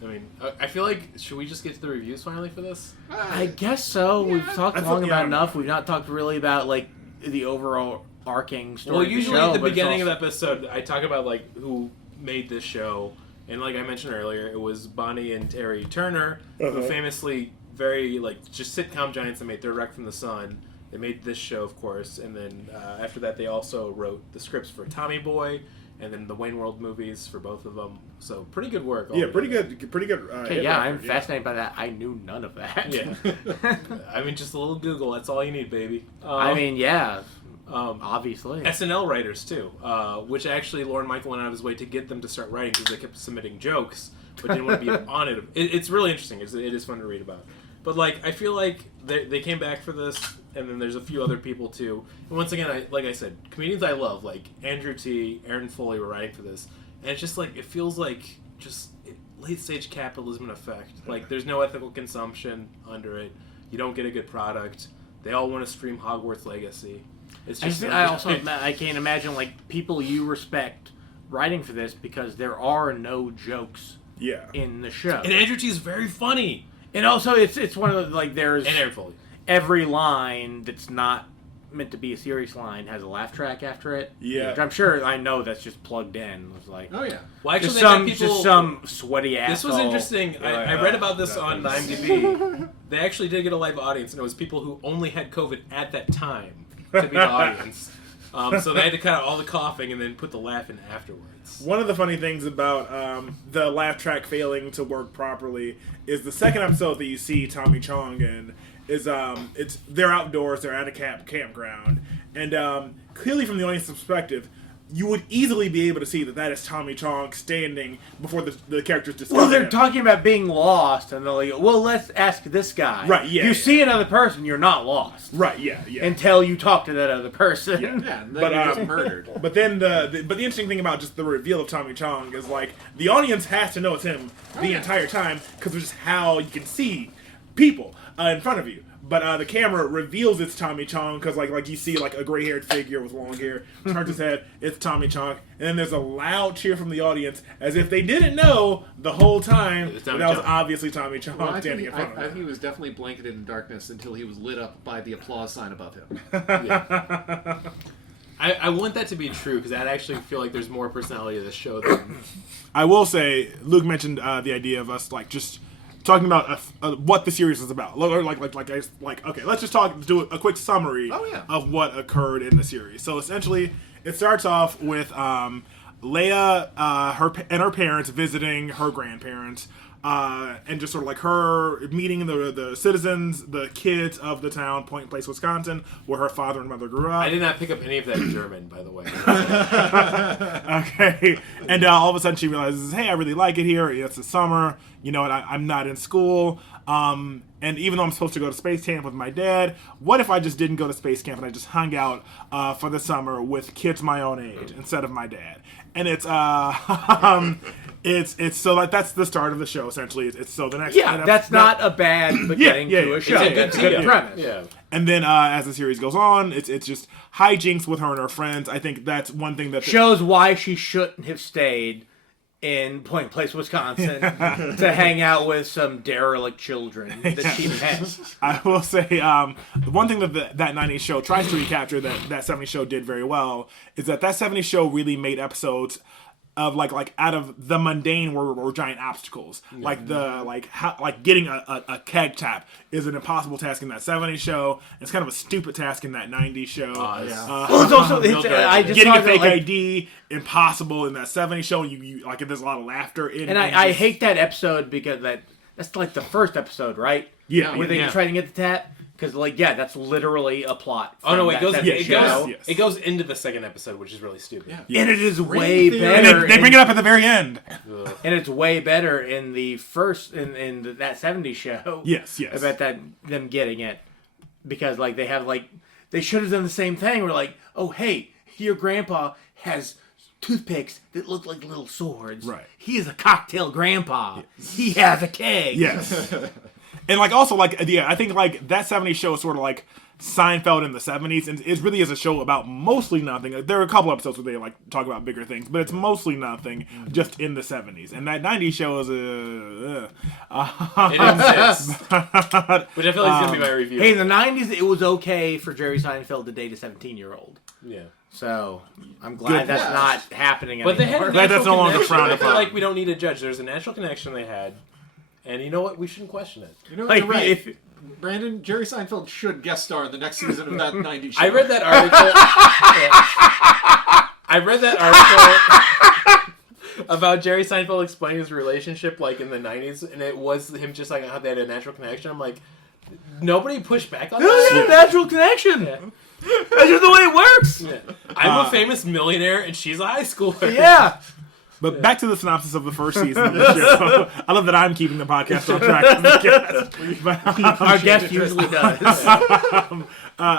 I mean, I feel like should we just get to the reviews finally for this? I guess so. We've talked long about enough. We've not talked really about the overall arcing story. Well, of the usually show, at the but it's beginning of also- the episode, I talk about who made this show, and like I mentioned earlier, it was Bonnie and Terry Turner, who famously very just sitcom giants that made Third Rock from the Sun. They made this show, of course, and then after that, they also wrote the scripts for Tommy Boy, and then the Wayne World movies for both of them. So pretty good work. Yeah, pretty good. Okay, I'm fascinated by that. I knew none of that. Yeah, I mean, just a little Google. That's all you need, baby. I mean, yeah. Obviously. SNL writers too, which actually Lauren Michael went out of his way to get them to start writing because they kept submitting jokes, but didn't want to be on it. It's really interesting. It is fun to read about. But I feel like they came back for this, and then there's a few other people too. And once again, like I said, comedians I love, like Andrew T, Aaron Foley, were writing for this, and it's just it feels like just late stage capitalism in effect. There's no ethical consumption under it. You don't get a good product. They all want to stream Hogwarts Legacy. It's just I can't imagine people you respect writing for this because there are no jokes in the show. And Andrew T is very funny. And also it's one of the there's And Aaron Foley. Every line that's not meant to be a serious line has a laugh track after it. Yeah. Which I'm sure I know that's just plugged in. It's oh yeah. Well, actually, just some sweaty ass. This was interesting. I read about this on IMDb. They actually did get a live audience, and it was people who only had COVID at that time to be the audience. So they had to cut out all the coughing and then put the laugh in afterwards. One of the funny things about the laugh track failing to work properly is the second episode that you see Tommy Chong in is they're outdoors, they're at a campground, and clearly from the audience perspective, you would easily be able to see that is Tommy Chong standing before the characters discover Well, they're him. talking about being lost, and they're like, well, let's ask this guy. Right, yeah, You yeah. see another person, you're not lost. Right, yeah. Until you talk to that other person. Yeah, and then But, you're just murdered. But then the interesting thing about just the reveal of Tommy Chong is like the audience has to know it's him the entire time because of just how you can see people in front of you. But the camera reveals it's Tommy Chong because like you see like a gray-haired figure with long hair turns his head, it's Tommy Chong, and then there's a loud cheer from the audience as if they didn't know the whole time that was obviously Tommy Chong Well, standing in front of I him. think he was definitely blanketed in darkness until he was lit up by the applause sign above him. I want that to be true because I actually feel like there's more personality to the show than. I will say, Luke mentioned the idea of us like just talking about what the series is about. Okay, let's just do a quick summary of what occurred in the series. So essentially, it starts off with Leia her parents visiting her grandparents. And just sort of like her meeting the citizens, the kids of the town, Point Place, Wisconsin, where her father and mother grew up. I did not pick up any of that in German, by the way. Okay. And all of a sudden she realizes, hey, I really like it here. It's the summer. You know what? I'm not in school. And even though I'm supposed to go to space camp with my dad, what if I just didn't go to space camp and I just hung out for the summer with kids my own age instead of my dad? And it's it's so like that's the start of the show essentially. It's so the next that's not a bad beginning to a show. It's a good premise. Yeah. And then as the series goes on, it's just hijinks with her and her friends. I think that's one thing that shows why she shouldn't have stayed in Point Place, Wisconsin, to hang out with some derelict children that she met. I will say the one thing that that 90s show tries to recapture that 70s show did very well is that 70s show really made episodes of like out of the mundane were giant obstacles. Like getting a keg tap is an impossible task in that 70s show. It's kind of a stupid task in that 90s show. It's also I just getting a thought fake that, ID impossible in that 70s show. You like there's a lot of laughter in. And I hate that episode because that's like the first episode, right? Yeah, where they try to get the tap. Because, that's literally a plot. Oh no! It goes into the second episode, which is really stupid. Yeah. And it is way better. And they bring it up at the very end. And it's way better in the first in that 70s show. Yes. About them getting it, because they have they should have done the same thing. We're like, oh hey, your grandpa has toothpicks that look like little swords. Right. He is a cocktail grandpa. Yes. He has a keg. Yes. And also I think that 70s show is sort of like Seinfeld in the 70s, and it really is a show about mostly nothing. There are a couple episodes where they talk about bigger things, but it's mostly nothing, just in the 70s. And that 90s show is it exists, which I feel like is gonna be my review. Hey, in the 90s, it was okay for Jerry Seinfeld to date a 17-year-old. Yeah. So I'm glad that's not happening anymore. But they had that's no longer frowned I feel upon. like we don't need a judge. There's a natural connection they had. And you know what? We shouldn't question it. You know what? You're right. Brandon, Jerry Seinfeld should guest star in the next season of that 90s show. I read that article. I read that article about Jerry Seinfeld explaining his relationship in the 90s, and it was him just how they had a natural connection. I'm like, nobody pushed back on that? There's a natural connection. Yeah. That's just the way it works. Yeah. I'm a famous millionaire, and she's a high schooler. Yeah. But back to the synopsis of the first season of the show. I love that I'm keeping the podcast on track as the guest. Our guest usually does.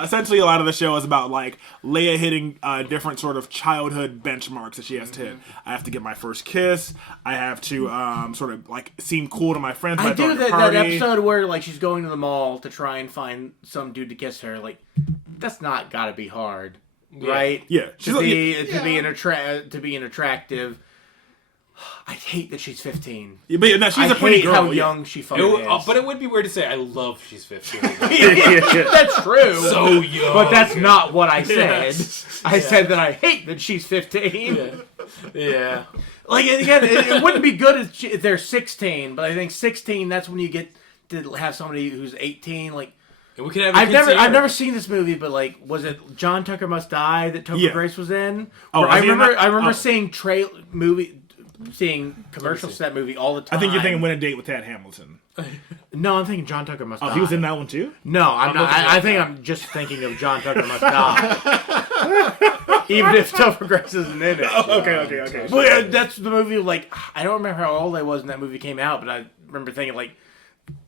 Essentially, a lot of the show is about Leia hitting different sort of childhood benchmarks that she has to hit. I have to get my first kiss. I have to sort of seem cool to my friends. I do that episode where she's going to the mall to try and find some dude to kiss her. That's not gotta be hard, right? Yeah, to be an attractive. I hate that she's 15. Yeah, but no, she's a pretty girl. How young she fucking is. But it would be weird to say, I love she's 15. That's true. So young. But that's not what I said. I said that I hate that she's 15. Yeah. Again, it wouldn't be good if they're 16, but I think 16, that's when you get to have somebody who's 18, And we could have I've never seen this movie, but was it John Tucker Must Die that Topher Grace was in? I remember seeing seeing commercials for that movie all the time. I think you're thinking Win a Date with Tad Hamilton. No, I'm thinking John Tucker Must Die. He was in that one too? No, I'm not. I think I'm just thinking of John Tucker Must Die. Even if Topher Grace isn't in it. Okay. But that's the movie, like, I don't remember how old I was when that movie came out, but I remember thinking, like,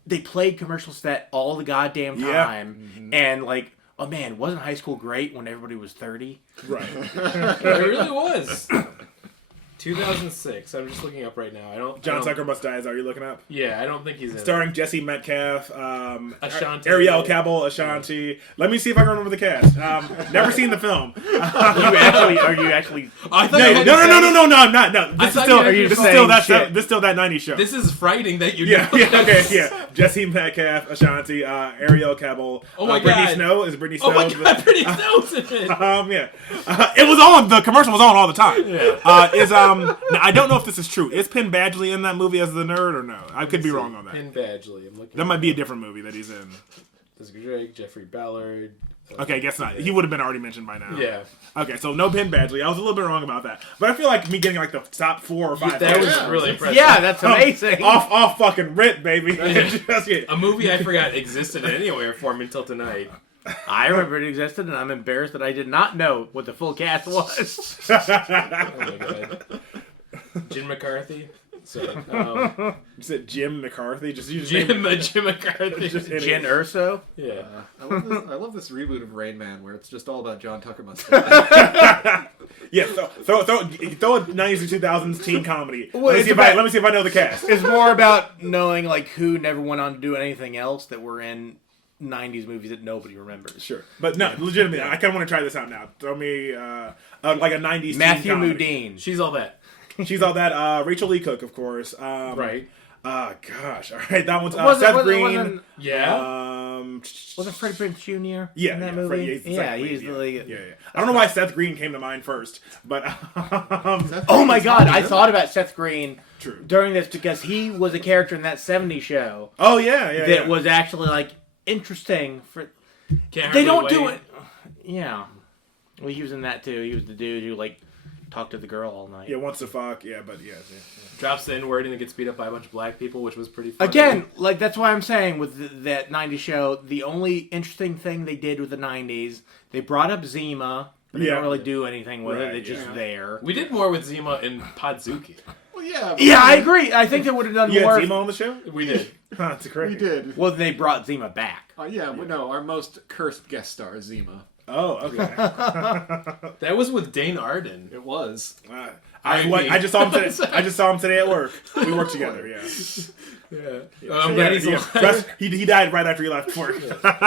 they played commercials to that all the goddamn time, and, like, oh man, wasn't high school great when everybody was 30? Right. It really was. 2006. I'm just looking up right now. John Tucker Must Die. Is that what you're looking up? Yeah, I don't think he's in it. Starring Jesse Metcalf, Ashanti. Ariel Cabell, Ashanti. Let me see if I can remember the cast. Never seen the film. Are you actually? I thought No, I'm not. No, I this is thought still you were this is saying still that shit. this is still that '90s show. This is frightening that you yeah, know. yeah. Jesse Metcalf, Ashanti, Ariel Cabell. Oh my Brittany God. Snow is Brittany Snow. Oh my God, Brittany Snow's in it. Yeah. It was on. The commercial was on all the time. Now, I don't know if this is true. Is Penn Badgley in that movie as the nerd or no? I could be wrong on that. Penn Badgley. I'm looking. That might be a different movie that he's in. Jessica Drake, Jeffrey Ballard. Okay, guess not. He would have been already mentioned by now. Yeah. Okay, so no Penn Badgley. I was a little bit wrong about that, but I feel like me getting like the top 4 or 5. That was really impressive. Yeah, that's amazing. off fucking rip, baby. Just kidding. A movie I forgot existed anywhere for me until tonight. I remember it existed, and I'm embarrassed that I did not know what the full cast was. Oh my God. Jim McCarthy. So, You said Jim McCarthy. Just use Jim McCarthy. Jen Urso. Yeah. I love this reboot of Rain Man where it's just all about John Tucker Must Die. Yeah, throw a 90s and 2000s teen comedy. Well, Let me see if I know the cast. It's more about knowing like who never went on to do anything else that were in 90s movies that nobody remembers. Sure, but no, legitimately, I kind of want to try this out now. Throw me like a 90s Matthew teen comedy. Modine. She's all that. She's all that. Rachel Lee Cook, of course. Right. Gosh. All right, that one's Was it- Seth was it- Green. wasn't- Yeah. Wasn't Freddie Prinze Jr. Yeah, in that yeah, movie? Freddie- Seth Yeah, Green, he's yeah. the lead. Yeah. I don't know why Seth Green came to mind first, but Oh my God, I thought about Seth Green True. during this because he was a character in that 70s show oh yeah, that was actually like interesting for. Can't They hardly don't do wait. it. Yeah. Well, he was in that too. He was the dude who like talked to the girl all night. yeah wants to fuck but yeah. Drops the N-word and then gets beat up by a bunch of black people, which was pretty funny. Again, like that's why I'm saying with that 90s show, the only interesting thing they did with the 90s, they brought up Zima, but they Yeah. don't really do anything with it. Right, They're just there. We did more with Zima and Podzuki. Well, yeah. but Yeah, I agree. I think they would have done You more. had Zima on the show? We did. That's great. we did. Well, they brought Zima back. Yeah, well, no, our most cursed guest star is Zima. Oh, okay. That was with Dane Arden. It was. I just saw him today. I just saw him today at work. We worked together. Yeah. Yeah. I'm glad he's alive. Rest- he died right after he left work.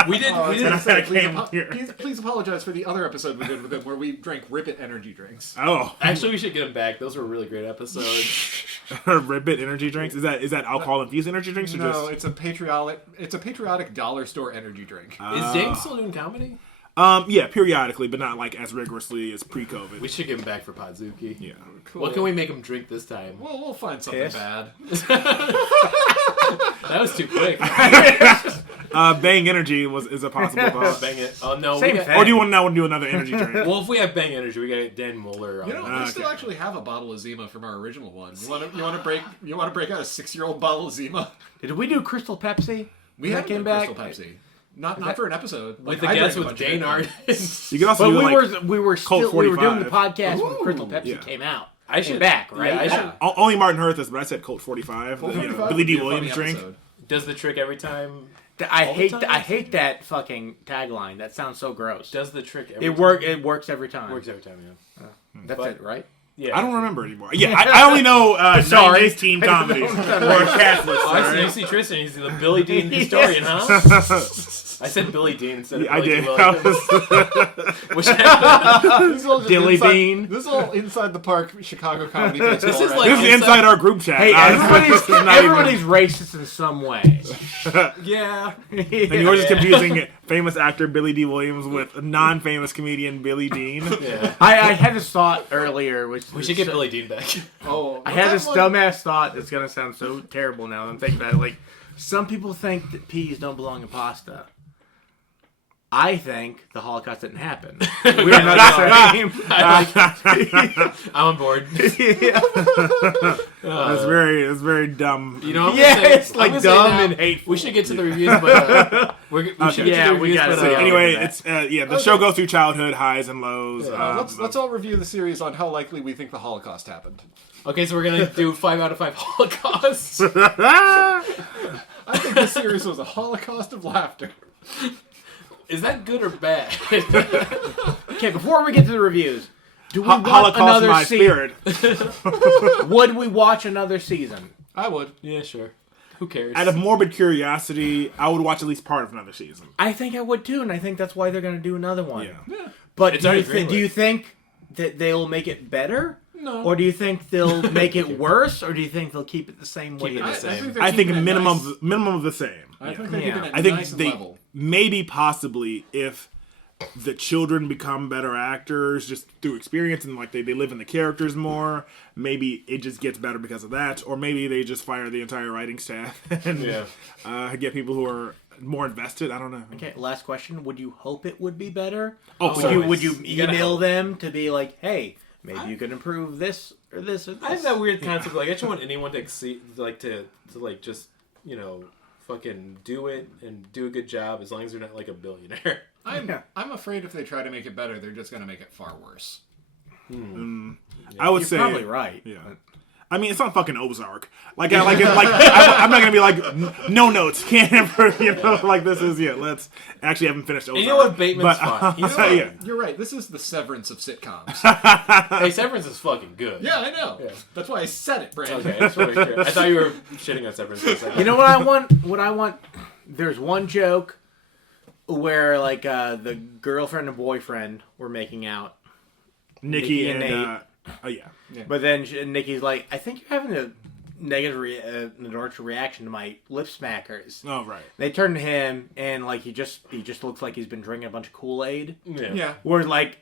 We did. Oh, We I did. was gonna say, came here. please apologize for the other episode we did with him where we drank Ribbit energy drinks. Oh, Actually, we should get him back. Those were really great episodes. Ribbit energy drinks. Is that alcohol infused energy drinks or No, just? it's a patriotic dollar store energy drink. Is Dane still doing comedy? Yeah, periodically, but not like as rigorously as pre-COVID. We should get him back for Podzuki. Yeah. Cool. What can we make him drink this time? Well, we'll find something Piss? bad. That was too quick. Bang Energy is a possible thought. Bang it. Oh no. Same we got, thing. Or do you want to now do another energy drink? well, if we have Bang Energy, we got to get Dan Mueller on. You know, that. we still actually have a bottle of Zima from our original one. You want to break out a 6-year-old bottle of Zima? Did we do Crystal Pepsi? We That have came Crystal back? Pepsi. Not for an episode. with Like, the I guest drank a with bunch of Dane it. Arden. You can also But do we like were Colt still we were doing the 45. podcast when Crystal Pepsi Yeah. came out. I should back, right? Yeah, I should. only Martin Hurthus, but I said Colt 45. Colt you know, 45 Billy would D. be a funny Williams drink. episode. Does the trick every time. I All the hate time? I hate that fucking tagline. That sounds so gross. Does the trick every It time. It works every time. Works every time, yeah. That's but- it, right? Yeah. I don't remember anymore. Yeah, I only know Sorry. 90s teen comedies or cast lists. Oh, I see. alright? You see Tristan. He's the Billy Dean historian, huh? I said Billy Dean instead of I Billy did. Dean Williams. Which This is all just Dilly inside, Bean. This is all inside the park Chicago comedy baseball. This is right like- This is inside our group chat. Hey, It's not even- everybody's racist in some way. yeah. And yours is confusing famous actor Billy D. Williams with non-famous comedian Billy Dean. Yeah. I had this thought earlier, which We should get Billy Dean back. Oh, I had this dumbass thought that's gonna sound so terrible now that I'm thinking about it. Like, some people think that peas don't belong in pasta. I think the Holocaust didn't happen. We're not the same. I'm on board. That's very dumb. You know, It's like dumb and hateful. We should get to the reviews, but we should get to the reviews. gotta But, say Anyway, it's the show goes through childhood highs and lows. Let's all review the series on how likely we think the Holocaust happened. okay, so we're gonna do 5 out of 5 Holocausts. I think the series was a holocaust of laughter. Is that good or bad? Okay, before we get to the reviews, do we want Holocaust another my season? spirit. Would we watch another season? I would. Yeah, sure. Who cares? Out of morbid curiosity, I would watch at least part of another season. I think I would too, and I think that's why they're going to do another one. Yeah. But It's do you, already do you think that they'll make it better? No. Or do you think they'll make it worse? Or do you think they'll keep it the same way? Keep it it the is? same. they're I think keeping it minimum nice. minimum of the same. I Yeah. think they're keeping it I think nice and they level. maybe possibly if the children become better actors just through experience and like they live in the characters more, maybe it just gets better because of that, or maybe they just fire the entire writing staff and get people who are more invested. I don't know. Okay, last question. Would you hope it would be better? Oh, Would you You gotta email hope. them to be like, hey, maybe you could improve this or this or this? I have that weird concept. Like, I just want anyone to exceed, to just fucking do it and do a good job as long as they're not like a billionaire. I'm afraid if they try to make it better, they're just going to make it far worse. I would You're say probably right. Yeah. I mean, it's not fucking Ozark. I'm not gonna be like, no notes, can't ever, like this is Let's actually haven't finished Ozark. And you know what? Bateman's but, fine. He's yeah. fine. You're right. This is the Severance of sitcoms. Hey, Severance is fucking good. Yeah, I know. Yeah. That's why I said it, Brandon. Okay, that's what I thought you were shitting on Severance for a second. You know what I want? There's one joke where like the girlfriend and boyfriend were making out, Nikki and Nate. But then Nikki's like, I think you're having a negative reaction to my lip smackers. Oh right. They turn to him and like he just looks like he's been drinking a bunch of Kool-Aid. Yeah. Where like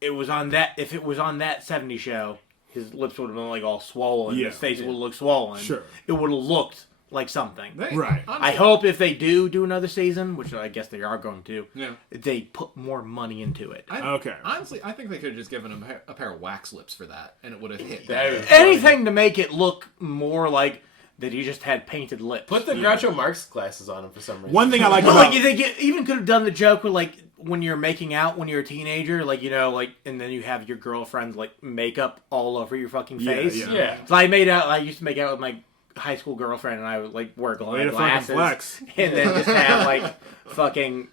if it was on that 70s show, his lips would have been like all swollen. Yeah. His face would look swollen. Sure. It would have looked like something. Right. Honestly, I hope if they do another season, which I guess they are going to, Yeah. they put more money into it. Okay. Honestly, I think they could have just given him a pair of wax lips for that, and it would have hit. That is Anything to make it look more like that he just had painted lips. Put the Groucho Marx glasses on him for some reason. One thing I like Well, about like they even could have done the joke with like when you're making out when you're a teenager, like and then you have your girlfriend like makeup all over your fucking face. Yeah. So I used to make out with my high school girlfriend, and I would like wear Way to fucking glasses, flex. and then just have like fucking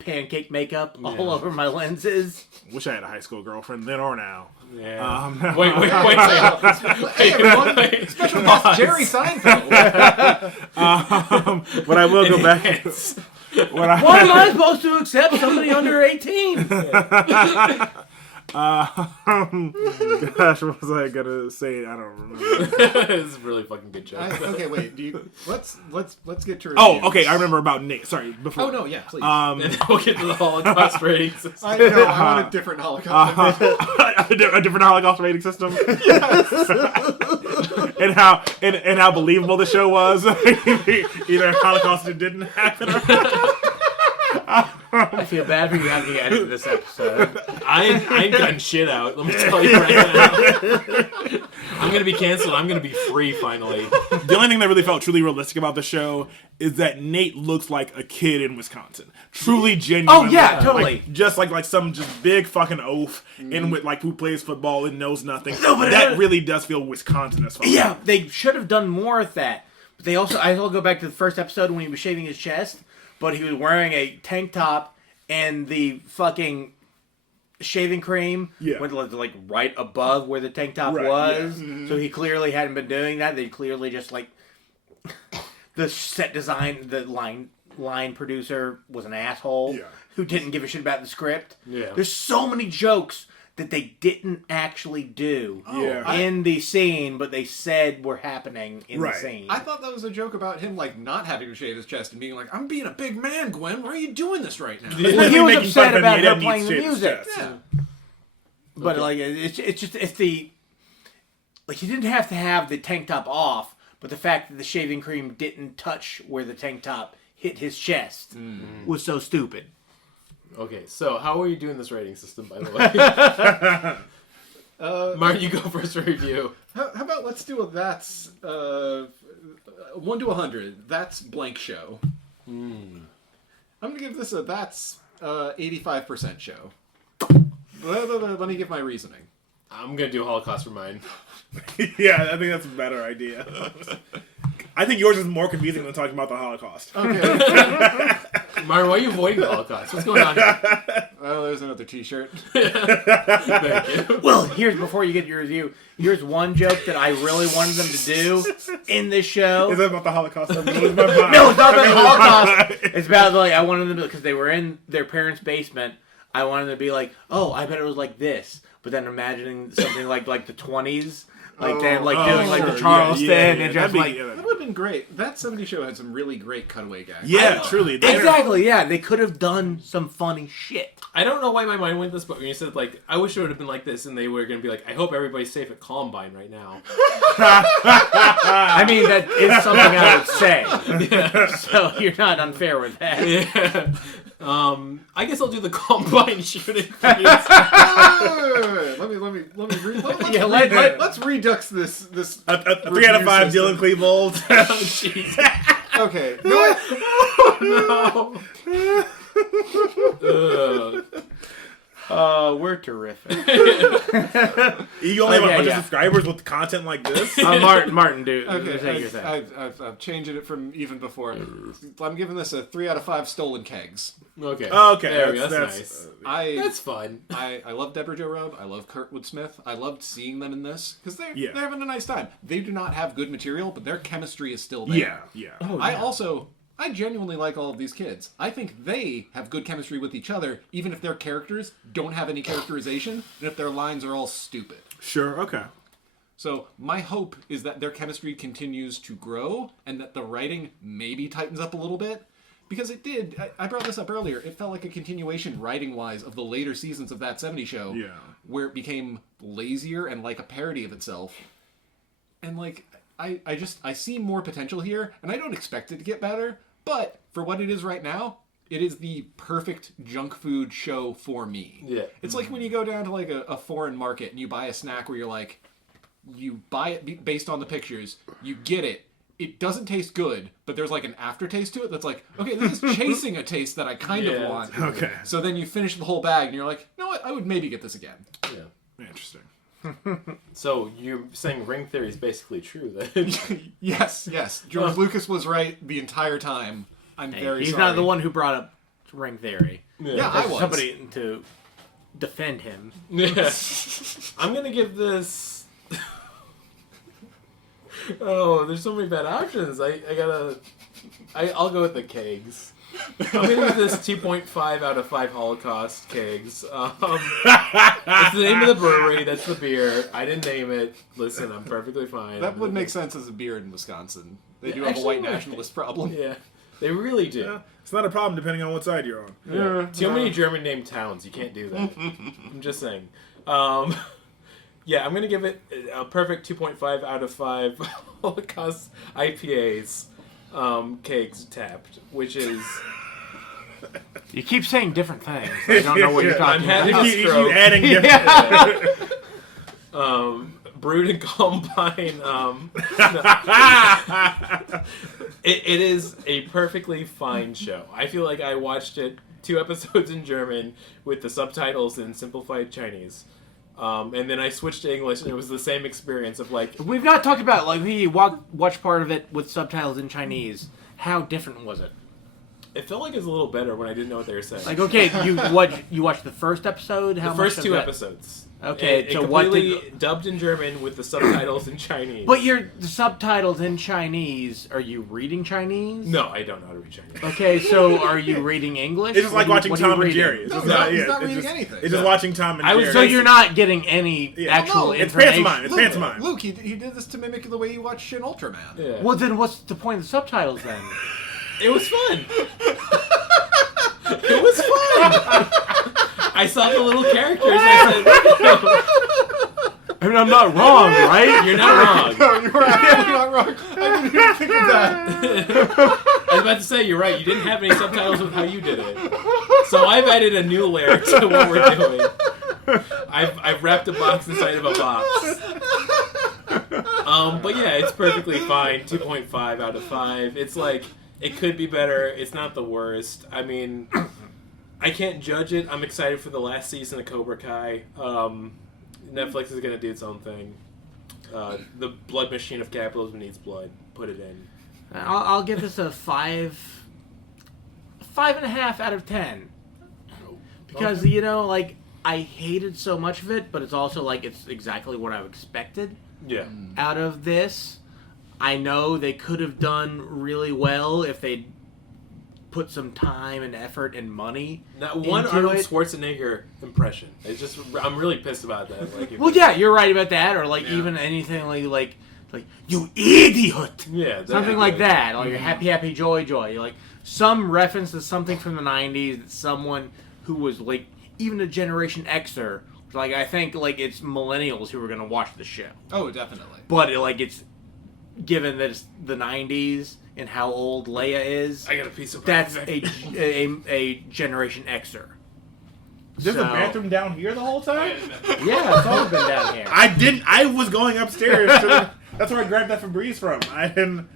pancake makeup all over my lenses. Wish I had a high school girlfriend then or now. Yeah. No. Wait. Hey, everyone! Special guest Jerry Seinfeld. But I will go back. Why am I supposed to accept somebody under 18? Gosh, what was I gonna say? I don't remember. This is a really fucking good joke. Okay, wait. Let's get to. Oh, reviews. okay. I remember about Nate. Sorry, before. Oh no, yeah, please. And then we'll get to the Holocaust ratings. I know. I want a different Holocaust. a different Holocaust rating system. and how believable the show was. Either Holocaust didn't happen. I feel bad for you having to edit this episode. I ain't gotten shit out. Let me tell you right now. I'm gonna be canceled. I'm gonna be free finally. The only thing that really felt truly realistic about the show is that Nate looks like a kid in Wisconsin. Truly genuine. Oh, yeah, totally. Like, just like some just big fucking oaf in with like who plays football and knows nothing. No, but that really does feel Wisconsin as fuck. Yeah, they should have done more of that. But they also, I'll go back to the first episode when he was shaving his chest, but he was wearing a tank top and the fucking shaving cream went like right above where the tank top was. Yeah. So he clearly hadn't been doing that. They clearly just like the set design, the line producer was an asshole who didn't give a shit about the script. Yeah. There's so many jokes that they didn't actually do in the scene, but they said were happening in the scene. I thought that was a joke about him like not having to shave his chest and being like, "I'm being a big man, Gwen. Why are you doing this right now?" Well, he was making upset fun of about him, her he playing the didn't need music. shit. Yeah. But like it's the like he didn't have to have the tank top off, but the fact that the shaving cream didn't touch where the tank top hit his chest was so stupid. Okay, so how are you doing this rating system, by the way? Martin, you go first for review. How about let's do a that's 1 to 100. That's blank show. I'm gonna give this a that's 85% show. Let me give my reasoning. I'm gonna do Holocaust for mine. Yeah, I think that's a better idea. I think yours is more confusing than talking about the Holocaust. Okay. Martin, why are you avoiding the Holocaust? What's going on here? Well, there's another T-shirt. Thank you. Well, before you get your review, here's one joke that I really wanted them to do in this show. Is that about the Holocaust? No, it's not about the Holocaust. It's about, like, I wanted them to, because they were in their parents' basement, I wanted them to be like, oh, I bet it was like this. But then imagining something like the 20s. Like them, doing like the Charleston and just like That would have been great. That 70s show had some really great cutaway gags. Yeah, truly. exactly. Yeah, they could have done some funny shit. I don't know why my mind went this, but when you said, like, I wish it would have been like this, and they were going to be like, I hope everybody's safe at Columbine right now. I mean, that is something I would say. Yeah. So you're not unfair with that. Yeah. I guess I'll do the Columbine shooting. Let me let's redux this. A 3 out of 5 Dylan Klebold. Oh, jeez. Okay. No. We're terrific. You only have 100 subscribers with content like this? Martin, dude. Okay, I've changed it from even before. I'm giving this a 3 out of 5 stolen kegs. Okay. Okay. There we go. That's nice. That's fun. I love Deborah Jo Rupp. I love Kurtwood Smith. I loved seeing them in this because they're having a nice time. They do not have good material, but their chemistry is still there. Yeah. Oh, I genuinely like all of these kids. I think they have good chemistry with each other, even if their characters don't have any characterization, and if their lines are all stupid. Sure, okay. So my hope is that their chemistry continues to grow, and that the writing maybe tightens up a little bit. Because it did, I brought this up earlier, it felt like a continuation, writing-wise, of the later seasons of that 70s show, where it became lazier and like a parody of itself. And like, I see more potential here, and I don't expect it to get better. But for what it is right now, it is the perfect junk food show for me. Yeah. It's like when you go down to like a foreign market and you buy a snack where you're like, you buy it based on the pictures, you get it, it doesn't taste good, but there's like an aftertaste to it that's like, okay, this is chasing a taste that I kind of want. Okay. So then you finish the whole bag and you're like, you know what, I would maybe get this again. Yeah. Interesting. So you're saying ring theory is basically true then? Yes. George Lucas was right the entire time. I'm very sorry. He's not the one who brought up ring theory. Yeah, I was. Somebody to defend him. Yeah. I'm gonna give this. Oh, there's so many bad options. I'll go with the kegs. I'm gonna give this 2.5 out of 5 Holocaust kegs. It's the name of the brewery. That's the beer. I didn't name it. Listen, I'm perfectly fine. That would make sense as a beer in Wisconsin. They do have a white nationalist problem. Yeah, they really do. Yeah. It's not a problem depending on what side you're on. Yeah. Too many German named towns. You can't do that. I'm just saying. Yeah, I'm gonna give it a perfect 2.5 out of 5 Holocaust IPAs. Kegs tapped, which is... You keep saying different things. I don't know what you're talking about. I'm having a stroke. You adding different... Brewed in Columbine. It is a perfectly fine show. I feel like I watched it 2 episodes in German with the subtitles in simplified Chinese. And then I switched to English, and it was the same experience of like... We've not talked about, like, we watched part of it with subtitles in Chinese. How different was it? It felt like it was a little better when I didn't know what they were saying. Like, okay, you watched the first episode? The first 2 episodes. Okay, so completely dubbed in German with the subtitles in Chinese. But the subtitles in Chinese, are you reading Chinese? No, I don't know how to read Chinese. Okay, so are you reading English? It's just like watching Tom and Jerry. He's not reading anything. It's just watching Tom and Jerry. So you're not getting any actual it's information? It's pantomime. Luke, he did this to mimic the way you watch Shin Ultraman. Yeah. Well, then what's the point of the subtitles then? It was fun. It was fun. I saw the little characters. I I mean, I'm not wrong, right? You're not wrong. No, you're absolutely not wrong. I didn't even think of that. I was about to say, you're right. You didn't have any subtitles with how you did it. So I've added a new layer to what we're doing. I've wrapped a box inside of a box. But yeah, it's perfectly fine. 2.5 out of 5. It's like, it could be better. It's not the worst. I mean, I can't judge it. I'm excited for the last season of Cobra Kai. Netflix is going to do its own thing. The blood machine of capitalism needs blood. Put it in. I'll give this a 5.5 out of 10. Because, you know, like, I hated so much of it, but it's also like it's exactly what I expected Yeah. out of this. I know they could have done really well if they put some time and effort and money Not one into Arnold it. Schwarzenegger impression. It's just, I'm really pissed about that. Like, Well, yeah, you're right about that, or like Yeah. even anything like you idiot, Yeah, something like that, or your happy joy. You're like some reference to something from the '90s that someone who was like even a Generation Xer, like I think like it's millennials who are gonna watch the show, Oh, definitely. but like it's given that it's the '90s and how old Leia is. I got a piece of That's perfect. a Generation Xer. There's a So- bathroom down here the whole time? Yeah, it's always been down here. I was going upstairs. That's where I grabbed that Febreze from. I didn't.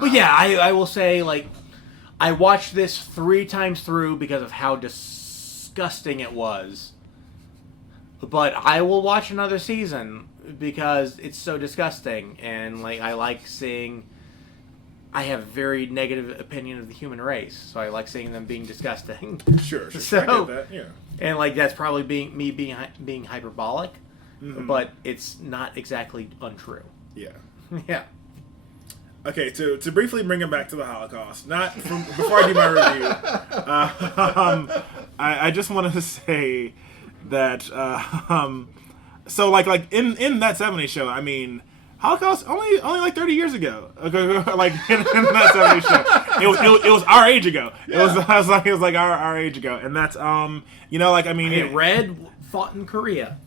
But yeah, I will say, like, I watched this 3 times through because of how disgusting it was. But I will watch another season because it's so disgusting. And, like, I like seeing... I have a very negative opinion of the human race, so I like seeing them being disgusting. Sure. So- I get that. Yeah. And, like, that's probably being hyperbolic, but it's not exactly untrue. Yeah. Yeah. Okay, to briefly bring it back to the Holocaust, not from, before I do my review, I just wanted to say that, so like in that 70s show, I mean, Holocaust only like 30 years ago, like in that 70s show, it was our age ago. It was like our age ago, and that's you know, like I mean, Hey, Red fought in Korea.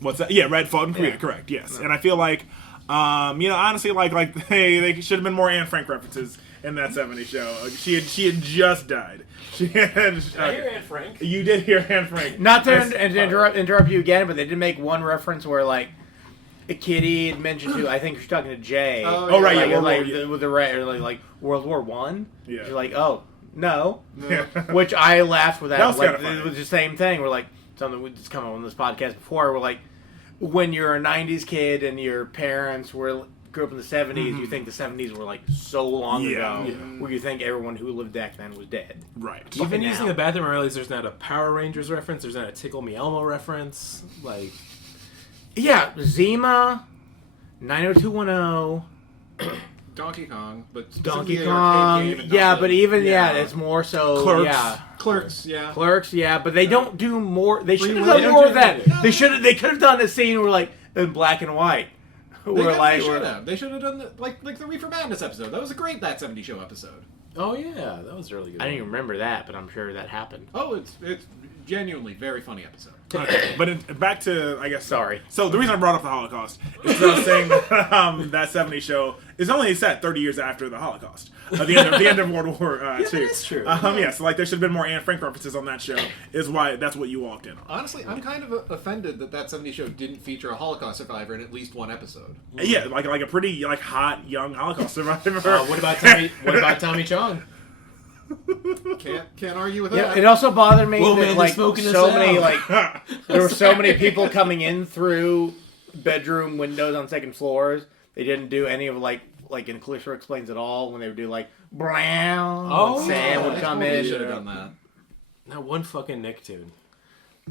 what's that? Yeah, Red fought in Korea, correct? Yes, and I feel like, you know, honestly, like they should have been more Anne Frank references in that 70s show. She had just died. She had. I hear Anne Frank. You did hear Anne Frank. Not to interrupt you again, but they did make one reference where like a Kitty had mentioned to, I think she's talking to Jay. Oh, right, like, yeah, like, yeah. with the like World War One. Yeah. She's like, oh no, Yeah. which I laughed with that. That was like kinda funny. it was the same thing. We're like something we just come on this podcast before. We're like, when you're a '90s kid and your parents grew up in the '70s, you think the '70s were like so long Yeah. ago, Yeah. where you think everyone who lived back then was dead. Right. Even now. using the bathroom, I realized there's not a Power Rangers reference. There's not a Tickle Me Elmo reference. Like, Yeah, Zima, 90210. Donkey Kong, but Donkey specifically the arcade game Kong, and yeah, not but the- even it's more so. Clerks. Yeah, Clerks, yeah. Clerks, yeah, but they don't do more. They should have They done don't more do of that. anything. They could have done a scene where like in black and white, where like They should have done like the Reefer Madness episode. That was a great That 70 Show episode. oh yeah, that was really good. I didn't even remember that, but I'm sure that happened. Oh, it's genuinely very funny episode. Okay, but back to, I guess. Sorry. So the reason I brought up the Holocaust is because I was saying that that 70s show is only set 30 years after the Holocaust, the end of World War II. that is true. So like there should have been more Anne Frank references on that show. Is why that's what you walked in on. Honestly, I'm kind of offended that 70 Show didn't feature a Holocaust survivor in at least one episode. Yeah, like a pretty like hot young Holocaust survivor. What about Tommy? What about Tommy Chong? Can't argue with Yeah, that. it also bothered me Whoa, that man, they're like smoking us so many out. like there were so many people coming in through bedroom windows on second floors. They didn't do any of like in Callisto Explains It All when they would do like brown. Oh, when Sam yeah, would They come totally in. should have done that. Not one fucking Nicktoon.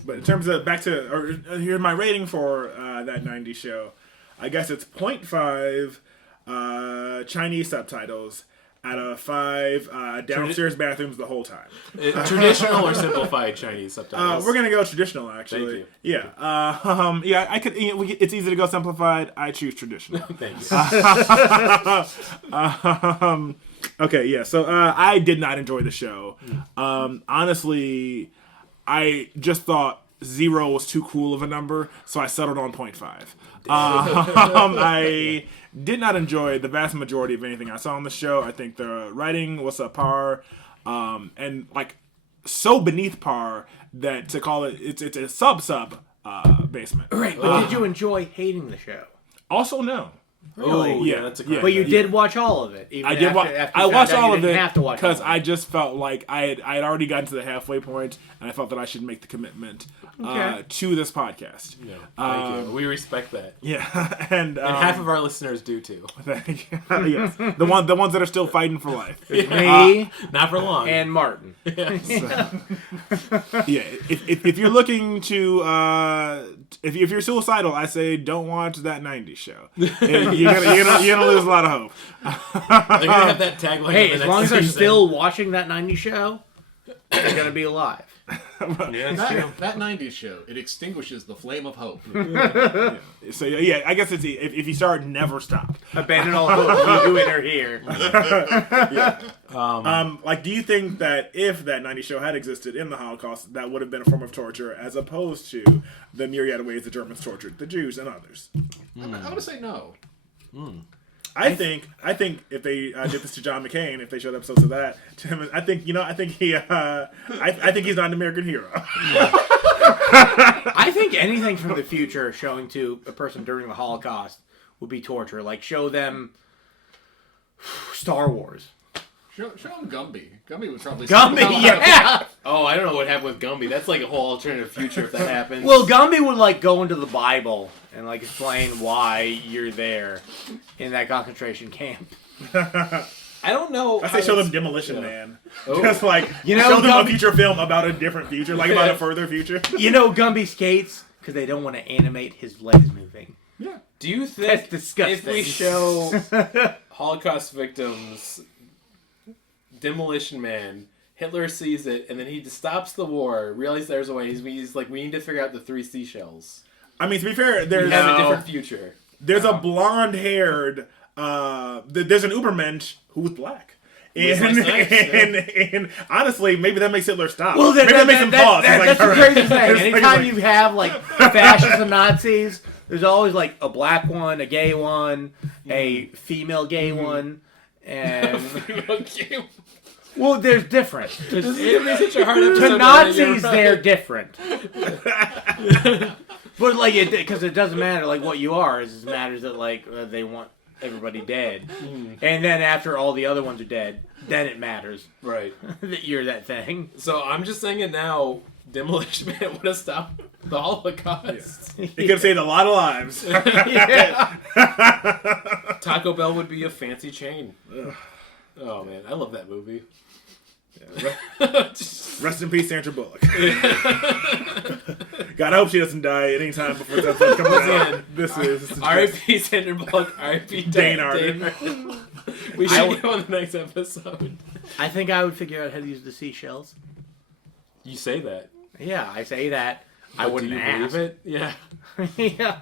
But in terms of back to here's my rating for that 90s show. I guess it's 0.5 Chinese subtitles out of 5 downstairs bathrooms the whole time. Traditional or simplified Chinese subtitles? We're gonna go traditional, actually. Thank you. Yeah. Yeah. I could. You know, it's easy to go simplified. I choose traditional. Thank you. Okay. Yeah. So I did not enjoy the show. Honestly, I just thought 0 was too cool of a number, so I settled on 0.5. I did not enjoy the vast majority of anything I saw on the show. I think the writing was subpar, and like so beneath par that to call it's a sub basement. Right, but did you enjoy hating the show? Also, no. Really? Yeah, that's a yeah. great But you idea. did watch all of it. Even I did. after I you watched found out all you of didn't it have to watch because all of it. I just felt like I had already gotten to the halfway point, and I felt that I should make the commitment to this podcast. Yeah, thank you. We respect that. Yeah, and Half of our listeners do too. Thank you. Yes, the ones that are still fighting for life. Me Not for long. and Martin. Yeah, if you're looking to if you're suicidal, I say don't watch that '90s show. You're gonna lose a lot of hope. They're gonna have that tagline. Hey, in as the long next as they're season. still watching that '90s show, they're gonna be alive. Yeah, that's true. That 90s show, it extinguishes the flame of hope. So yeah, I guess it's if you start, never stop. Abandon all hope. You enter here. Like, do you think that if that '90s show had existed in the Holocaust, that would have been a form of torture, as opposed to the myriad ways the Germans tortured the Jews and others? I'm going to say no. I think if they did this to John McCain, if they showed episodes of that to him, I think he I think he's not an American hero. I think anything from the future showing to a person during the Holocaust would be torture. Like, show them Star Wars. Show him Gumby. Gumby would probably... Gumby, yeah! Oh, I don't know what happened with Gumby. That's like a whole alternative future if that happens. Well, Gumby would, like, go into the Bible and, like, explain why you're there in that concentration camp. I don't know. I say show them Demolition Man. Oh. Just like, You know, show them a Gumby- future film about a different future, like about a further future. You know Gumby skates? Because they don't want to animate his legs moving. Yeah. Do you think That's disgusting. if we show Holocaust victims Demolition Man, Hitler sees it, and then he stops the war, realizes there's a way, he's like, we need to figure out the 3 seashells. I mean, to be fair, We there's have a different future. a blonde-haired, there's an Ubermensch who's black. Which And, looks nice, and honestly, maybe that makes Hitler stop. Well, maybe that makes him pause. It's like, that's the all right. crazy thing. It's like- Anytime you have, like, fascists and Nazis, there's always, like, a black one, a gay one, a female gay one, and... Okay. Well, there's different. This is gonna be such a hard episode. To Nazis, they're different. But, like, because it doesn't matter, like, what you are. It just matters that, like, they want everybody dead. And then after all the other ones are dead, then it matters Right. that you're that thing. So I'm just saying it now. Demolition Man would have stopped the Holocaust. It could have saved a lot of lives. Yeah. Taco Bell would be a fancy chain. Oh man, I love that movie. Rest in peace, Sandra Bullock. God, I hope she doesn't die at any time before this episode comes out. This is R.I.P. Sandra Bullock. R.I.P. Dane Arden. Arden. We should get on the next episode. I think I would figure out how to use the seashells. You say that. Yeah, I say that. I But wouldn't do you ask. believe it? Yeah. Yeah.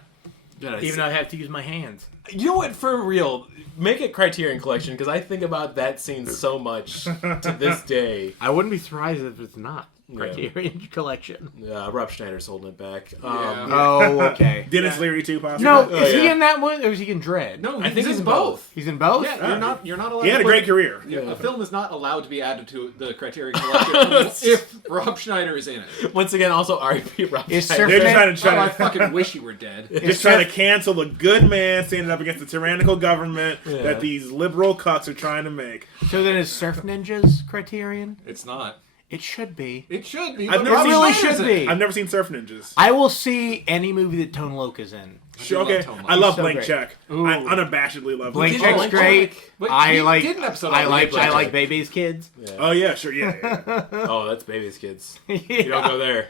God, Even though I have to use my hands. You know what? For real, make it Criterion Collection because I think about that scene so much to this day. I wouldn't be surprised if it's not Yeah. Criterion Collection. Rob Schneider's holding it back. Oh, okay. Dennis Leary too, possibly. No, Oh, is he yeah. in that one or is he in Dread? No, I think he's in both. He's in both? Yeah, you're not allowed He had to a put- great career. Yeah, a film is not allowed to be added to the Criterion Collection if Rob Schneider is in it. Once again, also R.I.P. Rob Is Schneider. They're just Surfman- trying Oh, I to fucking wish you were dead. just trying to cancel a good man standing up against the tyrannical government that these liberal cucks are trying to make. So then is Surf Ninjas Criterion? It's not. It should be. It should be. I've but never Rob seen- really Schneider's should in it. be. I've never seen Surf Ninjas. I will see any movie that Tone Loc is in. Sure, love okay. Tone Loc. I love He's so Blank great. Check. I Ooh. unabashedly love Blank Blank Check's Check. great. Wait, I he like. did an episode I on like. Blank I like Check. Baby's Kids. Oh yeah, sure, yeah. Oh, that's Baby's Kids. Yeah. You don't go there.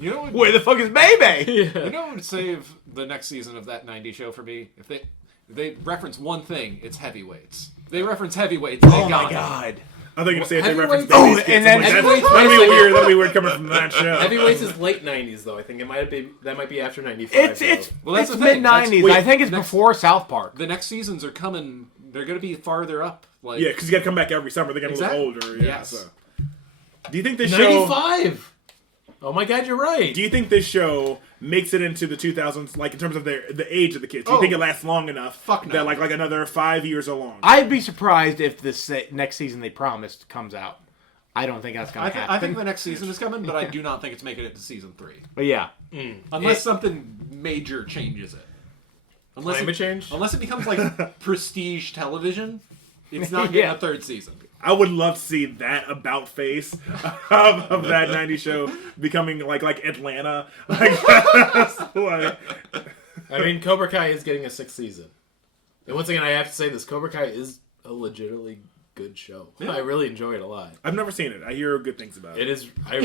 You know what? Where the fuck is Baby? You know what would save the next season of that '90s show for me? If they reference one thing, it's heavyweights. They reference heavyweights. They Oh got my it. god. I thought you were gonna say if they reference Heavyweights- Baby's Oh, Kids. and then I'm like, Heavyweights- that'd be weird. That'd be weird coming from that show. Heavyweights is late '90s though. I think it might be that might be after '95. It's Well, that's it's the thing. mid '90s. That's- I think it's next- before South Park. The next seasons are coming. They're going to be farther up. Like Yeah, because you got to come back every summer. They're getting Exactly. a little older. Yeah. Yes. So. Do you think this show? '95. Oh my God, you're right. Do you think this show makes it into the 2000s, like in terms of the age of the kids? Do you Oh. think it lasts long enough? Fuck no. That like another 5 years along. I'd be surprised if this next season they promised comes out. I don't think that's going to happen. I think the next season is coming, but I do not think it's making it to season 3. But yeah. Unless something major changes it. Climate change? Unless it becomes like prestige television, it's not getting a third season. I would love to see that about face of that 90s show becoming like Atlanta. Like, I mean, Cobra Kai is getting a 6th season. And once again, I have to say this, Cobra Kai is a legitimately good show. Yeah. I really enjoy it a lot. I've never seen it. I hear good things about it. It is, I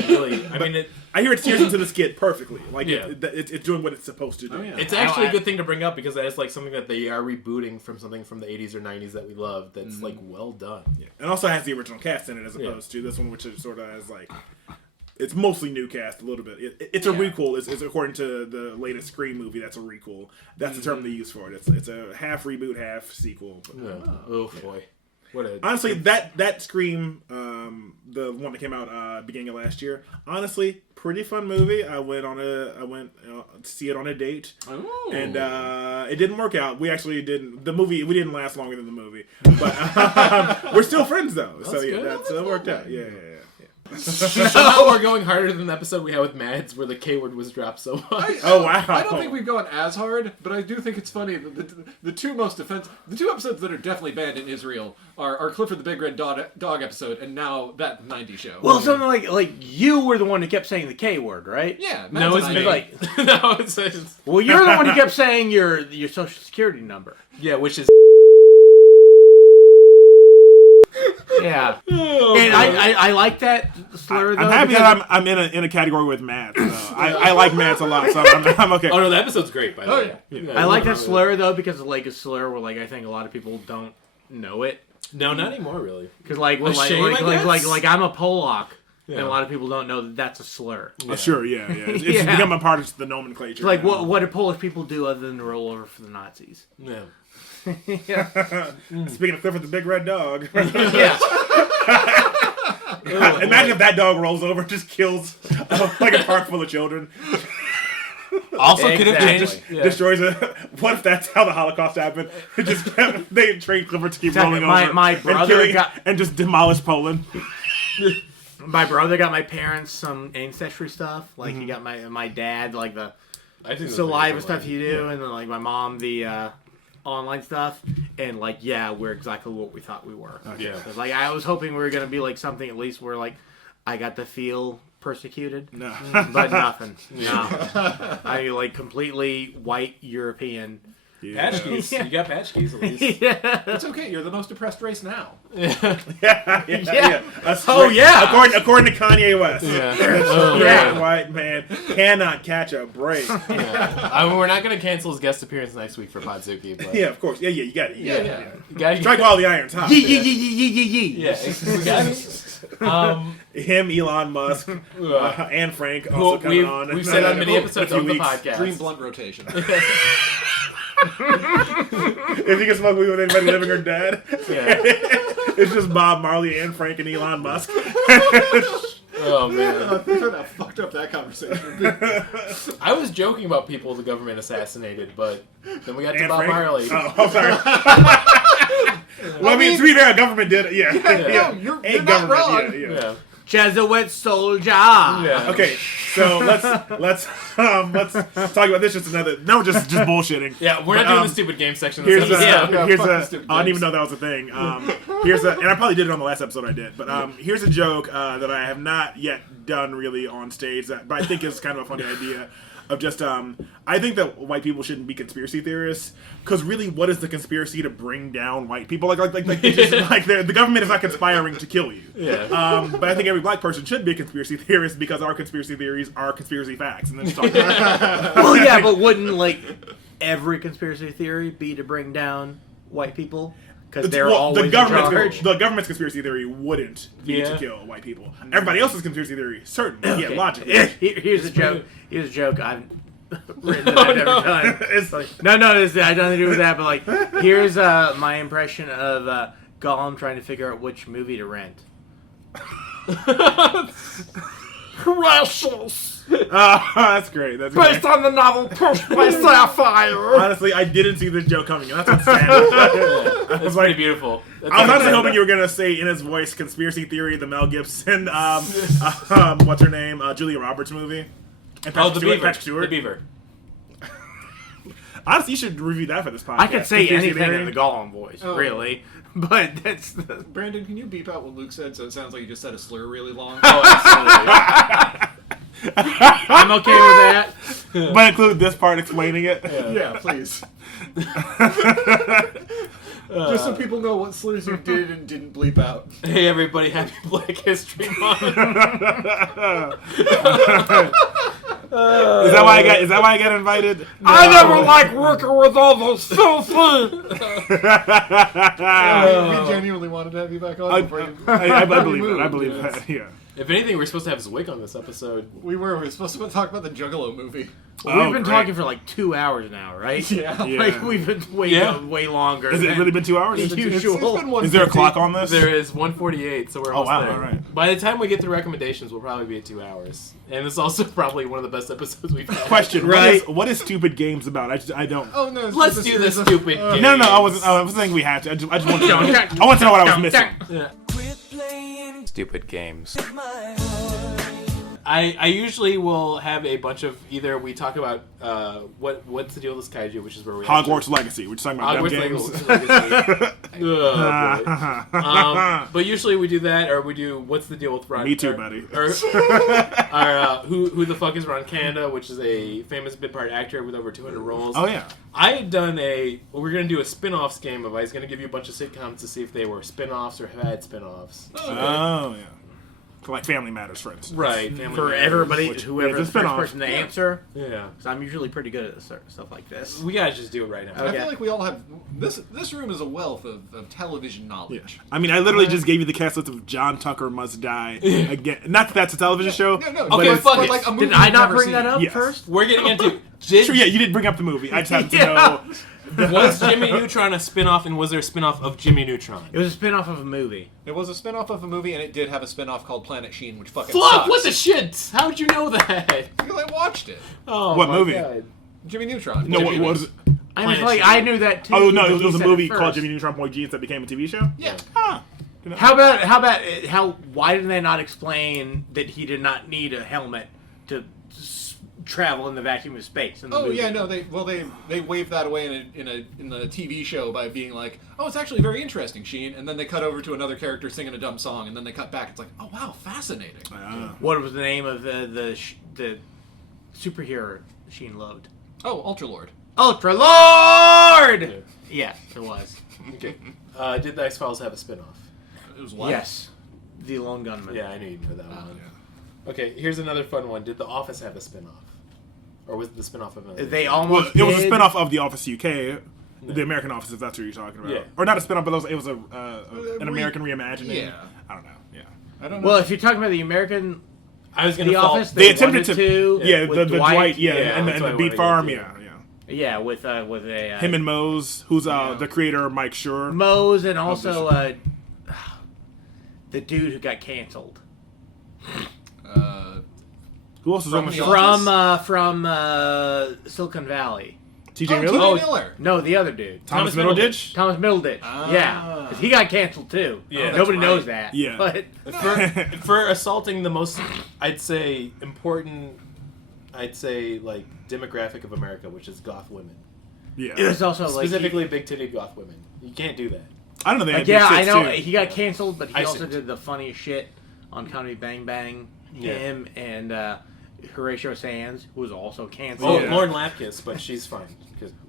mean, I hear it steers into the skit perfectly. Like, Yeah. it's doing what it's supposed to do. Oh, yeah. it's actually a good thing to bring up because that's like something that they are rebooting from something from the 80s or 90s that we love that's like well done. Yeah. And also has the original cast in it as opposed to this one, which is sort of has like... It's mostly new cast a little bit. It's a requel. It's according to the latest Scream movie. That's a requel. That's the term they use for it. It's a half reboot, half sequel. But, Oh boy, what a honestly, that Scream, the one that came out beginning of last year. Honestly, pretty fun movie. I went to see it on a date, and it didn't work out. We actually didn't. We didn't last longer than the movie, but we're still friends though. So yeah, that worked out. Yeah. Somehow we're going harder than the episode we had with Mads where the K word was dropped so much. Oh wow! I don't think we've gone as hard, but I do think it's funny that the two episodes that are definitely banned in Israel are Clifford the Big Red Dog episode, and now that 90 show. Well, something like you were the one who kept saying the K word, right? Yeah, No, it's me. Like, No, it's well, you're the one who kept saying your social security number. yeah, which is Yeah, and I like that slur though. I'm happy that I'm in a category with Matt. So I like Matt a lot, so I'm okay. Oh no, the episode's great by the way. Yeah. I like that slur though because it's like a slur where like I think a lot of people don't know it. No, not anymore really. Because like shame, I guess? like I'm a Polak, and Yeah. a lot of people don't know that that's a slur. Sure, yeah. It's Yeah. become a part of the nomenclature. Like now. what do Polish people do other than to roll over for the Nazis? Yeah. Speaking of Clifford the Big Red Dog, Yeah. imagine if that dog rolls over and just kills like a park full of children. Also, could have Exactly. changed. Destroys it. What if that's how the Holocaust happened? It just they trained Clifford to keep Exactly. rolling over My and brother killing got- and just demolish Poland. My brother got my parents some ancestry stuff. Like he got my dad like the I think saliva stuff you do, and then like my mom the online stuff. And like we're exactly what we thought we were. Yeah. 'Cause, like I was hoping we were gonna be like something at least where like I got to feel persecuted. No. But nothing. No. I like completely white European. Patch keys. You got patch keys at least. Yeah. It's okay. You're the most oppressed race now. Yeah. Oh, yeah. According to Kanye West. Yeah. Yeah. White man cannot catch a break. I mean, we're not going to cancel his guest appearance next week for Podzuki, but Yeah, of course. Yeah, you got it. Yeah. Gotta- Strike while the iron's hot. Yeah. Him, Elon Musk, and Frank also coming on. We've said on many in a episodes few of the weeks. podcast. Dream blunt rotation. If you can smoke weed with anybody living or dead, it's just Bob Marley and Frank and Elon Musk. Oh man, I think that fucked up that conversation. I was joking about people the government assassinated, but then we got to And Bob Frank? Marley. Oh, I'm sorry. Well, I mean, to be fair, a government did it. Yeah. No, you're A not government. wrong. Yeah. Jesuit soldier. Yeah. Okay, so let's talk about this. Just bullshitting. Yeah, we're not But, doing the stupid game section. Here's This a, episode. here's fuck a the stupid I didn't games. even know that was a thing. And I probably did it on the last episode I did, but here's a joke that I have not yet done really on stage, but I think is kind of a funny idea. Of just, I think that white people shouldn't be conspiracy theorists, because really, what is the conspiracy to bring down white people? The government is not conspiring to kill you. Yeah. But I think every black person should be a conspiracy theorist because our conspiracy theories are conspiracy facts. And then just talk about Well, yeah, but wouldn't like every conspiracy theory be to bring down white people? Because they're always in charge. The government's conspiracy theory wouldn't be Yeah. to kill white people. Everybody else's conspiracy theory, certainly. Yeah, logically. Here's a joke. Here's a joke I've written that I've never done. It's like, No, it's I don't do with that. But like, here's my impression of Gollum trying to figure out which movie to rent. Precious. That's great. That's great. Based on the novel Pushed by Sapphire. Honestly, I didn't see this joke coming. That's what's sad. That's pretty beautiful. I was honestly hoping you were gonna say in his voice, "Conspiracy Theory," the Mel Gibson, what's her name, Julia Roberts movie. And Oh, the Stewart, beaver. Patrick Stewart. The beaver. Honestly, you should review that for this podcast. I could say Conspiracy anything Theory. in the Gollum voice, Oh. really. But that's the... Brandon, can you beep out what Luke said so it sounds like you just said a slur really long? Oh, absolutely. I'm okay with that. But include this part explaining it. Yeah, please. Just so people know what slurs you did and didn't bleep out. Hey, everybody, happy Black History Month. Is that why I got invited? I never liked working with all those filthy. We genuinely wanted to have you back on. before you- I believe moved. it. I believe that. Yeah. If anything, we're supposed to have Zwick on this episode. We were supposed to talk about the Juggalo movie. We've been talking for like 2 hours now, right? Yeah. Yeah. Like we've been way longer. Has it than really been 2 hours? the It's usual. been 1:50. Is there a clock on this? There is 1:48, so we're almost wow, there. all right. By the time we get to recommendations, we'll probably be at 2 hours. And it's also probably one of the best episodes we've had. Question: Right. What is stupid games about? I don't. Oh no! it's Let's just a do this series of- stupid No, game. I was saying we had to. I just want to know. I want to know what I was missing. Yeah. Stupid games. I usually will have a bunch of either we talk about what's the deal with this kaiju, which is where we Hogwarts Legacy. We're just talking about them Hogwarts games. Legacy. Oh, boy. But usually we do that, or we do what's the deal with Ron? Me too, buddy. Or who the fuck is Ron Canada, which is a famous bit part actor with over 200 roles. Oh yeah. I had done we're gonna do a spin-offs game of I was gonna give you a bunch of sitcoms to see if they were spin-offs or had spin-offs. Oh yeah. For like Family Matters, for instance. Right. Family For Matters. everybody, Which whoever is the a first spinoff. person to answer, Yeah. because I'm usually pretty good at stuff like this. We gotta just do it right now. I Okay. feel like we all have this room is a wealth of television Yeah. knowledge. I mean, I literally just gave you the cast list of John Tucker Must Die again. Not that that's a television show. No, but Okay, it's- fuck but it. like a movie Did I you've not never bring seen. that up Yes. first? We're getting into Sure, yeah, you did bring up the movie. I just have to know. was Jimmy Neutron a spin-off, and was there a spin-off of Jimmy Neutron? It was a spin-off of a movie. It was a spin-off of a movie, and it did have a spin-off called Planet Sheen, which fucking Fuck! sucks. What the shit? How'd you know that? Because I watched it. Oh, What my movie? God. Jimmy Neutron. No, Jimmy what was it? I was Planet like, Sheen. I knew that too. Oh no, but it he was a said movie it called first. Jimmy Neutron Boy Genius that became a TV show. Yeah. Huh. How about why didn't they not explain that he did not need a helmet to travel in the vacuum of space? In the Oh movie? yeah, no, they waved that away in the TV show by being like, oh, it's actually very interesting, Sheen, and then they cut over to another character singing a dumb song, and then they cut back. It's like, oh wow, fascinating. What was the name of the superhero Sheen loved? Oh, Ultralord. Ultra Lord. Yes, it was. Okay. Did the X-Files have a spin-off? It was what? Yes, the Lone Gunman. Yeah, I knew you'd know that one. Okay, here's another fun one. Did The Office have a spin-off? Or was it the spin-off of another? They Well, almost. it was a did. spinoff of The Office UK, the American Office, if that's what you're talking about. Yeah. Or not a spinoff, but it was an American reimagining. Yeah. I don't know. Yeah. I don't know. Well, if you're talking about the American I was gonna The fall. Office, They the attempted one to. two, Yeah, with the Dwight. Yeah, Yeah, and that's the what I Beat wanted Farm. to Yeah, do. yeah. yeah with a Him and Mose, who's the creator of Mike Schur. Mose and also the dude who got canceled Who else is on the From show? The from Silicon Valley. T.J. Oh, Miller. T.J. Miller. No, the other dude. Thomas Thomas Middleditch. Thomas Middleditch. Ah. Yeah, 'cause he got canceled too. Yeah, that's Nobody right. knows that. Yeah. But for assaulting the most, I'd say, important, like, demographic of America, which is goth women. Yeah. it was also like Specifically big-titted goth women. You can't do that. I don't know. They had yeah, big I tits, know too. he got canceled, but he I also see. did the funniest shit on Comedy Bang Bang. Yeah. Him and Horatio Sands, who was also Oh, canceled. Yeah. Lauren Lapkus, but she's fine.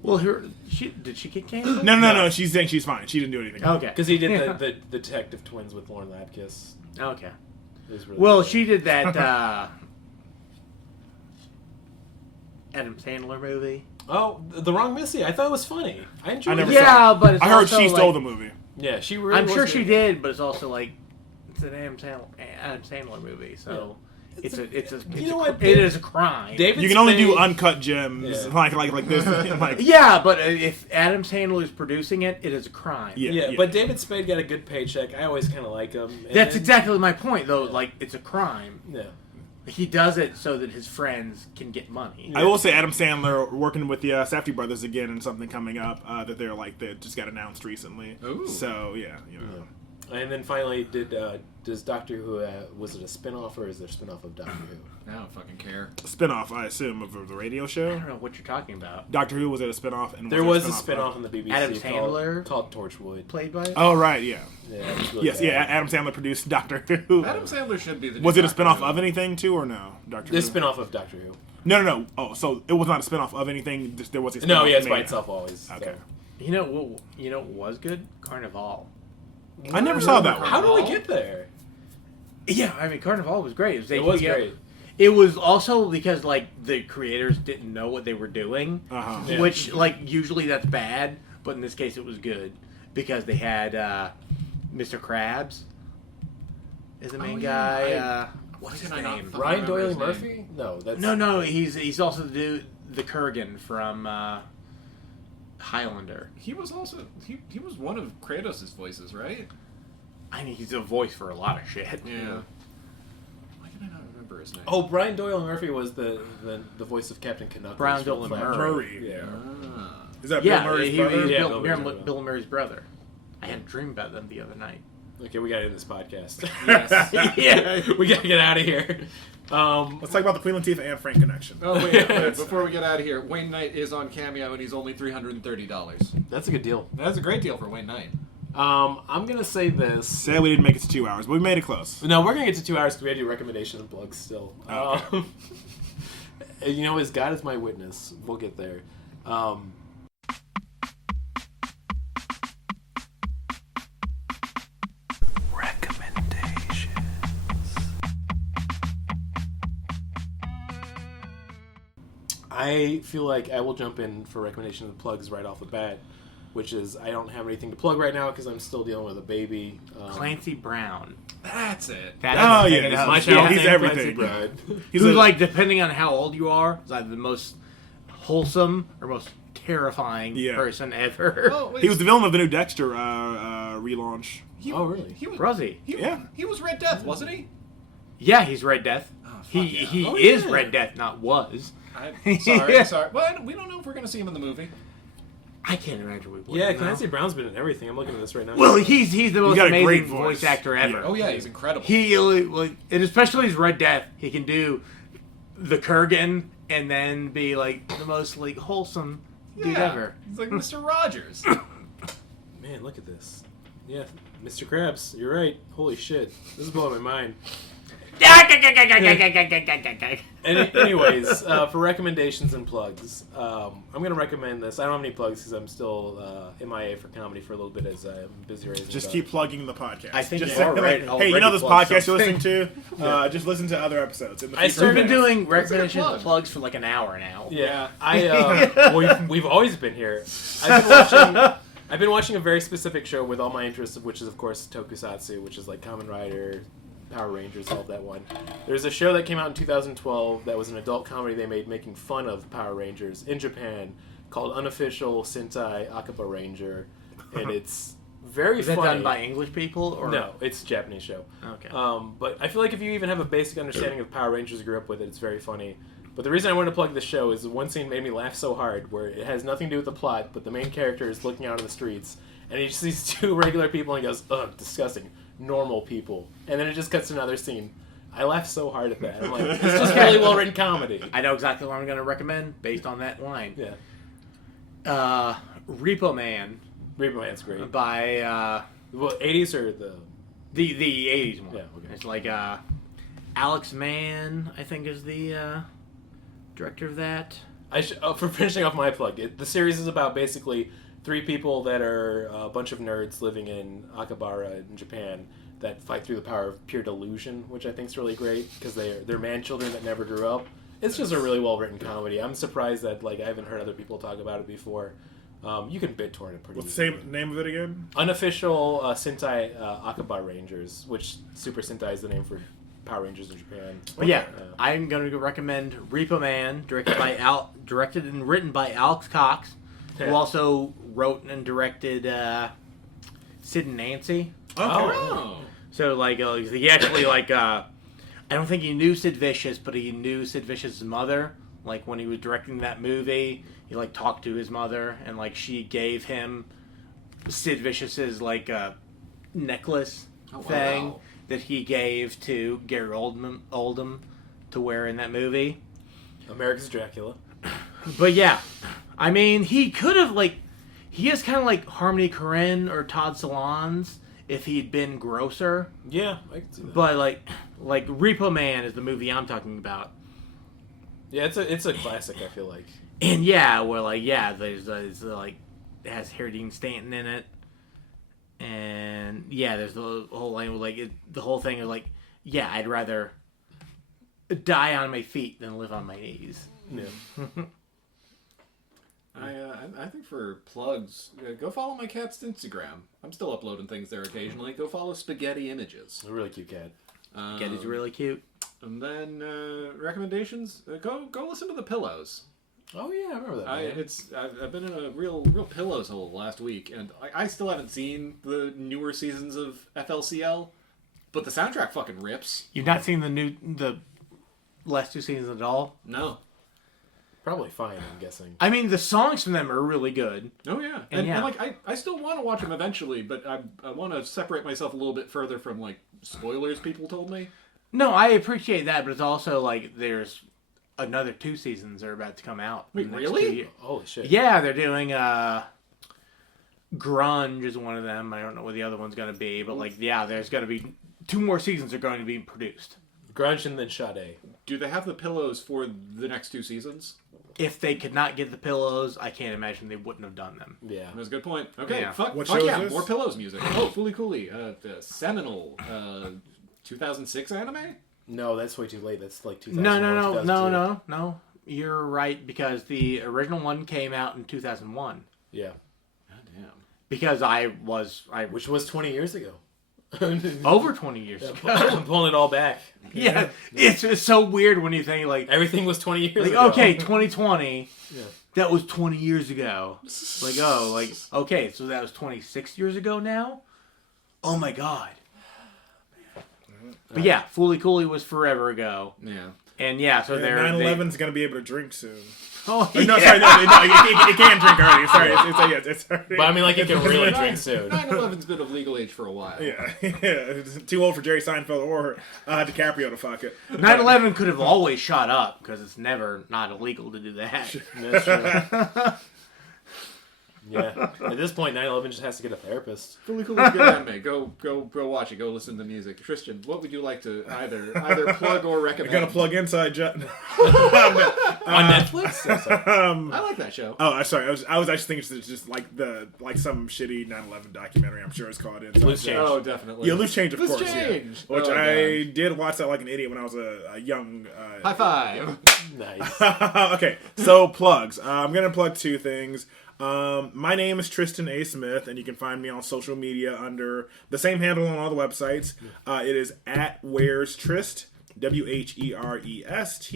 Well, did she get canceled? No. She's saying she's fine. She didn't do anything. Okay. Because he did Yeah. the Detective Twins with Lauren Lapkus. Okay. It was really Well, good. she did that Adam Sandler movie. Oh, The Wrong Missy. I thought it was funny. I enjoyed I never it. saw Yeah, but it's I heard also, she stole like, the movie. Yeah, she really I'm was sure good. she did, but it's also like it's an Adam Sandler movie, so it's You know what, it is a crime. David You can only do Spade- uncut gems, Yeah. like this. Like, Yeah, but if Adam Sandler is producing it, it is a crime. Yeah. Yeah, but David Spade got a good paycheck. I always kind of like him. And That's then- exactly my point, though. Like, it's a crime. Yeah. He does it so that his friends can get money. I will say Adam Sandler working with the Safdie brothers again in something coming up that they just got announced recently. Ooh. So yeah, you know. And then finally, does Doctor Who was it a spin-off or is there a spin-off of Doctor Who? I don't fucking care. Spin-off, I assume, of the radio show. I don't know what you're talking about. Doctor Who, was it a spin-off? And There was a spin-off on the BBC Adam Sandler called Torchwood. played by. Oh right, yeah. Yeah, it was really Yes, bad. yeah. Adam Sandler produced Doctor Who. Adam Sandler should be the. Was new it a Doctor spin-off Who. of anything too, or no? Doctor The Who. spin-off of Doctor Who. No. Oh, so it was not a spin-off of anything. Just, there was a No, spin-off yeah, it's by made. itself always. Okay. So. You know what was good? Carnival. I never saw that one. How do we get there? Yeah, I mean Carnival was great. It was HBO. great. It was also because like the creators didn't know what they were doing, Uh-huh. Yeah. which like usually that's bad, but in this case it was good because they had Mr. Krabs is the main yeah, guy. What's his Why can I not name? fucking Ryan remember Doyle his name? Murphy? No, that's No, he's also the Kurgan from Highlander. He was also he was one of Kratos' voices, right? I mean, he's a voice for a lot of shit. Yeah. Why can I not remember his name? Oh, Brian Doyle Murphy was the voice of Captain Canuck. Brian Doyle Murray. Yeah. Ah. Is that Yeah, Bill Murray's he brother? was Yeah, Bill Murray's brother. I had a dream about them the other night. Okay, we got to end this podcast. Yes. Yeah. we got to get out of here. Let's talk about the Queen Latifah and Frank connection. Oh wait, before we get out of here, Wayne Knight is on Cameo and he's only $330. That's a good deal. That's a great deal for Wayne Knight. I'm going to say this. Sadly, we didn't make it to 2 hours, but we made it close. No, we're going to get to 2 hours because we had to do recommendations and plugs still. Okay. You know, as God is my witness, we'll get there. I feel like I will jump in for recommendations and plugs right off the bat, which is I don't have anything to plug right now because I'm still dealing with a baby. Clancy Brown. That's it. Oh, yeah, It's my Yeah, child he's named everything. Clancy Brown. He's Who's a- like, depending on how old you are, is either the most wholesome or most terrifying Yeah. person ever. Oh, wait, he was the villain of the new Dexter relaunch. Oh, really? He was, Was he? Yeah. He was Red Death, wasn't he? Yeah, he's Red Death. fuck he yeah. he Oh, is yeah. Red Death, not was. I'm sorry. Well, we don't know if we're going to see him in the movie. I can't imagine we would. Yeah, now. Clancy Brown's been in everything. I'm looking at this right now. Well, he's the most got a great amazing voice. voice actor ever. Yeah. Oh yeah, he's incredible. He like, and especially as Red Death, he can do the Kurgan and then be like the most like wholesome dude ever. He's like Mr. Rogers. Man, look at this. Yeah, Mr. Krabs, you're right. Holy shit. This is blowing my mind. Anyways, for recommendations and plugs, I'm going to recommend this. I don't have any plugs because I'm still MIA for comedy for a little bit as I'm busy raising Just a keep plugging the podcast. I think just you are right. hey, you know this Already podcast you're plugged listening to? Just listen to other episodes. In the I future. We've been doing That's a good recommendations plug. and plugs for like an hour now. Yeah, we've always been here. I've been watching a very specific show with all my interests, which is of course Tokusatsu, which is like Kamen Rider, Power Rangers, all of that one. There's a show that came out in 2012 that was an adult comedy they made making fun of Power Rangers in Japan called Unofficial Sentai Akaba Ranger, and it's very Is that funny. done by English people or No, it's a Japanese show. Okay. But I feel like if you even have a basic understanding of Power Rangers, grew up with it, it's very funny. But the reason I wanted to plug this show is one scene made me laugh so hard where it has nothing to do with the plot, but the main character is looking out on the streets and he just sees two regular people and he goes, ugh, disgusting, normal people. And then it just cuts to another scene. I laughed so hard at that. I'm like, it's just really well written comedy. I know exactly what I'm going to recommend based on that line. Yeah. Repo Man Reaper Man's great. by Well, 80s or the... the 80s one. Yeah, okay. It's like Alex Mann, I think, is the director of that. For finishing off my plug, the series is about basically three people that are a bunch of nerds living in Akihabara in Japan that fight through the power of pure delusion, which I think is really great because they're man children that never grew up. It's just a really well written comedy. I'm surprised that I haven't heard other people talk about it before. You can BitTorrent it pretty What's the easily. same name of it again? Unofficial Sentai Akaba Rangers, which Super Sentai is the name for Power Rangers in Japan. But yeah, I'm going to recommend Repo Man, directed and written by Alex Cox, Yeah. who also wrote and directed Sid and Nancy. Oh. So he actually I I don't think he knew Sid Vicious, but he knew Sid Vicious's mother. Like, when he was directing that movie, he, like, talked to his mother, and, like, she gave him Sid Vicious's, like, necklace thing that he gave to Gary Oldman to wear in that movie. America's Dracula. But, yeah. I mean, he could have, like... He is kind of like Harmony Korine or Todd Solondz if he'd been grosser. Yeah, I can see that. But, like Repo Man is the movie I'm talking about. Yeah, it's a classic, I feel like. And yeah, where like there's like it has Harry Dean Stanton in it, and yeah, there's the whole line with like the whole thing is like, yeah, I'd rather die on my feet than live on my knees. Yeah. I think for plugs, go follow my cat's Instagram. I'm still uploading things there occasionally. Go follow Spaghetti Images. A really cute cat. Getty's really cute. And then recommendations. Go listen to The Pillows. Oh yeah, I remember that. I've been in a real pillows hole last week, and I still haven't seen the newer seasons of FLCL, but the soundtrack fucking rips. You've not seen the last two seasons at all? No. Probably fine, I'm guessing. I mean, the songs from them are really good. Oh yeah, and like I still want to watch them eventually, but I want to separate myself a little bit further from like spoilers people told me. No, I appreciate that, but it's also like there's another 2 seasons are about to come out. Wait, in the really? 2 years. Holy shit. Yeah, they're doing Grunge is one of them. I don't know what the other one's going to be, but like yeah, there's going to be 2 more seasons are going to be produced. Grunge and then Sade. Do they have the pillows for the next 2 seasons? If they could not get the pillows, I can't imagine they wouldn't have done them. Yeah. That's a good point. Okay, Yeah. fuck What show yeah, is this? more pillows music. Oh, Fooly Cooley, the seminal 2006 anime? No, that's way too late. That's like 2001, No. 2002. You're right, because the original one came out in 2001. Yeah. God damn. Because Which was 20 years ago. over 20 years ago. I'm pulling it all back. Yeah, it's so weird when you think like Everything was 20 years like ago. okay, 2020. Yeah. That was 20 years ago. Like okay, so that was 26 years ago now. Oh my god. But yeah, Fooly Cooley was forever ago. Yeah. And yeah, so they're 9/11's gonna be able to drink soon. Oh, Or no, yeah. sorry, no, it can drink already. Sorry, it's But I mean, like, it can really drink soon. 9/11's been of legal age for a while. Yeah, it's too old for Jerry Seinfeld or DiCaprio to fuck it. 9/11 could have always shot up because it's never not illegal to do that. That's true. Yeah. At this point, 9/11 just has to get a therapist. Fooly Cooley's good anime. Go watch it. Go listen to the music. Tristan, what would you like to either plug or I recommend? gotta plug Inside Job. On Netflix? I like that show. Oh, sorry. I was actually thinking it's just like some shitty 9/11 documentary. I'm sure it's called Inside Loose Job. Change. Oh, definitely. Yeah, Loose Change, of Loose course. Change. Yeah. Which Oh, I God. did watch that like an idiot when I was a young. High five. Nice. Okay, so plugs. I'm gonna plug 2 things. My name is Tristan A. Smith, and you can find me on social media under the same handle on all the websites. It is at Where's Trist, WHERESTRIST.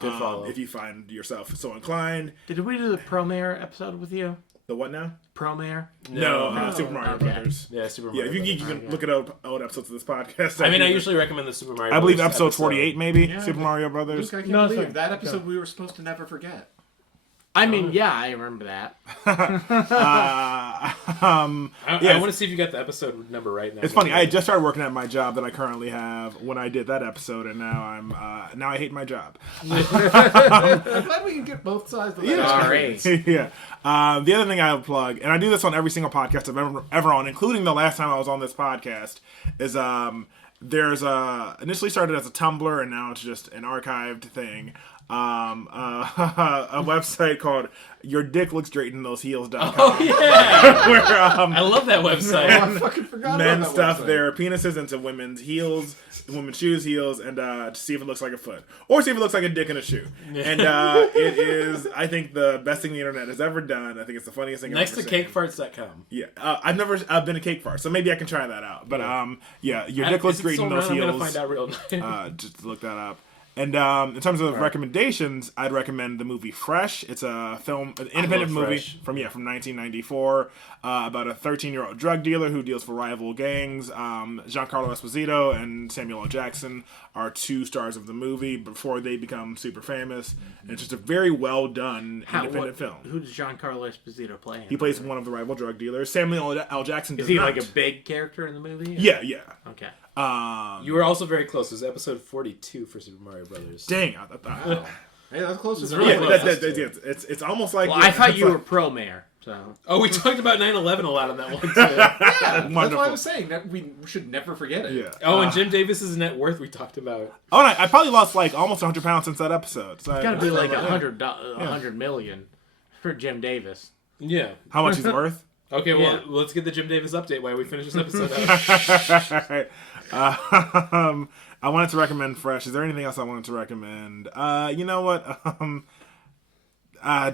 Good follow. If you find yourself so inclined. Did we do the Promare episode with you? The what now? Promare? No, Super Mario okay. Brothers. Yeah, Super Yeah, Mario. you can look at old episodes of this podcast. I mean, I usually recommend the Super Mario I believe Bros. episode 48, maybe. Yeah. Super Mario Brothers. Luke, I can't No, believe sorry. that episode we were supposed to never forget. I mean, yeah, I remember that. I Yes. want to see if you got the episode number right now. It's funny. I just started working at my job that I currently have when I did that episode, and now now I hate my job. I'm glad we can get both sides of that. Sorry. Yeah. The other thing I would plug, and I do this on every single podcast I've ever on, including the last time I was on this podcast, is there's initially started as a Tumblr, and now it's just an archived thing. A website called YourDickLooksGreatInThoseHeels.com. Oh, yeah. where I love that website. I fucking forgot men about that stuff website. their penises into women's heels, women's shoes, heels, and to see if it looks like a foot, or see if it looks like a dick in a shoe. And it is, I think, the best thing the internet has ever done. I think it's the funniest thing Next I've to ever seen. cakefarts.com. Yeah, I've never been a cake fart, so maybe I can try that out. But yeah, your dick looks great in those I'm heels. going to find out real nice. Just look that up. And in terms of recommendations, I'd recommend the movie Fresh. It's a film, an independent movie Fresh. from 1994 about a 13-year-old drug dealer who deals for rival gangs. Giancarlo Esposito and Samuel L. Jackson are 2 stars of the movie before they become super famous. And it's just a very well done independent film. Who does Giancarlo Esposito play? He plays one of the rival drug dealers. Samuel L. Jackson does Is he not. like a big character in the movie? Yeah. Okay. You were also very close. It was episode 42 for Super Mario Brothers. Dang. Hey, that's close. It's It's really really close. It's almost like... Well, I thought you were pro mayor. So. Oh, we talked about 9/11 a lot on that one too. That's Wonderful. why I was saying that we should never forget it. Yeah. Oh, and Jim Davis's net worth we talked about. Oh, and I probably lost like almost 100 pounds since that episode. So It's got to be like 100 million for Jim Davis. Yeah. how much he's worth? Okay, well, Yeah. let's get the Jim Davis update while we finish this episode out. I wanted to recommend Fresh. Is there anything else I wanted to recommend? You know what?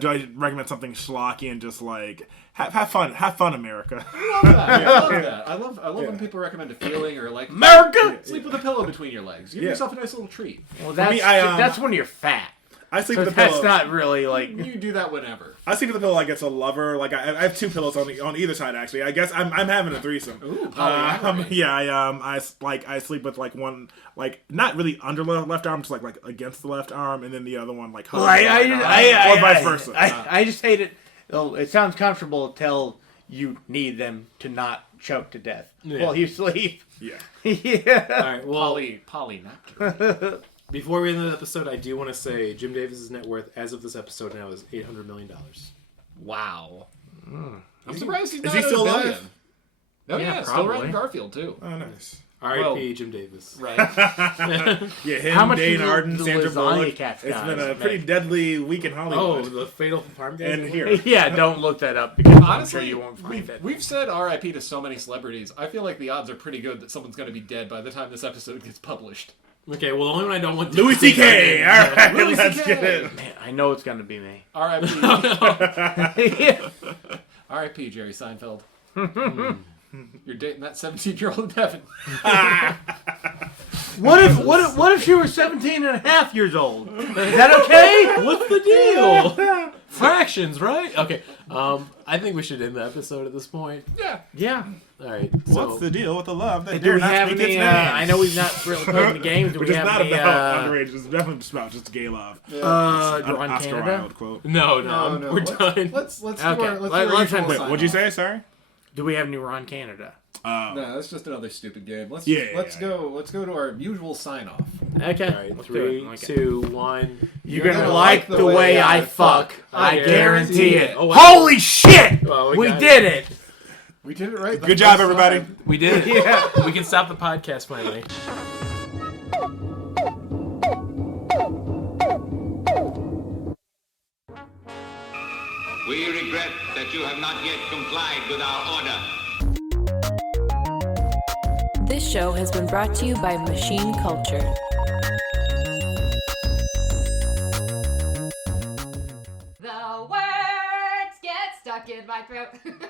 Do I recommend something schlocky and just like have fun? Have fun, America. I love that. I love when people recommend a feeling or like America! sleep with a pillow between your legs. Give yourself a nice little treat. Well, that's, me, that's when you're fat. I sleep So with a that's pillow. not really like... You do that whenever. I sleep with a pillow like it's a lover. Like I have 2 pillows on either side. Actually, I guess I'm having a threesome. Ooh, polyamory. Yeah, I sleep with like one like not really under the left arm, just like against the left arm, and then the other one like Well, hugging the right arm. Or vice versa. I just hate it. Oh, it sounds comfortable until you need them to not choke to death while you sleep. Yeah. Yeah. All right, well, Polynaptor. before we end the episode, I do want to say Jim Davis's net worth as of this episode now is $800 million. Wow. I'm surprised he's not he at still $1 billion. alive? Oh Yeah, yeah, still probably. around Garfield too. Oh, nice. R.I.P. Well- Jim Davis. Right. Yeah, him, How much Dane do the Arden, Sandra lasagna Bullock. cats It's guys been a make? pretty deadly week in Oh, Hollywood. the Fatal Farm guys. And here. Yeah, don't look that up because Honestly, I'm sure you won't find it. we've said R.I.P. to so many celebrities. I feel like the odds are pretty good that someone's going to be dead by the time this episode gets published. Okay, well, the only one I don't want Louis C.K. All right, Louis let's CK. get it. Man, I know it's gonna be me. R.I.P. Yeah. R.I.P. Jerry Seinfeld. You're dating that 17-year-old Devin. What if she were 17 and a half years old? Is that okay? What's the deal? Fractions, right? Okay. I think we should end the episode at this point. Yeah. All right. So, What's the deal with the love that Do dare we not have speak any? its name? I know we've not really played the games. Do Which we is have not any? about underage. It's definitely just about just gay love. Ron Oscar Canada. Wilde quote. no, we're done. Let's do Okay, our let's usual wait, sign What'd you off. say? Sorry. Do we have any Ron Canada? No, that's just another stupid game. Let's go to our usual sign off. Okay. All right, let's do 3, it. Okay. 2, 1. You're gonna like the way I fuck. I guarantee it. Oh, wow. Holy shit! Well, we got did it. We did it right. the Good job, first everybody. time. We did it. Yeah. We can stop the podcast finally. We regret that you have not yet complied with our order. This show has been brought to you by Machine Culture. The words get stuck in my throat.